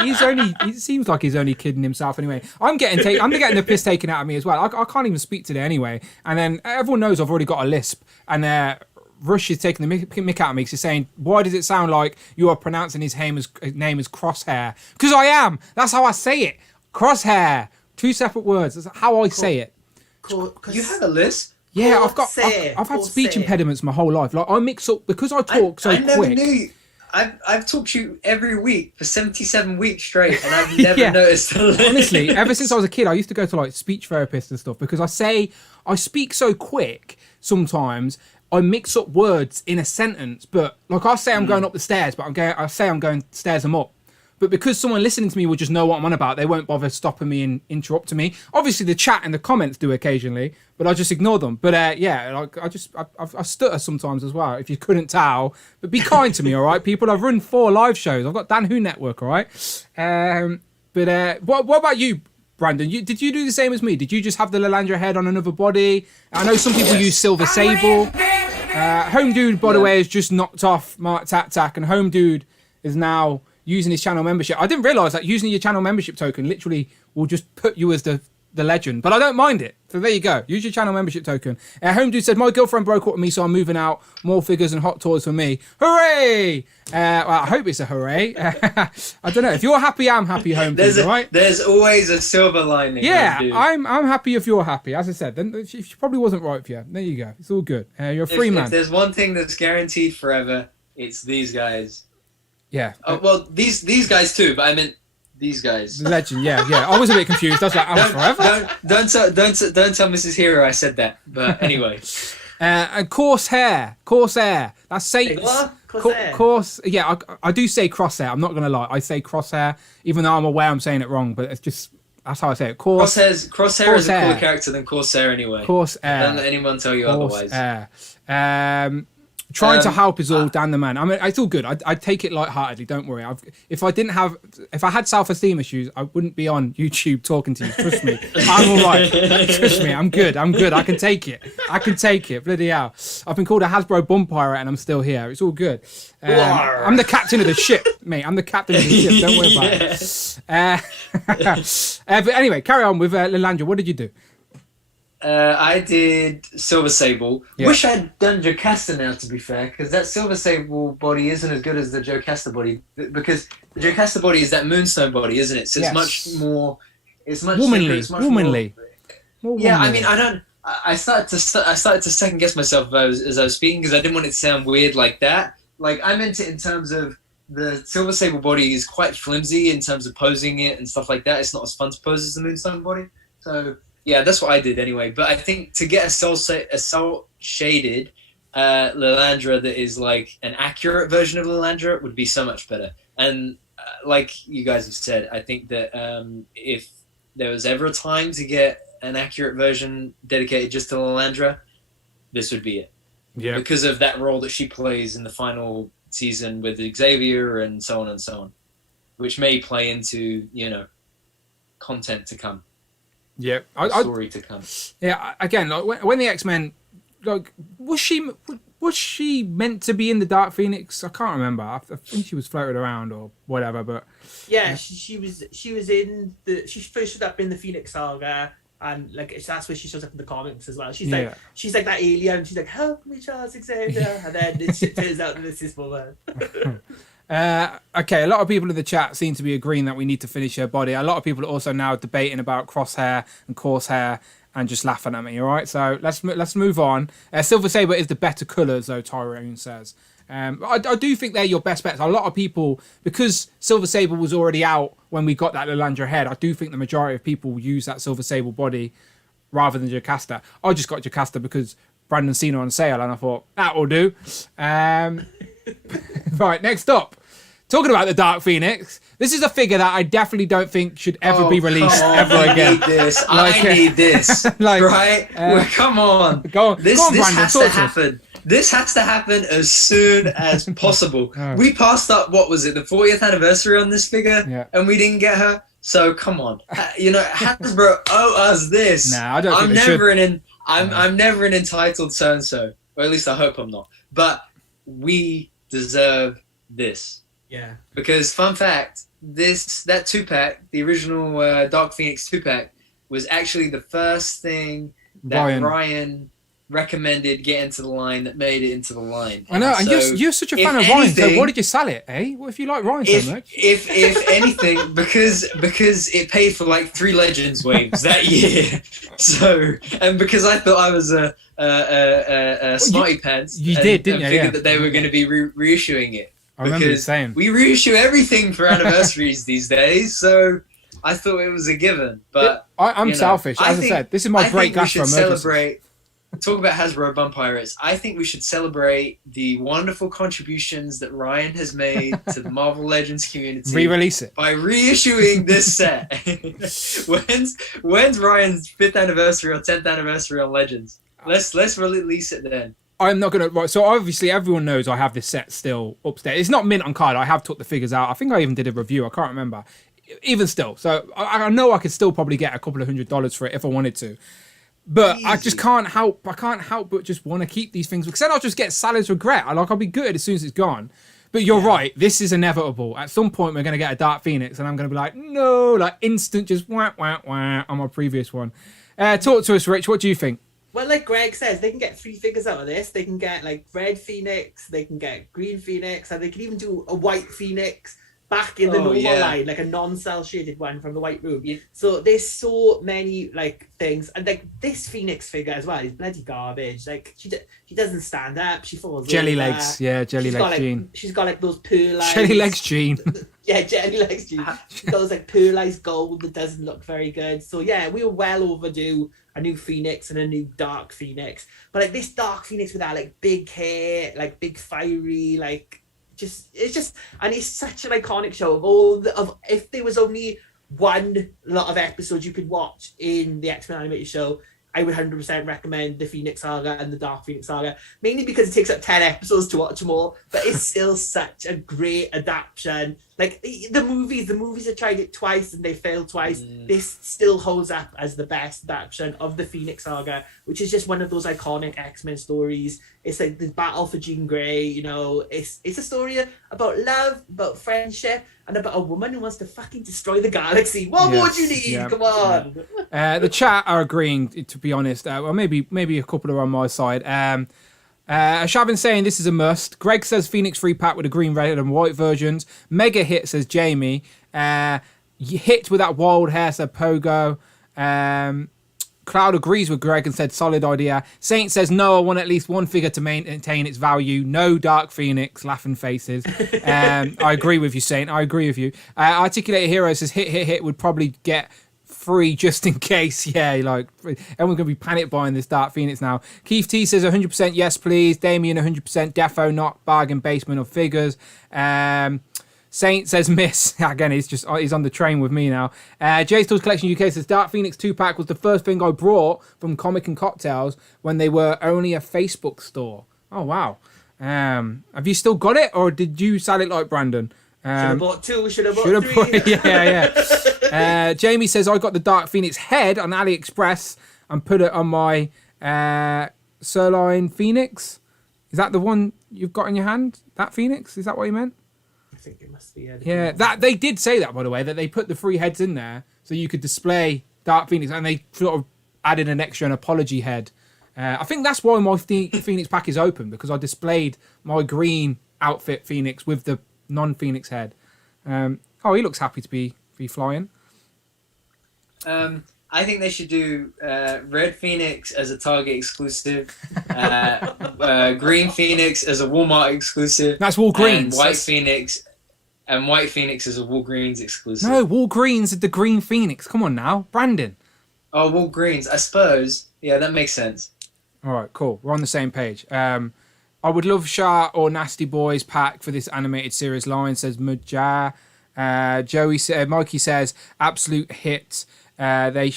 It seems like he's only kidding himself anyway. I'm getting the piss taken out of me as well. I can't even speak today anyway. And then everyone knows I've already got a lisp. And Rush is taking the mick out of me. He's saying, "Why does it sound like you are pronouncing his name as Crosshair?" Because I am. That's how I say it. Crosshair. 2 separate words. That's how I say it. You have a lisp? Yeah, I've had speech impediments my whole life. Like I mix up because I talk so quick. I never knew. I've talked to you every week for 77 weeks straight, and I've never noticed. Honestly, ever since I was a kid, I used to go to like speech therapists and stuff because I speak so quick sometimes. I mix up words in a sentence, but like I say I'm going up the stairs, but I say I'm going stairs them up. But because someone listening to me will just know what I'm on about, they won't bother stopping me and interrupting me. Obviously, the chat and the comments do occasionally, but I just ignore them. But yeah, like I stutter sometimes as well, if you couldn't tell. But be kind to me, all right, people? I've run 4 live shows. I've got Dan Who Network, all right? But what about you, Brandon? Did you do the same as me? Did you just have the Lilandra head on another body? I know some people use Silver Sable. Home Dude, by the way, has just knocked off Mark Tac, and Home Dude is now using his channel membership. I didn't realise that using your channel membership token literally will just put you as the legend, but I don't mind it. So there you go. Use your channel membership token. Home Dude said, my girlfriend broke up with me, so I'm moving out. More figures and hot toys for me. Hooray! Well, I hope it's a hooray. I don't know. If you're happy, I'm happy, Home Dude, all right? There's always a silver lining. Yeah, I'm happy if you're happy. As I said, then she probably wasn't right for you. There you go. It's all good. You're a free man. If there's one thing that's guaranteed forever, it's these guys. Yeah. Well, these guys too, but I meant these guys. The legend, yeah. I was a bit confused. I was like, forever? Don't tell Mrs. Hero I said that. But anyway. And coarse hair. That's Satan. Coarse. Yeah, I do say crosshair. I'm not gonna lie. I say crosshair, even though I'm aware I'm saying it wrong. But it's just that's how I say it. Crosshair is a cooler character than Corsair anyway. Corsair. Don't let anyone tell you otherwise. Trying to help is all Dan the man. I mean, it's all good. I take it lightheartedly. Don't worry. If I had self-esteem issues, I wouldn't be on YouTube talking to you. Trust me, I'm all right. Trust me, I'm good. I can take it. Bloody hell. I've been called a Hasbro bum pirate, and I'm still here. It's all good. I'm the captain of the ship, mate. I'm the captain of the ship. Don't worry about it. But anyway, carry on with Lilandra. What did you do? I did Silver Sable. Yeah. Wish I'd done Jocasta now, to be fair, because that Silver Sable body isn't as good as the Jocasta body, because the Jocasta body is that Moonstone body, isn't it? So it's much more. It's much womanly. It's much womanly. More yeah, I mean, I started to second guess myself as I was speaking because I didn't want it to sound weird like that. Like I meant it in terms of the Silver Sable body is quite flimsy in terms of posing it and stuff like that. It's not as fun to pose as the Moonstone body. So. Yeah, that's what I did anyway. But I think to get a cell shaded Lilandra that is like an accurate version of Lilandra would be so much better. And like you guys have said, I think that if there was ever a time to get an accurate version dedicated just to Lilandra, this would be it. Yeah. Because of that role that she plays in the final season with Xavier and so on, which may play into, content to come. Yeah, story to come. Yeah, again, like when the XMen, like, was she meant to be in the Dark Phoenix? I can't remember. I think she was floated around or whatever. But yeah, she was in she first showed up in the Phoenix Saga, and like that's where she shows up in the comics as well. She's like that alien. She's like, help me, Charles Xavier, and then it turns out that this is woman. Okay, a lot of people in the chat seem to be agreeing that we need to finish her body. A lot of people are also now debating about crosshair and coarse hair and just laughing at me. All right, so let's move on. Silver Saber is the better colours, though Tyrone says. I do think they're your best bets. A lot of people, because Silver Sable was already out when we got that Lilandra head, I do think the majority of people use that Silver Sable body rather than Jocasta. I just got Jocasta because Brandon seen her on sale and I thought that'll do. Right, next up, talking about the Dark Phoenix, this is a figure that I definitely don't think should ever be released ever again. I need this. Right? Come on. Go on, Brandon, has to happen. This has to happen as soon as possible. We passed up, what was it, the 40th anniversary on this figure, and we didn't get her. So come on, Hasbro owe us this. Nah, I don't think I'm never an entitled so-and-so, or at least I hope I'm not. But we deserve this. Yeah. Because fun fact, that 2-pack, the original Dark Phoenix 2-pack, was actually the first thing that Ryan recommended get into the line that made it into the line. I know, and so you're such a fan of Ryan, so why did you sell it, eh? What if you like Ryan so much? If anything, because it paid for like 3 Legends waves that year. So, and because I thought I was a smarty pants. You didn't you? Figured that they were going to be reissuing it. I remember you saying. We reissue everything for anniversaries these days, so I thought it was a given. But I'm selfish. As I said, this is my break gas for emergency. Talk about Hasbro Bum Pirates. I think we should celebrate the wonderful contributions that Ryan has made to the Marvel Legends community. Re-release it by reissuing this set. When's Ryan's 5th anniversary or 10th anniversary on Legends? Let's release it then. I'm not gonna. Right, so obviously everyone knows I have this set still upstairs. It's not mint on card. I have took the figures out. I think I even did a review. I can't remember. Even still, so I know I could still probably get a couple of $100 for it if I wanted to. But easy. I just can't help. I can't help but just want to keep these things because then I'll just get Sally's regret. I'll be good as soon as it's gone. But you're right. This is inevitable. At some point, we're going to get a Dark Phoenix, and I'm going to be like, no, like instant, just wah wah wah on my previous one. Talk to us, Rich. What do you think? Well, like Greg says, they can get 3 figures out of this. They can get like Red Phoenix, they can get Green Phoenix, and they can even do a White Phoenix back in the normal line, like a non-cell shaded one from the White Room. Yeah. So there's so many like things, and like this Phoenix figure as well is bloody garbage. Like she doesn't stand up. She falls jelly over. Legs, yeah, jelly she's legs. Got, Jean. She's got like those pearlized jelly legs, Jean. Yeah, jelly legs, Jean. She got those like pearlized gold that doesn't look very good. So yeah, we were well overdue a new Phoenix and a new Dark Phoenix. But like this Dark Phoenix with that like big hair, like big fiery, like. It's just and it's such an iconic show of if there was only one lot of episodes you could watch in the X-Men animated show, I would 100% recommend the Phoenix Saga and the Dark Phoenix Saga, mainly because it takes up 10 episodes to watch them all, but it's still such a great adaptation. Like the movies have tried it twice and they failed twice. This still holds up as the best adaptation of the Phoenix Saga, which is just one of those iconic X-Men stories. It's like the battle for Jean Grey, you know, it's a story about love, about friendship, and about a woman who wants to fucking destroy the galaxy. What more do you need? Yeah. Come on. The chat are agreeing, to be honest. Well, maybe a couple are on my side. Shavin saying this is a must. Greg says Phoenix 3-pack with the green, red, and white versions. Mega Hit says Jamie. Hit with that wild hair said Pogo. Cloud agrees with Greg and said solid idea. Saint says no, I want at least one figure to maintain its value. No Dark Phoenix, laughing faces. I agree with you, Saint. I agree with you. Articulated Hero says hit would probably get free just in case. Yeah, like everyone's gonna be panic buying this Dark Phoenix now. Keith T says 100% yes please. Damien 100% defo, not bargain basement of figures. Saint says miss. Again, he's on the train with me now. Jay's Tools Collection UK says Dark Phoenix 2-pack was the first thing I brought from Comic and Cocktails when they were only a Facebook store. Oh wow. Have you still got it, or did you sell it like Brandon? Should have bought 2, should have bought 3. Yeah. Jamie says I got the Dark Phoenix head on AliExpress and put it on my Sirloin Phoenix. Is that the one you've got in your hand? That Phoenix? Is that what you meant? I think it must be. Yeah, that they did say that, by the way, that they put the 3 heads in there so you could display Dark Phoenix, and they sort of added an apology head. I think that's why my Phoenix pack is open, because I displayed my green outfit Phoenix with the non-Phoenix head. He looks happy to be flying. I think they should do Red Phoenix as a Target exclusive, Green Phoenix as a Walmart exclusive. That's Walgreens. And White Phoenix as a Walgreens exclusive. No, Walgreens is the Green Phoenix. Come on now, Brandon. Oh, Walgreens, I suppose. Yeah, that makes sense. All right, cool. We're on the same page. I would love Shah or Nasty Boys pack for this animated series line, says Mujah. Mikey says absolute hit. They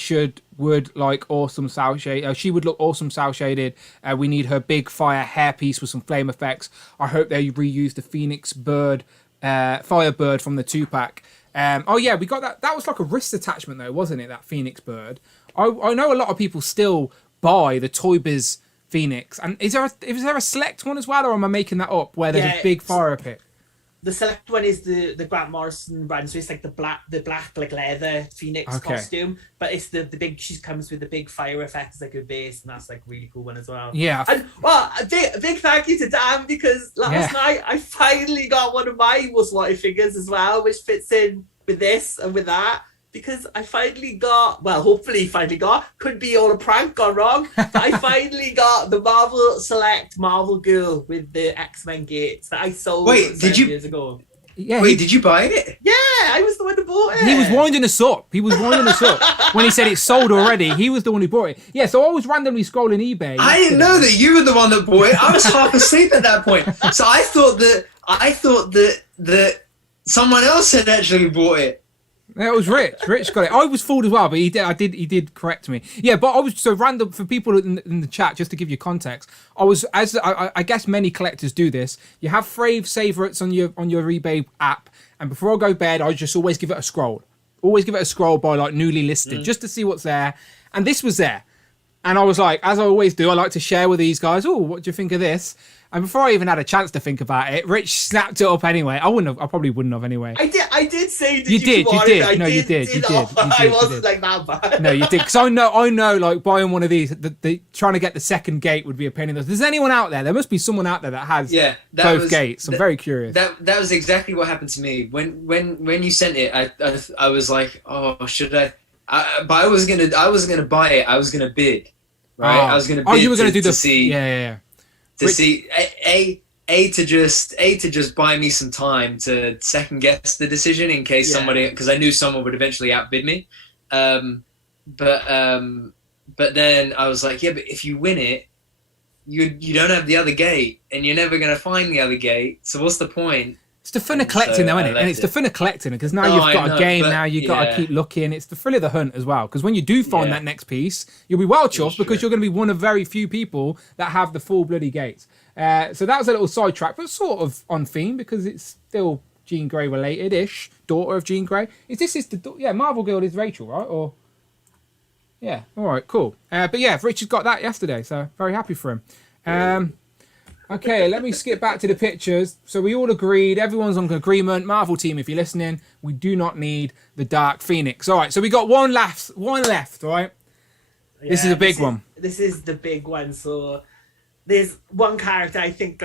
would like awesome cell shade. She would look awesome cell shaded. We need her big fire hairpiece with some flame effects. I hope they reuse the Phoenix bird, Firebird from the 2-pack. We got that. That was like a wrist attachment though, wasn't it? That Phoenix bird. I know a lot of people still buy the Toy Biz Phoenix. And is there a select one as well, or am I making that up? Where there's a big fire pit. The select one is the Grant Morrison run, so it's like the black like leather Phoenix costume, but it's the big. She comes with the big fire effect as like a base, and that's like really cool one as well. Yeah, and a big thank you to Dan, because last night I finally got one of my most wanted figures as well, which fits in with this and with that. Because I finally got, hopefully finally got, could be all a prank gone wrong, but I finally got the Marvel Select Marvel Girl with the XMen gates that I sold years ago. Yeah, did you buy it? Yeah, I was the one who bought it. He was winding us up. When he said it's sold already. He was the one who bought it. Yeah, so I was randomly scrolling eBay. I didn't know that you were the one that bought it. I was half asleep at that point. So I thought that someone else had actually bought it. Yeah, it was Rich. Rich got it. I was fooled as well, but he did correct me. Yeah, but I was so random for people in the chat, just to give you context. I guess many collectors do this. You have favorites on your eBay app, and before I go to bed, I just always give it a scroll. Always give it a scroll by like newly listed, just to see what's there. And this was there. And I was like, as I always do, I like to share with these guys. Oh, what do you think of this? And before I even had a chance to think about it, Rich snapped it up anyway. I probably wouldn't have anyway. I did say, you did. You did. You did. I wasn't like that bad. No, you did. Because I know, like buying one of these, the trying to get the second gate would be a pain in the. There's anyone out there? There must be someone out there that has both gates. I'm very curious. That was exactly what happened to me when you sent it. I was like, oh, should I? But I was gonna buy it. I was gonna bid. Right, I was gonna bid. You were gonna do the see. Yeah. To see to just buy me some time to second guess the decision in case somebody, because I knew someone would eventually outbid me. But then I was like, but if you win it, you don't have the other gate, and you're never gonna find the other gate. So what's the point? It's the fun of collecting, though, isn't it? And it's the fun of collecting, because now you've got a game. Now you've got to keep looking. It's the thrill of the hunt as well. Because when you do find that next piece, you'll be well chuffed, because you're going to be one of very few people that have the full bloody gates. So that was a little sidetrack, but sort of on theme, because it's still Jean Grey related-ish. Daughter of Jean Grey. Marvel Girl is Rachel, right? Or all right, cool. But yeah, Richard got that yesterday, so very happy for him. Okay, let me skip back to the pictures. So we all agreed, everyone's on agreement. Marvel team, if you're listening, we do not need the Dark Phoenix. All right, so we got one left, right? Yeah, this is a big one. This is the big one. So there's one character I think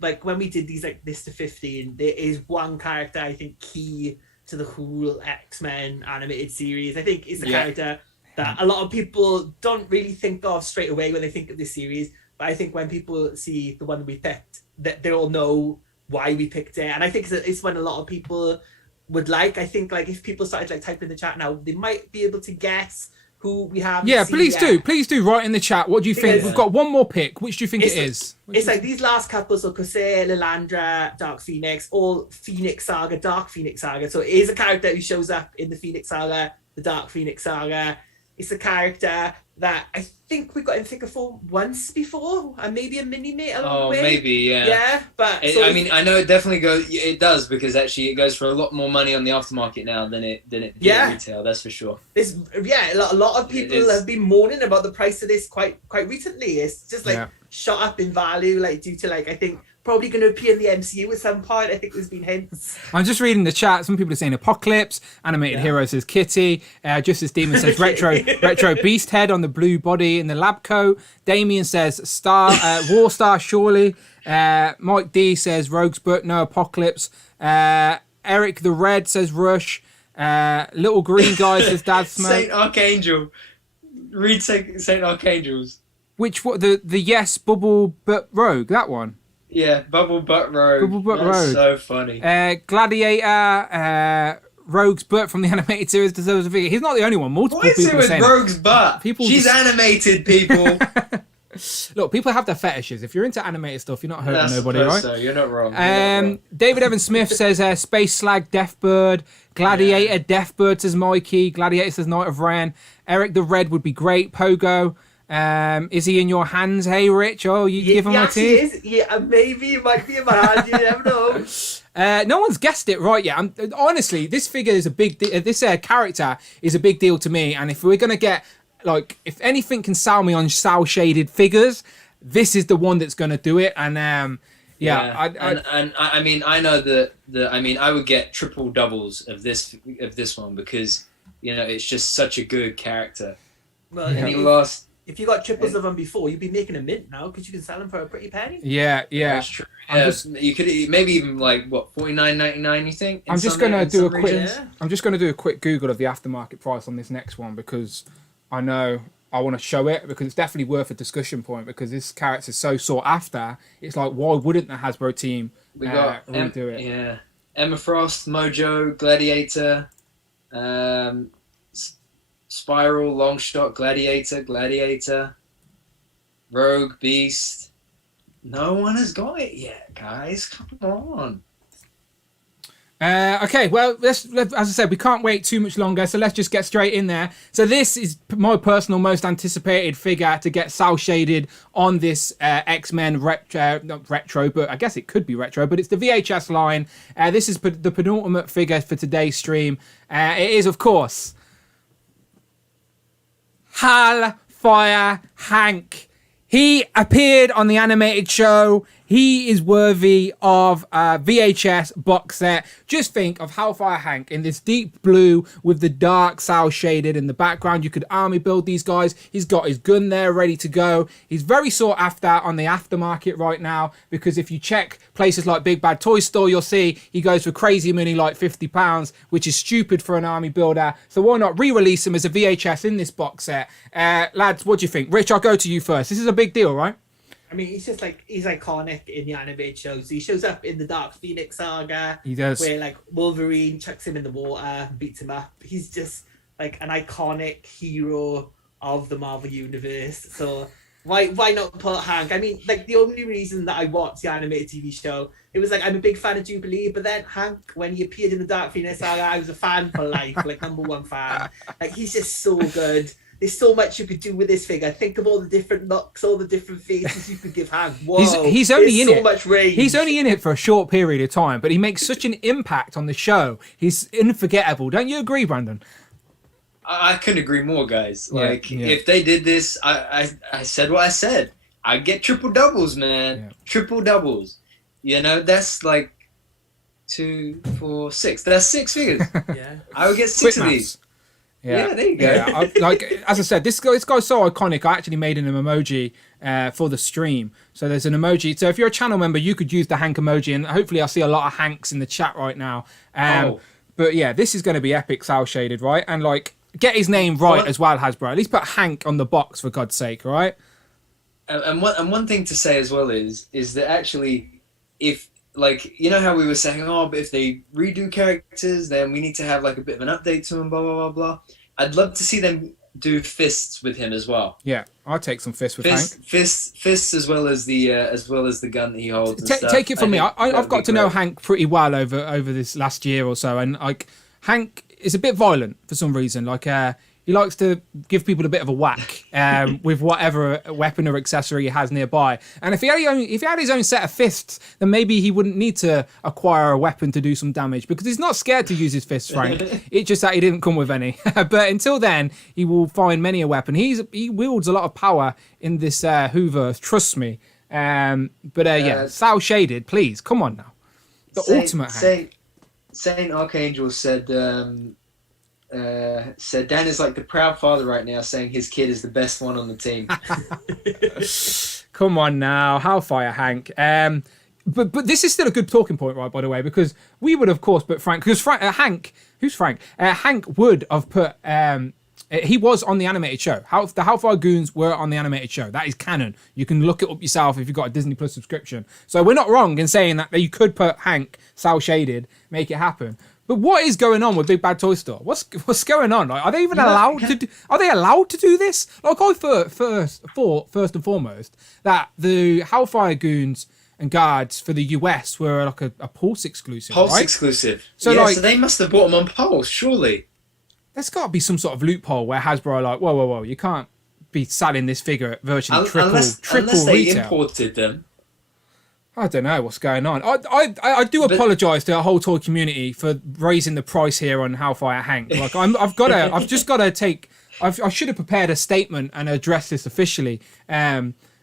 like when we did these like this to 15, there is one character I think key to the whole X-Men animated series. I think it's a character that a lot of people don't really think of straight away when they think of this series. But I think when people see the one that we picked, that they all know why we picked it. And I think it's when a lot of people would like. I think like if people started like typing in the chat now, they might be able to guess who we have. Yeah, please do write in the chat. What do you think? We've got one more pick. Which do you think it is? It's like these last couple, so Kosei, Lilandra, Dark Phoenix, all Phoenix Saga, Dark Phoenix Saga. So it is a character who shows up in the Phoenix Saga, the Dark Phoenix Saga. It's a character that I think we got in Figure 4 once before, and maybe a mini-mate along the way. Oh, maybe, yeah. Yeah, but... I know it definitely goes... It does, because actually it goes for a lot more money on the aftermarket now than it did at retail, that's for sure. A lot of people have been moaning about the price of this quite recently. It's just shot up in value, like due to I think... probably going to appear in the MCU at some point. I think there's been hints. I'm just reading the chat. Some people are saying Apocalypse. Animated Hero says Kitty. Justice Demon says retro Beast Head on the blue body in the lab coat. Damien says War Star surely. Mike D says Rogue's Book. No Apocalypse. Eric the Red says Rush. Little Green Guy says Dad Smoke. Saint Archangel. Read Saint Archangel's. Which what the yes Bubble but Rogue, that one. Yeah, Bubble Butt Rogue. That's so funny. Gladiator, Rogue's Butt from the animated series deserves a figure. He's not the only one. Multiple people are saying What is it with Rogue's Butt? She's animated, people. Look, people have their fetishes. If you're into animated stuff, you're not hurting nobody, right? So. You're not wrong. David Evan Smith says Space Slag, Deathbird. Gladiator, Deathbird says Mikey. Gladiator says Knight of Ren. Eric the Red would be great. Pogo. Is he in your hands? Hey, Rich. Oh, you give him a tea? Is. Yeah, maybe it might be in my hands. You never know. No one's guessed it right yet. Honestly, this figure is a big deal. This character is a big deal to me. And if we're gonna get like, if anything can sell me on cell shaded figures, this is the one that's going to do it. And I mean, I know I would get triple doubles of this one because it's just such a good character. Well, and he lost. If you got triples of them before, you'd be making a mint now because you can sell them for a pretty penny. Yeah. That's true. Yeah, you could maybe even like what $49.99. You think? I'm just gonna do a quick Google of the aftermarket price on this next one because I know I want to show it because it's definitely worth a discussion point because this character is so sought after. It's like, why wouldn't the Hasbro team redo it? Yeah, Emma Frost, Mojo, Gladiator, Spiral, Longshot, Gladiator, Rogue, Beast. No one has got it yet, guys. Come on. Okay, well, as I said, we can't wait too much longer, so let's just get straight in there. So this is my personal most anticipated figure to get cel shaded on this X-Men not retro, but I guess it could be retro, but it's the VHS line. This is the penultimate figure for today's stream. It is, of course, Hellfire Hank. He appeared on the animated show. He is worthy of a VHS box set. Just think of Hellfire Hank in this deep blue with the dark cel shaded in the background. You could army build these guys. He's got his gun there ready to go. He's very sought after on the aftermarket right now because if you check places like Big Bad Toy Store, you'll see he goes for crazy money like £50, which is stupid for an army builder. So why not re-release him as a VHS in this box set? Lads, what do you think? Rich, I'll go to you first. This is a big deal, right? I mean, he's iconic in the animated shows. He shows up in the Dark Phoenix saga. He does. Where like Wolverine chucks him in the water, beats him up. He's just like an iconic hero of the Marvel universe. So why not put Hank? I mean, like the only reason that I watched the animated TV show, it was like I'm a big fan of Jubilee, but then Hank, when he appeared in the Dark Phoenix saga, I was a fan for life, like #1 fan. Like he's just so good. There's so much you could do with this figure. Think of all the different looks, all the different faces you could give Hank. Whoa, he's only in so it. Much range. He's only in it for a short period of time, but he makes such an impact on the show. He's unforgettable. Don't you agree, Brandon? I couldn't agree more, guys. If they did this, I said what I said. I'd get triple doubles, man. Yeah. Triple doubles. That's like 2, 4, 6. That's 6 figures. Yeah. I would get 6 of these. Yeah, there you go. Yeah, as I said, this guy's so iconic. I actually made an emoji for the stream. So there's an emoji. So if you're a channel member, you could use the Hank emoji, and hopefully I'll see a lot of Hanks in the chat right now. But yeah, this is going to be epic cel shaded, right? And get his name right as well, Hasbro. At least put Hank on the box for God's sake, right? And one thing to say as well is that actually, if how we were saying, but if they redo characters, then we need to have a bit of an update to them, blah, blah, blah, blah. I'd love to see them do fists with him as well. Yeah, I'll take some fists with Hank. Fists as well as the gun that he holds. Take it from me. I've got to know Hank pretty well over this last year or so, and Hank is a bit violent for some reason. He likes to give people a bit of a whack with whatever weapon or accessory he has nearby. And if he had his own set of fists, then maybe he wouldn't need to acquire a weapon to do some damage because he's not scared to use his fists, Frank. It's just that he didn't come with any. But until then, he will find many a weapon. He wields a lot of power in this Hoover, trust me. Cel shaded, please, come on now. Ultimate Hank. Saint Archangel said Dan is like the proud father right now saying his kid is the best one on the team. Come on now, Hellfire Hank. But this is still a good talking point, right, by the way, because we would, of course, put Frank... Because Hank... Who's Frank? Hank would have put... he was on the animated show. The Hellfire Goons were on the animated show. That is canon. You can look it up yourself if you've got a Disney Plus subscription. So we're not wrong in saying that you could put Hank cel shaded, make it happen. But what is going on with Big Bad Toy Store? What's going on? Are they even allowed to? Are they allowed to do this? I thought first and foremost that the Hellfire Goons and Guards for the US were a Pulse exclusive. Pulse exclusive. So so they must have bought them on Pulse, surely. There's got to be some sort of loophole where Hasbro are like, whoa, you can't be selling this figure at virtually triple unless they retail. Imported them. I don't know what's going on. I do apologise to our whole toy community for raising the price here on Hellfire Hank. I've just got to take I should have prepared a statement and addressed this officially,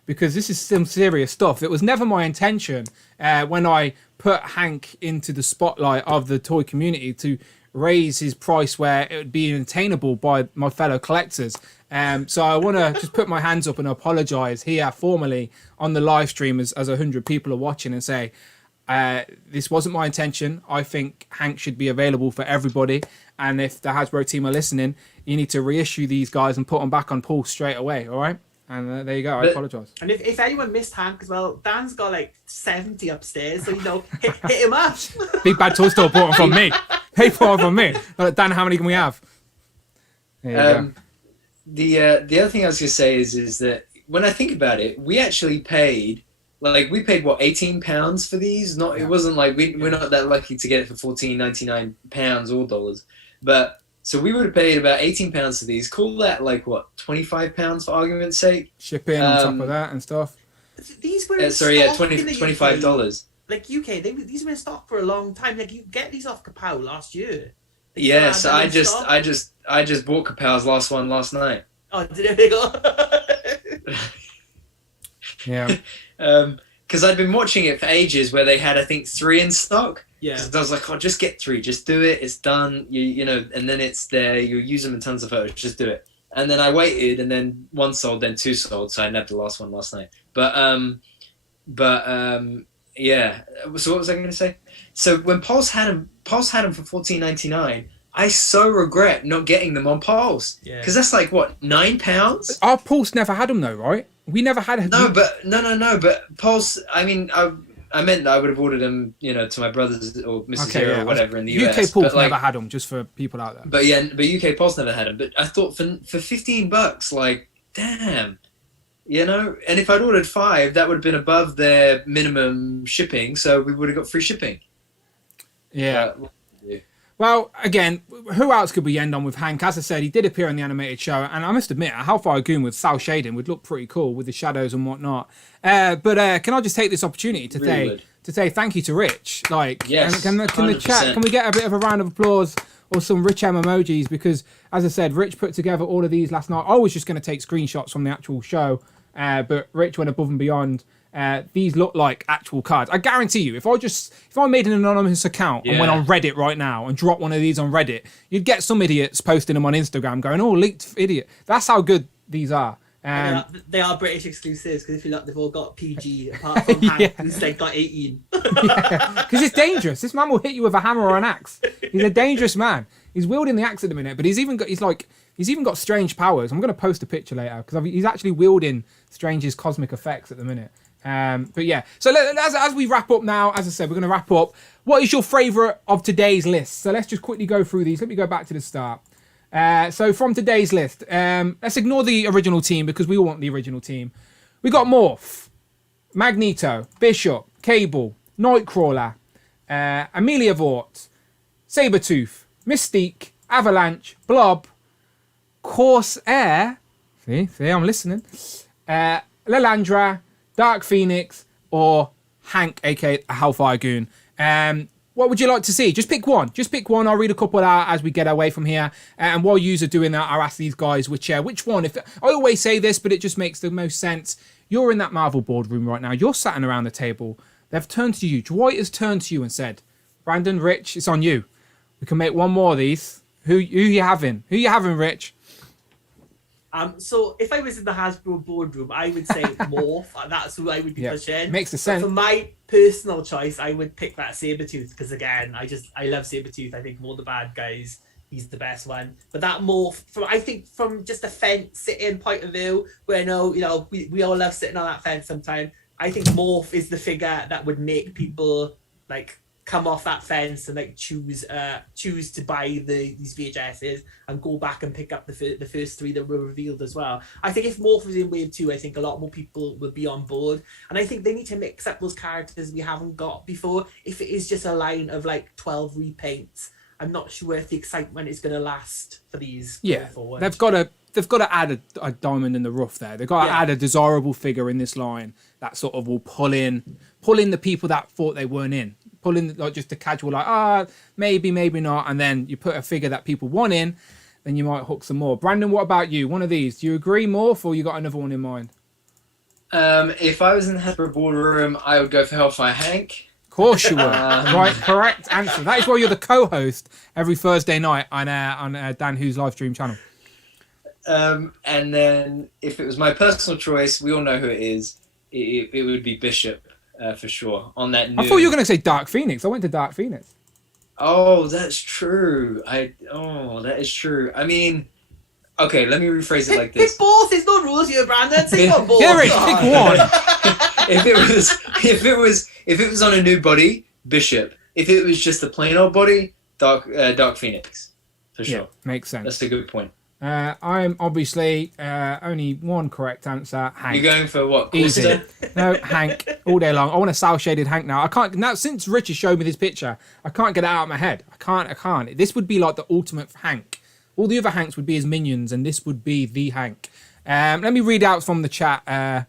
because this is some serious stuff. It was never my intention when I put Hank into the spotlight of the toy community to raise his price where it would be unattainable by my fellow collectors. So I want to just put my hands up and apologise here formally on the live stream as 100 people are watching and say, this wasn't my intention. I think Hank should be available for everybody. And if the Hasbro team are listening, you need to reissue these guys and put them back on Paul straight away. All right. And there you go. I apologise. And if anyone missed Hank as well, Dan's got like 70 upstairs. So, hit him up. Big Bad Toy Store bought them from me. They bought them from me. Dan, how many can we have? There you go. The other thing I was going to say is that when I think about it, we actually paid, what, £18 for these? It wasn't like we're not that lucky to get it for £14.99 or dollars. But so we would have paid about £18 for these. Call that £25 for argument's sake. Shipping on top of that and stuff. These were $25. Like UK, these were in stock for a long time. Like you get these off Kapow last year. Yes, I just bought Kapow's last one last night. Oh, did it? Yeah. Because I'd been watching it for ages, where they had, I think, 3 in stock. Yeah. I was like, just get 3, just do it. It's done. You know, and then it's there. You use them in tons of photos. Just do it. And then I waited, and then 1 sold, then 2 sold. So I nabbed the last one last night. Yeah. So what was I going to say? So when Pulse had them for $14.99. I so regret not getting them on Pulse. Yeah. Because that's like what, £9? Our Pulse never had them though, right? We never had. No. But Pulse. I mean, I meant that I would have ordered them, to my brothers or Mrs. Hero or whatever in the US. UK Pulse never had them, just for people out there. But UK Pulse never had them. But I thought for $15, like, damn. And if I'd ordered 5, that would have been above their minimum shipping, so we would have got free shipping. Yeah. Well, again, who else could we end on with Hank? As I said, he did appear in the animated show, and I must admit, a Hellfire Goon with cel shading would look pretty cool with the shadows and whatnot. But can I just take this opportunity to say thank you to Rich? Like, yes, can the chat, can we get a bit of a round of applause or some Rich M emojis? Because, as I said, Rich put together all of these last night. I was just going to take screenshots from the actual show, but Rich went above and beyond. These look like actual cards. I guarantee you, if I made an anonymous account and went on Reddit right now and dropped one of these on Reddit, you'd get some idiots posting them on Instagram going, "Oh, leaked idiot." That's how good these are. They are British exclusives, because if you look, they've all got PG apart from Hank, who's like got 18. Because it's dangerous. This man will hit you with a hammer or an axe. He's a dangerous man. He's wielding the axe at the minute, but he's even got strange powers. I'm going to post a picture later because he's actually wielding Strange's cosmic effects at the minute. But yeah, so as we wrap up now, as I said, we're going to wrap up. What is your favourite of today's list? So let's just quickly go through these. Let me go back to the start. So from today's list, let's ignore the original team because we all want the original team. We got Morph, Magneto, Bishop, Cable, Nightcrawler, Amelia Vought, Sabretooth, Mystique, Avalanche, Blob, Corsair. See, I'm listening. Lalandra, Dark Phoenix, or Hank, aka Hellfire Goon. What would you like to see? Just pick one. I'll read a couple out as we get away from here. And while you are doing that, I'll ask these guys which one. I always say this, but it just makes the most sense. You're in that Marvel boardroom right now. You're sat around the table. They've turned to you. Dwight has turned to you and said, "Brandon, Rich, it's on you. We can make one more of these. Who you having? Who you having, Rich?" So if I was in the Hasbro boardroom, I would say Morph. That's who I would be pushing. Makes the sense. For my personal choice, I would pick that Sabretooth because, again, I love Sabretooth. I think of all the bad guys, he's the best one. But that Morph, from just a fence sitting point of view, where we all love sitting on that fence sometimes. I think Morph is the figure that would make people like come off that fence and like choose to buy these VHSs and go back and pick up the first 3 that were revealed as well. I think if Morph was in wave 2, I think a lot more people would be on board, and I think they need to mix up those characters we haven't got before. If it is just a line of like 12 repaints, I'm not sure if the excitement is going to last for these. Yeah, forward. they've got to add a diamond in the rough there. They've got to add a desirable figure in this line that sort of will pull in the people that thought they weren't in. Pull in like just the casual, like, maybe not, and then you put a figure that people want in. then you might hook some more. Brandon, what about you? One of these. Do you agree, Morph, or you got another one in mind? If I was in the Hasbro boardroom, I would go for Hellfire Hank. Of course you would. Right, correct answer. That is why you're the co-host every Thursday night on Dan Who's live stream channel. And then if it was my personal choice, we all know who it is. It would be Bishop for sure. On that. I thought you were going to say Dark Phoenix. I went to Dark Phoenix. Oh, that's true. That is true. I mean, okay, let me rephrase it like this. Pick both. There's no rules here, Brandon. Say one both. Yeah, Rich, pick one. if it was on a new body, Bishop. If it was just a plain old body, Dark Phoenix. For sure. Yeah, makes sense. That's a good point. I'm obviously only one correct answer. Hank. You're going for what? Easy. No, Hank. All day long. I want a South shaded Hank now. I can't now since Richard showed me this picture. I can't get it out of my head. I can't. This would be like the ultimate Hank. All the other Hanks would be his minions, and this would be the Hank. Let me read out from the chat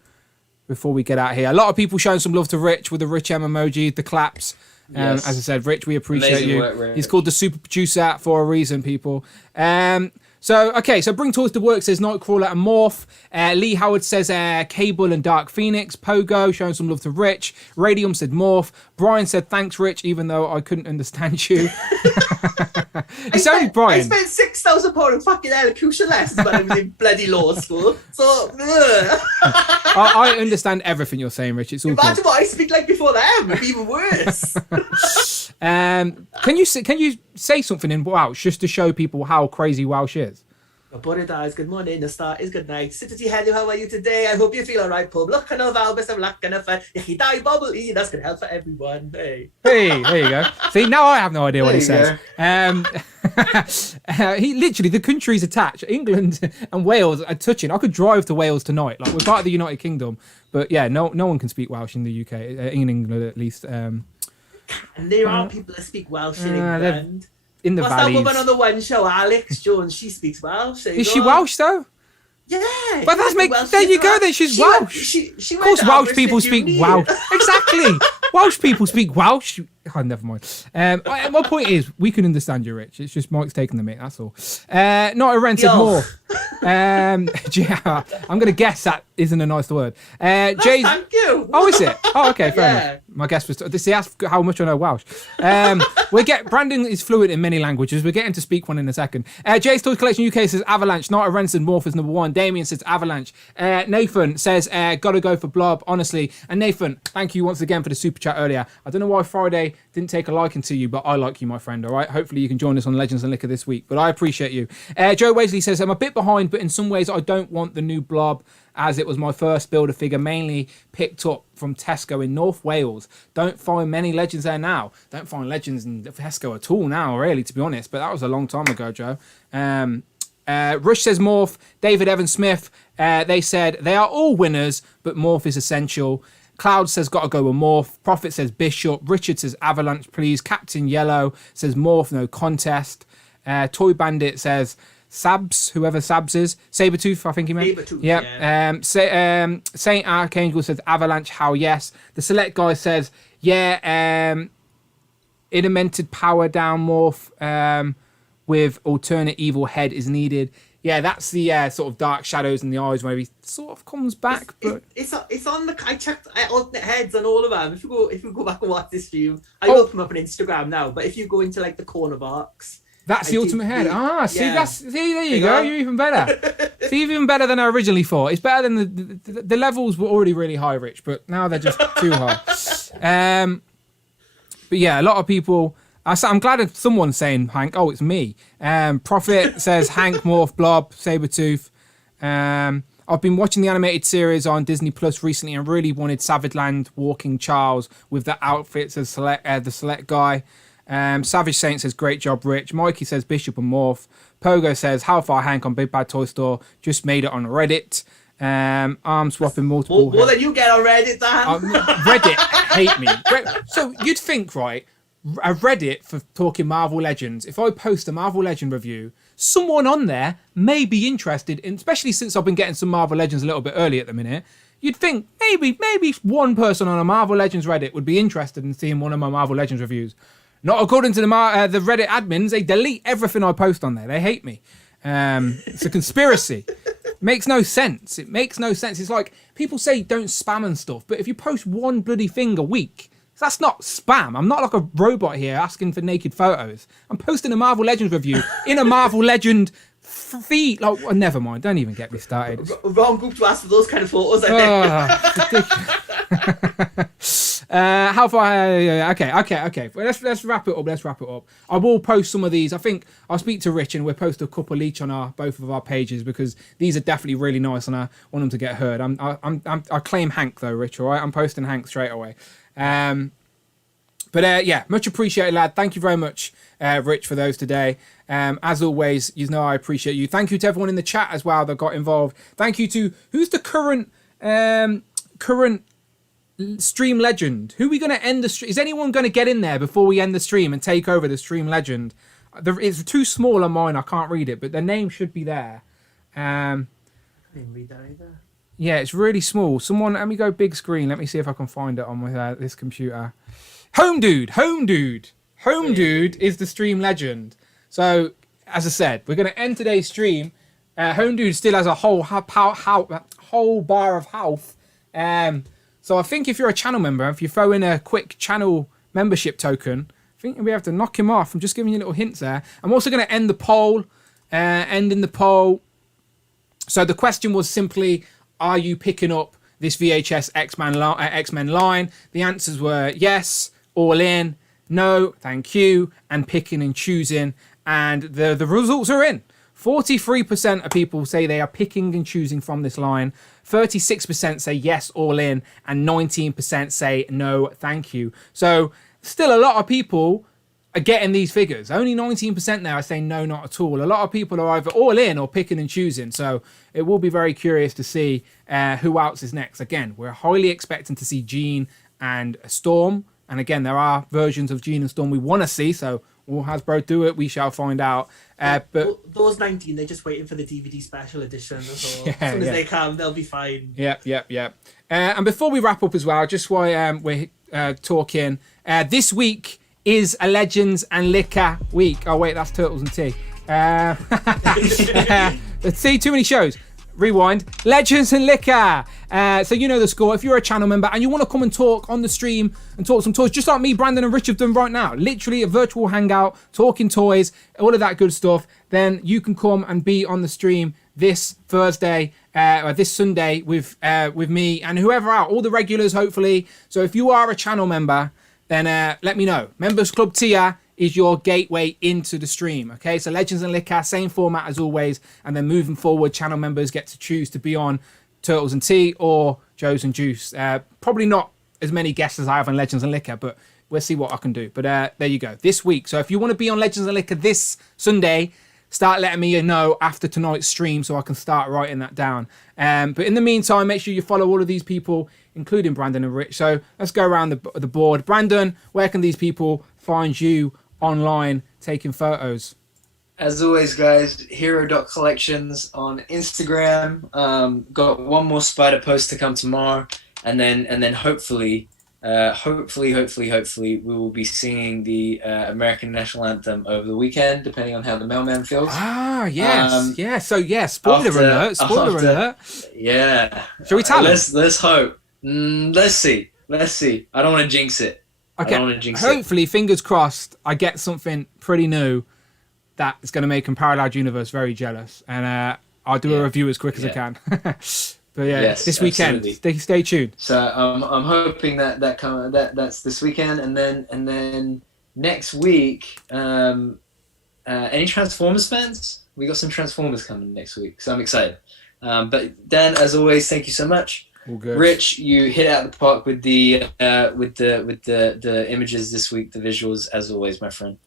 before we get out here. A lot of people showing some love to Rich with the Rich M emoji, the claps. Yes. As I said, Rich, we appreciate Amazing you. work, Rich. He's called the super producer for a reason, people. So Bring Toys to Work says Nightcrawler and Morph. Lee Howard says Cable and Dark Phoenix. Pogo showing some love to Rich. Radium said Morph. Brian said thanks, Rich, even though I couldn't understand you. It's only Brian. I spent £6,000 on fucking elocution lessons when I was in bloody law school. So, I understand everything you're saying, Rich. It's all imagine good. what I speak like before them. It'd be even worse. Can you say something in Welsh just to show people how crazy Welsh is? Bore da is good morning, the start is good night. Sit at heddiw, how are you today? I hope you feel alright, pub. Look on of Albus, I'm luck and a fun. If you die, bubble, that's gonna help for everyone. Hey, there you go. See, now I have no idea what he says. He literally, the countries attached, England and Wales are touching. I could drive to Wales tonight. Like, we're part of the United Kingdom, but yeah, no one can speak Welsh in the UK, in England at least. And there are people that speak Welsh in England. In the What's valleys. that woman on the one show, Alex Jones? She speaks Welsh. Is she Welsh though? Yeah. But there you go. Then she's Welsh. She of course, Welsh people speak Welsh. Exactly. Welsh people speak Welsh. Oh, never mind. My point is, we can understand you, Rich. It's just Mike's taking the mic. That's all. Not a rented more. Yeah, I'm going to guess that isn't a nice word. Jay's. Thank you. Oh, is it? Oh, okay, fair enough. My guess was. See, that's how much I know Welsh. Brandon is fluent in many languages. We're getting to speak one in a second. Jay's Toys Collection UK says Avalanche. Not a Renson. Morph is number one. Damien says Avalanche. Nathan says gotta go for Blob. Honestly, and Nathan, thank you once again for the super chat earlier. I don't know why Friday didn't take a liking to you, but I like you, my friend. All right. Hopefully you can join us on Legends and Liquor this week. But I appreciate you. Joe Wesley says I'm a bit behind, but in some ways I don't want the new Blob, as it was my first builder figure, mainly picked up from Tesco in North Wales. Don't find many Legends there now. Don't find Legends in Tesco at all now, really, to be honest. But that was a long time ago, Joe. Rush says Morph. David Evan Smith. They said they are all winners, but Morph is essential. Cloud says gotta go with Morph. Prophet says Bishop. Richard says Avalanche, please. Captain Yellow says Morph, no contest. Toy Bandit says Sabs, whoever Sabs is. Sabretooth, I think he meant. Sabretooth, yep. yeah. Saint Archangel says Avalanche, how yes. The Select guy says, yeah, Intermented power down Morph with alternate evil head is needed. Yeah, that's the sort of dark shadows in the eyes where he sort of comes back. It's on the. I checked alternate heads on all of them. If you go back and watch this stream, I will put them up on Instagram now. But if you go into like the corner box, that's the ultimate head. See, there you go. You're even better. See, even better than I originally thought. It's better than the levels were already really high, Rich, but now they're just too high. But yeah, a lot of people. I'm glad if someone's saying Hank. Oh, it's me. Prophet says Hank, Morph, Blob, Sabretooth. I've been watching the animated series on Disney Plus recently and really wanted Savage Land Walking Charles with the outfits as the Select guy. Savage Saint says great job, Rich. Mikey says Bishop and Morph. Pogo says how far Hank on Big Bad Toy Store. Just made it on Reddit. Arm swapping multiple. More than you get on Reddit, Dan. Reddit hate me. So you'd think, right? A Reddit for talking Marvel Legends. If I post a Marvel Legend review, someone on there may be interested in, especially since I've been getting some Marvel Legends a little bit early at the minute. You'd think maybe one person on a Marvel Legends Reddit would be interested in seeing one of my Marvel Legends reviews. Not according to the Reddit admins. They delete everything I post on there. They hate me. It's a conspiracy. Makes no sense. It makes no sense. It's like people say don't spam and stuff, but if you post one bloody thing a week, that's not spam. I'm not like a robot here asking for naked photos. I'm posting a Marvel Legends review in a Marvel Legend feed. Like, well, never mind. Don't even get me started. Wrong group to ask for those kind of photos. How far? Okay. Well, let's wrap it up. I will post some of these. I think I'll speak to Rich and we'll post a couple each on both of our pages because these are definitely really nice and I want them to get heard. I claim Hank though, Rich. All right, I'm posting Hank straight away. But yeah, much appreciated, lad. Thank you very much, Rich, for those today. As always, you know I appreciate you. Thank you to everyone in the chat as well that got involved. Thank you to who's the current stream legend. Who are we going to end the stream? Is anyone going to get in there before we end the stream and take over the stream legend? It's too small on mine. I can't read it, but their name should be there. I didn't read that either. Yeah, it's really small. Someone, let me go big screen. Let me see if I can find it on with this computer. Home Dude is the stream legend. So, as I said, we're going to end today's stream. Home Dude still has a whole bar of health. So I think if you're a channel member, if you throw in a quick channel membership token, I think we have to knock him off. I'm just giving you little hints there. I'm also going to end the poll. Ending the poll. So the question was simply, are you picking up this VHS X-Men line? The answers were yes, all in, no, thank you, and picking and choosing. And the results are in. 43% of people say they are picking and choosing from this line. 36% say yes, all in, and 19% say no, thank you. So still a lot of people are getting these figures. Only 19% there are saying no, not at all. A lot of people are either all in or picking and choosing. So it will be very curious to see who else is next. Again, we're highly expecting to see Jean and Storm. And again, there are versions of Jean and Storm we want to see. So will Hasbro do it? We shall find out. But those 19, they're just waiting for the DVD special edition. So as soon as they come, they'll be fine. Yep. And before we wrap up as well, just while we're talking, this week is a Legends and Liquor week. Oh wait, that's Turtles and Tea. Let's see, too many shows. Rewind. Legends and Liquor. So you know the score. If you're a channel member and you want to come and talk on the stream and talk some toys, just like me, Brandon, and Rich have done right now, literally a virtual hangout, talking toys, all of that good stuff, then you can come and be on the stream this Thursday or this Sunday with me and whoever out, all the regulars, hopefully. So if you are a channel member, then let me know. Members Club tier is your gateway into the stream. Okay, so Legends and Liquor, same format as always. And then moving forward, channel members get to choose to be on Turtles and Tea or Joe's and Juice. Probably not as many guests as I have on Legends and Liquor, but we'll see what I can do. But there you go, this week. So if you want to be on Legends and Liquor this Sunday, start letting me know after tonight's stream so I can start writing that down. But in the meantime, make sure you follow all of these people, including Brandon and Rich. So let's go around the board. Brandon, where can these people find you online taking photos? As always, guys, hero.collections on Instagram. Got one more spider post to come tomorrow, and then hopefully we will be singing the American National Anthem over the weekend, depending on how the mailman feels. Ah, yes, So spoiler alert. Yeah. Shall we tell him? Let's hope. Let's see. I don't want to jinx it. Okay. Hopefully, fingers crossed, I get something pretty new that is going to make Parallel Universe very jealous, and I'll do a review as quick as I can. But yes, this weekend, stay tuned. So I'm hoping that's this weekend, and then next week, any Transformers fans? We got some Transformers coming next week, so I'm excited. But Dan, as always, thank you so much. All good. Rich, you hit out the park with the images this week, the visuals, as always, my friend.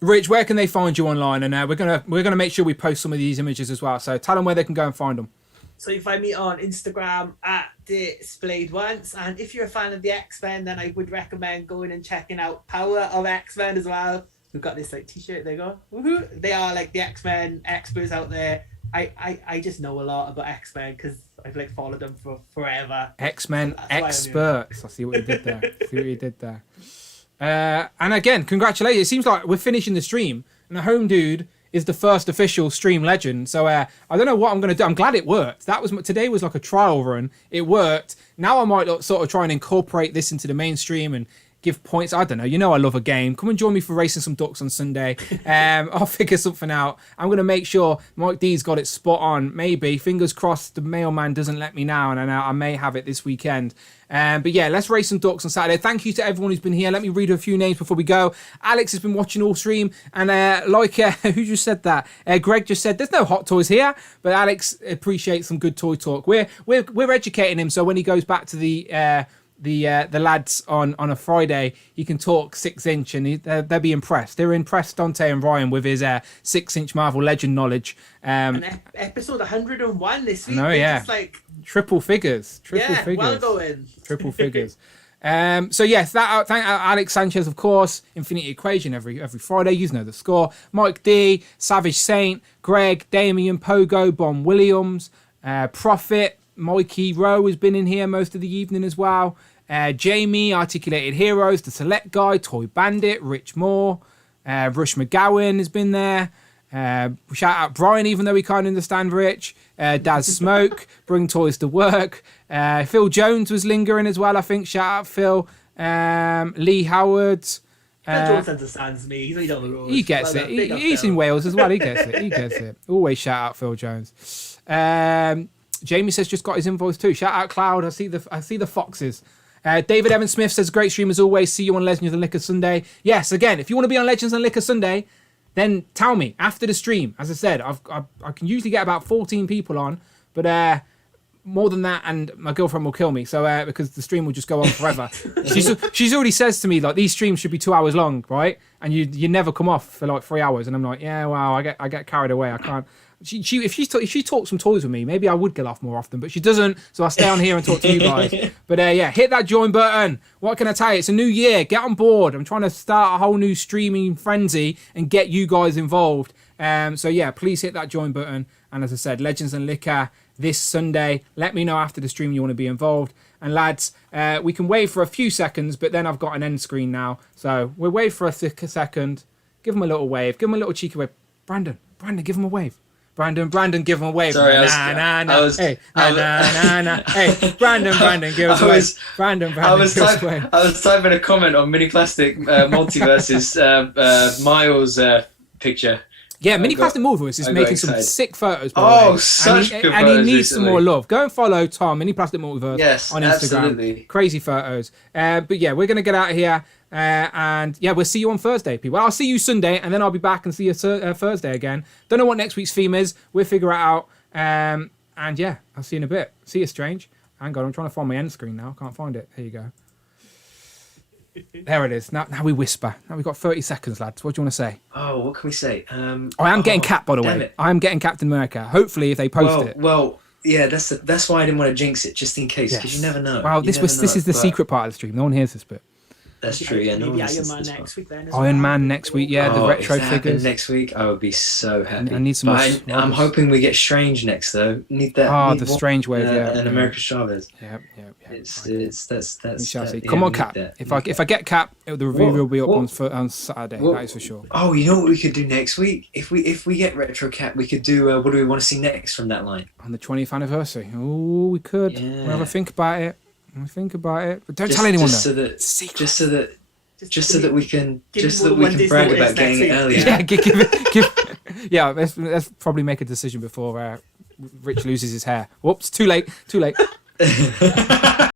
Rich, where can they find you online? And we're gonna make sure we post some of these images as well. So tell them where they can go and find them. So you can find me on Instagram at Displayed Once, and if you're a fan of the X-Men, then I would recommend going and checking out Power of X-Men as well. We've got this t-shirt. There you go. Woohoo! They are the X-Men experts out there. I just know a lot about X-Men because I've followed them for forever. X-Men experts. I see what you did there. And again, congratulations. It seems like we're finishing the stream and the Home Dude is the first official stream legend. So I don't know what I'm going to do. I'm glad it worked. Today was like a trial run. It worked. Now I might sort of try and incorporate this into the mainstream and give points. I don't know. You know I love a game. Come and join me for racing some ducks on Sunday. I'll figure something out. I'm going to make sure Mike D's got it spot on. Maybe. Fingers crossed the mailman doesn't let me now, and I may have it this weekend. But yeah, let's race some ducks on Saturday. Thank you to everyone who's been here. Let me read a few names before we go. Alex has been watching all stream, and who just said that? Greg just said there's no hot toys here, but Alex appreciates some good toy talk. We're educating him, so when he goes back to the lads on a Friday, he can talk 6-inch, and they'll be impressed. They're impressed, Dante and Ryan, with his 6-inch Marvel Legend knowledge. Episode 101 this week. No, yeah. Just like triple figures. Well going. Triple figures. So yes, thank Alex Sanchez, of course. Infinity Equation every Friday. You know the score. Mike D, Savage Saint, Greg, Damien, Pogo, Bon Williams, Prophet, Mikey Rowe has been in here most of the evening as well. Jamie, Articulated Heroes, The Select Guy, Toy Bandit, Rich Moore, Rush McGowan has been there. Shout out Brian, even though we can't understand Rich. Daz Smoke, Bring Toys to Work. Phil Jones was lingering as well, I think. Shout out Phil. Lee Howard. Phil Jones understands me. He's only down the road. He gets it. He's in Wales as well. He gets it. Always shout out Phil Jones. Jamie says just got his invoice too. Shout out Cloud. I see the foxes. David Evan Smith says great stream as always. See you on Legends and Liquor Sunday. Yes, again, if you want to be on Legends and Liquor Sunday, then tell me after the stream. As I said, I can usually get about 14 people on, but more than that, and my girlfriend will kill me. So because the stream will just go on forever. She's already says to me like these streams should be 2 hours long, right? And you never come off for like 3 hours, and I'm like, yeah, wow, I get carried away. I can't. If she talks some toys with me, maybe I would get off more often, but she doesn't, so I stay on here and talk to you guys. But yeah, hit that join button. What can I tell you? It's a new year. Get on board. I'm trying to start a whole new streaming frenzy and get you guys involved. So yeah, please hit that join button. And as I said, Legends and Liquor this Sunday. Let me know after the stream you want to be involved. And lads, we can wait for a few seconds, but then I've got an end screen now. So we'll wait for a second. Give them a little wave. Give them a little cheeky wave. Brandon, give them a wave. Brandon, give him a wave. Sorry, Hey, Brandon, give us a wave. Brandon, give us a wave. I was typing a comment on Mini Plastic Multiverse's Miles picture. Yeah, Mini Plastic Multiverse is making some sick photos. Such good photos. And he needs some more love. Go and follow Tom, Mini Plastic Multiverse, on Instagram. Absolutely. Crazy photos. But yeah, we're going to get out of here. And yeah, we'll see you on Thursday, people. I'll see you Sunday, and then I'll be back and see you Thursday again. Don't know what next week's theme is. We'll figure it out. And yeah, I'll see you in a bit. See you, Strange. Hang on, I'm trying to find my end screen now. Can't find it. Here you go. There it is. Now we whisper. Now we've got 30 seconds, lads. What do you want to say? Oh, what can we say? I am getting capped, by the way. I am getting Captain America. Hopefully, if they post it. Well, yeah, that's why I didn't want to jinx it, just in case, because you never know. Wow, this is the secret part of the stream. No one hears this bit. That's true, yeah. Maybe Iron Man next week then. Iron Man next week, yeah. The retro if that figures next week. I would be so happy. I need some more. I'm hoping we get Strange next though. Need that. The Strange wave, yeah. And America Chavez. Yeah. That's. We shall see. Come on, Cap. If I get Cap, the review will be up on Saturday. That is for sure. Oh, you know what we could do next week? If we get Retro Cap, we could do. What do we want to see next from that line? On the 20th anniversary. Oh, we could. Yeah. We'll have a think about it. But don't tell anyone though. Just so that we can brag about getting it earlier. Yeah, yeah. Let's probably make a decision before Rich loses his hair. Whoops! Too late.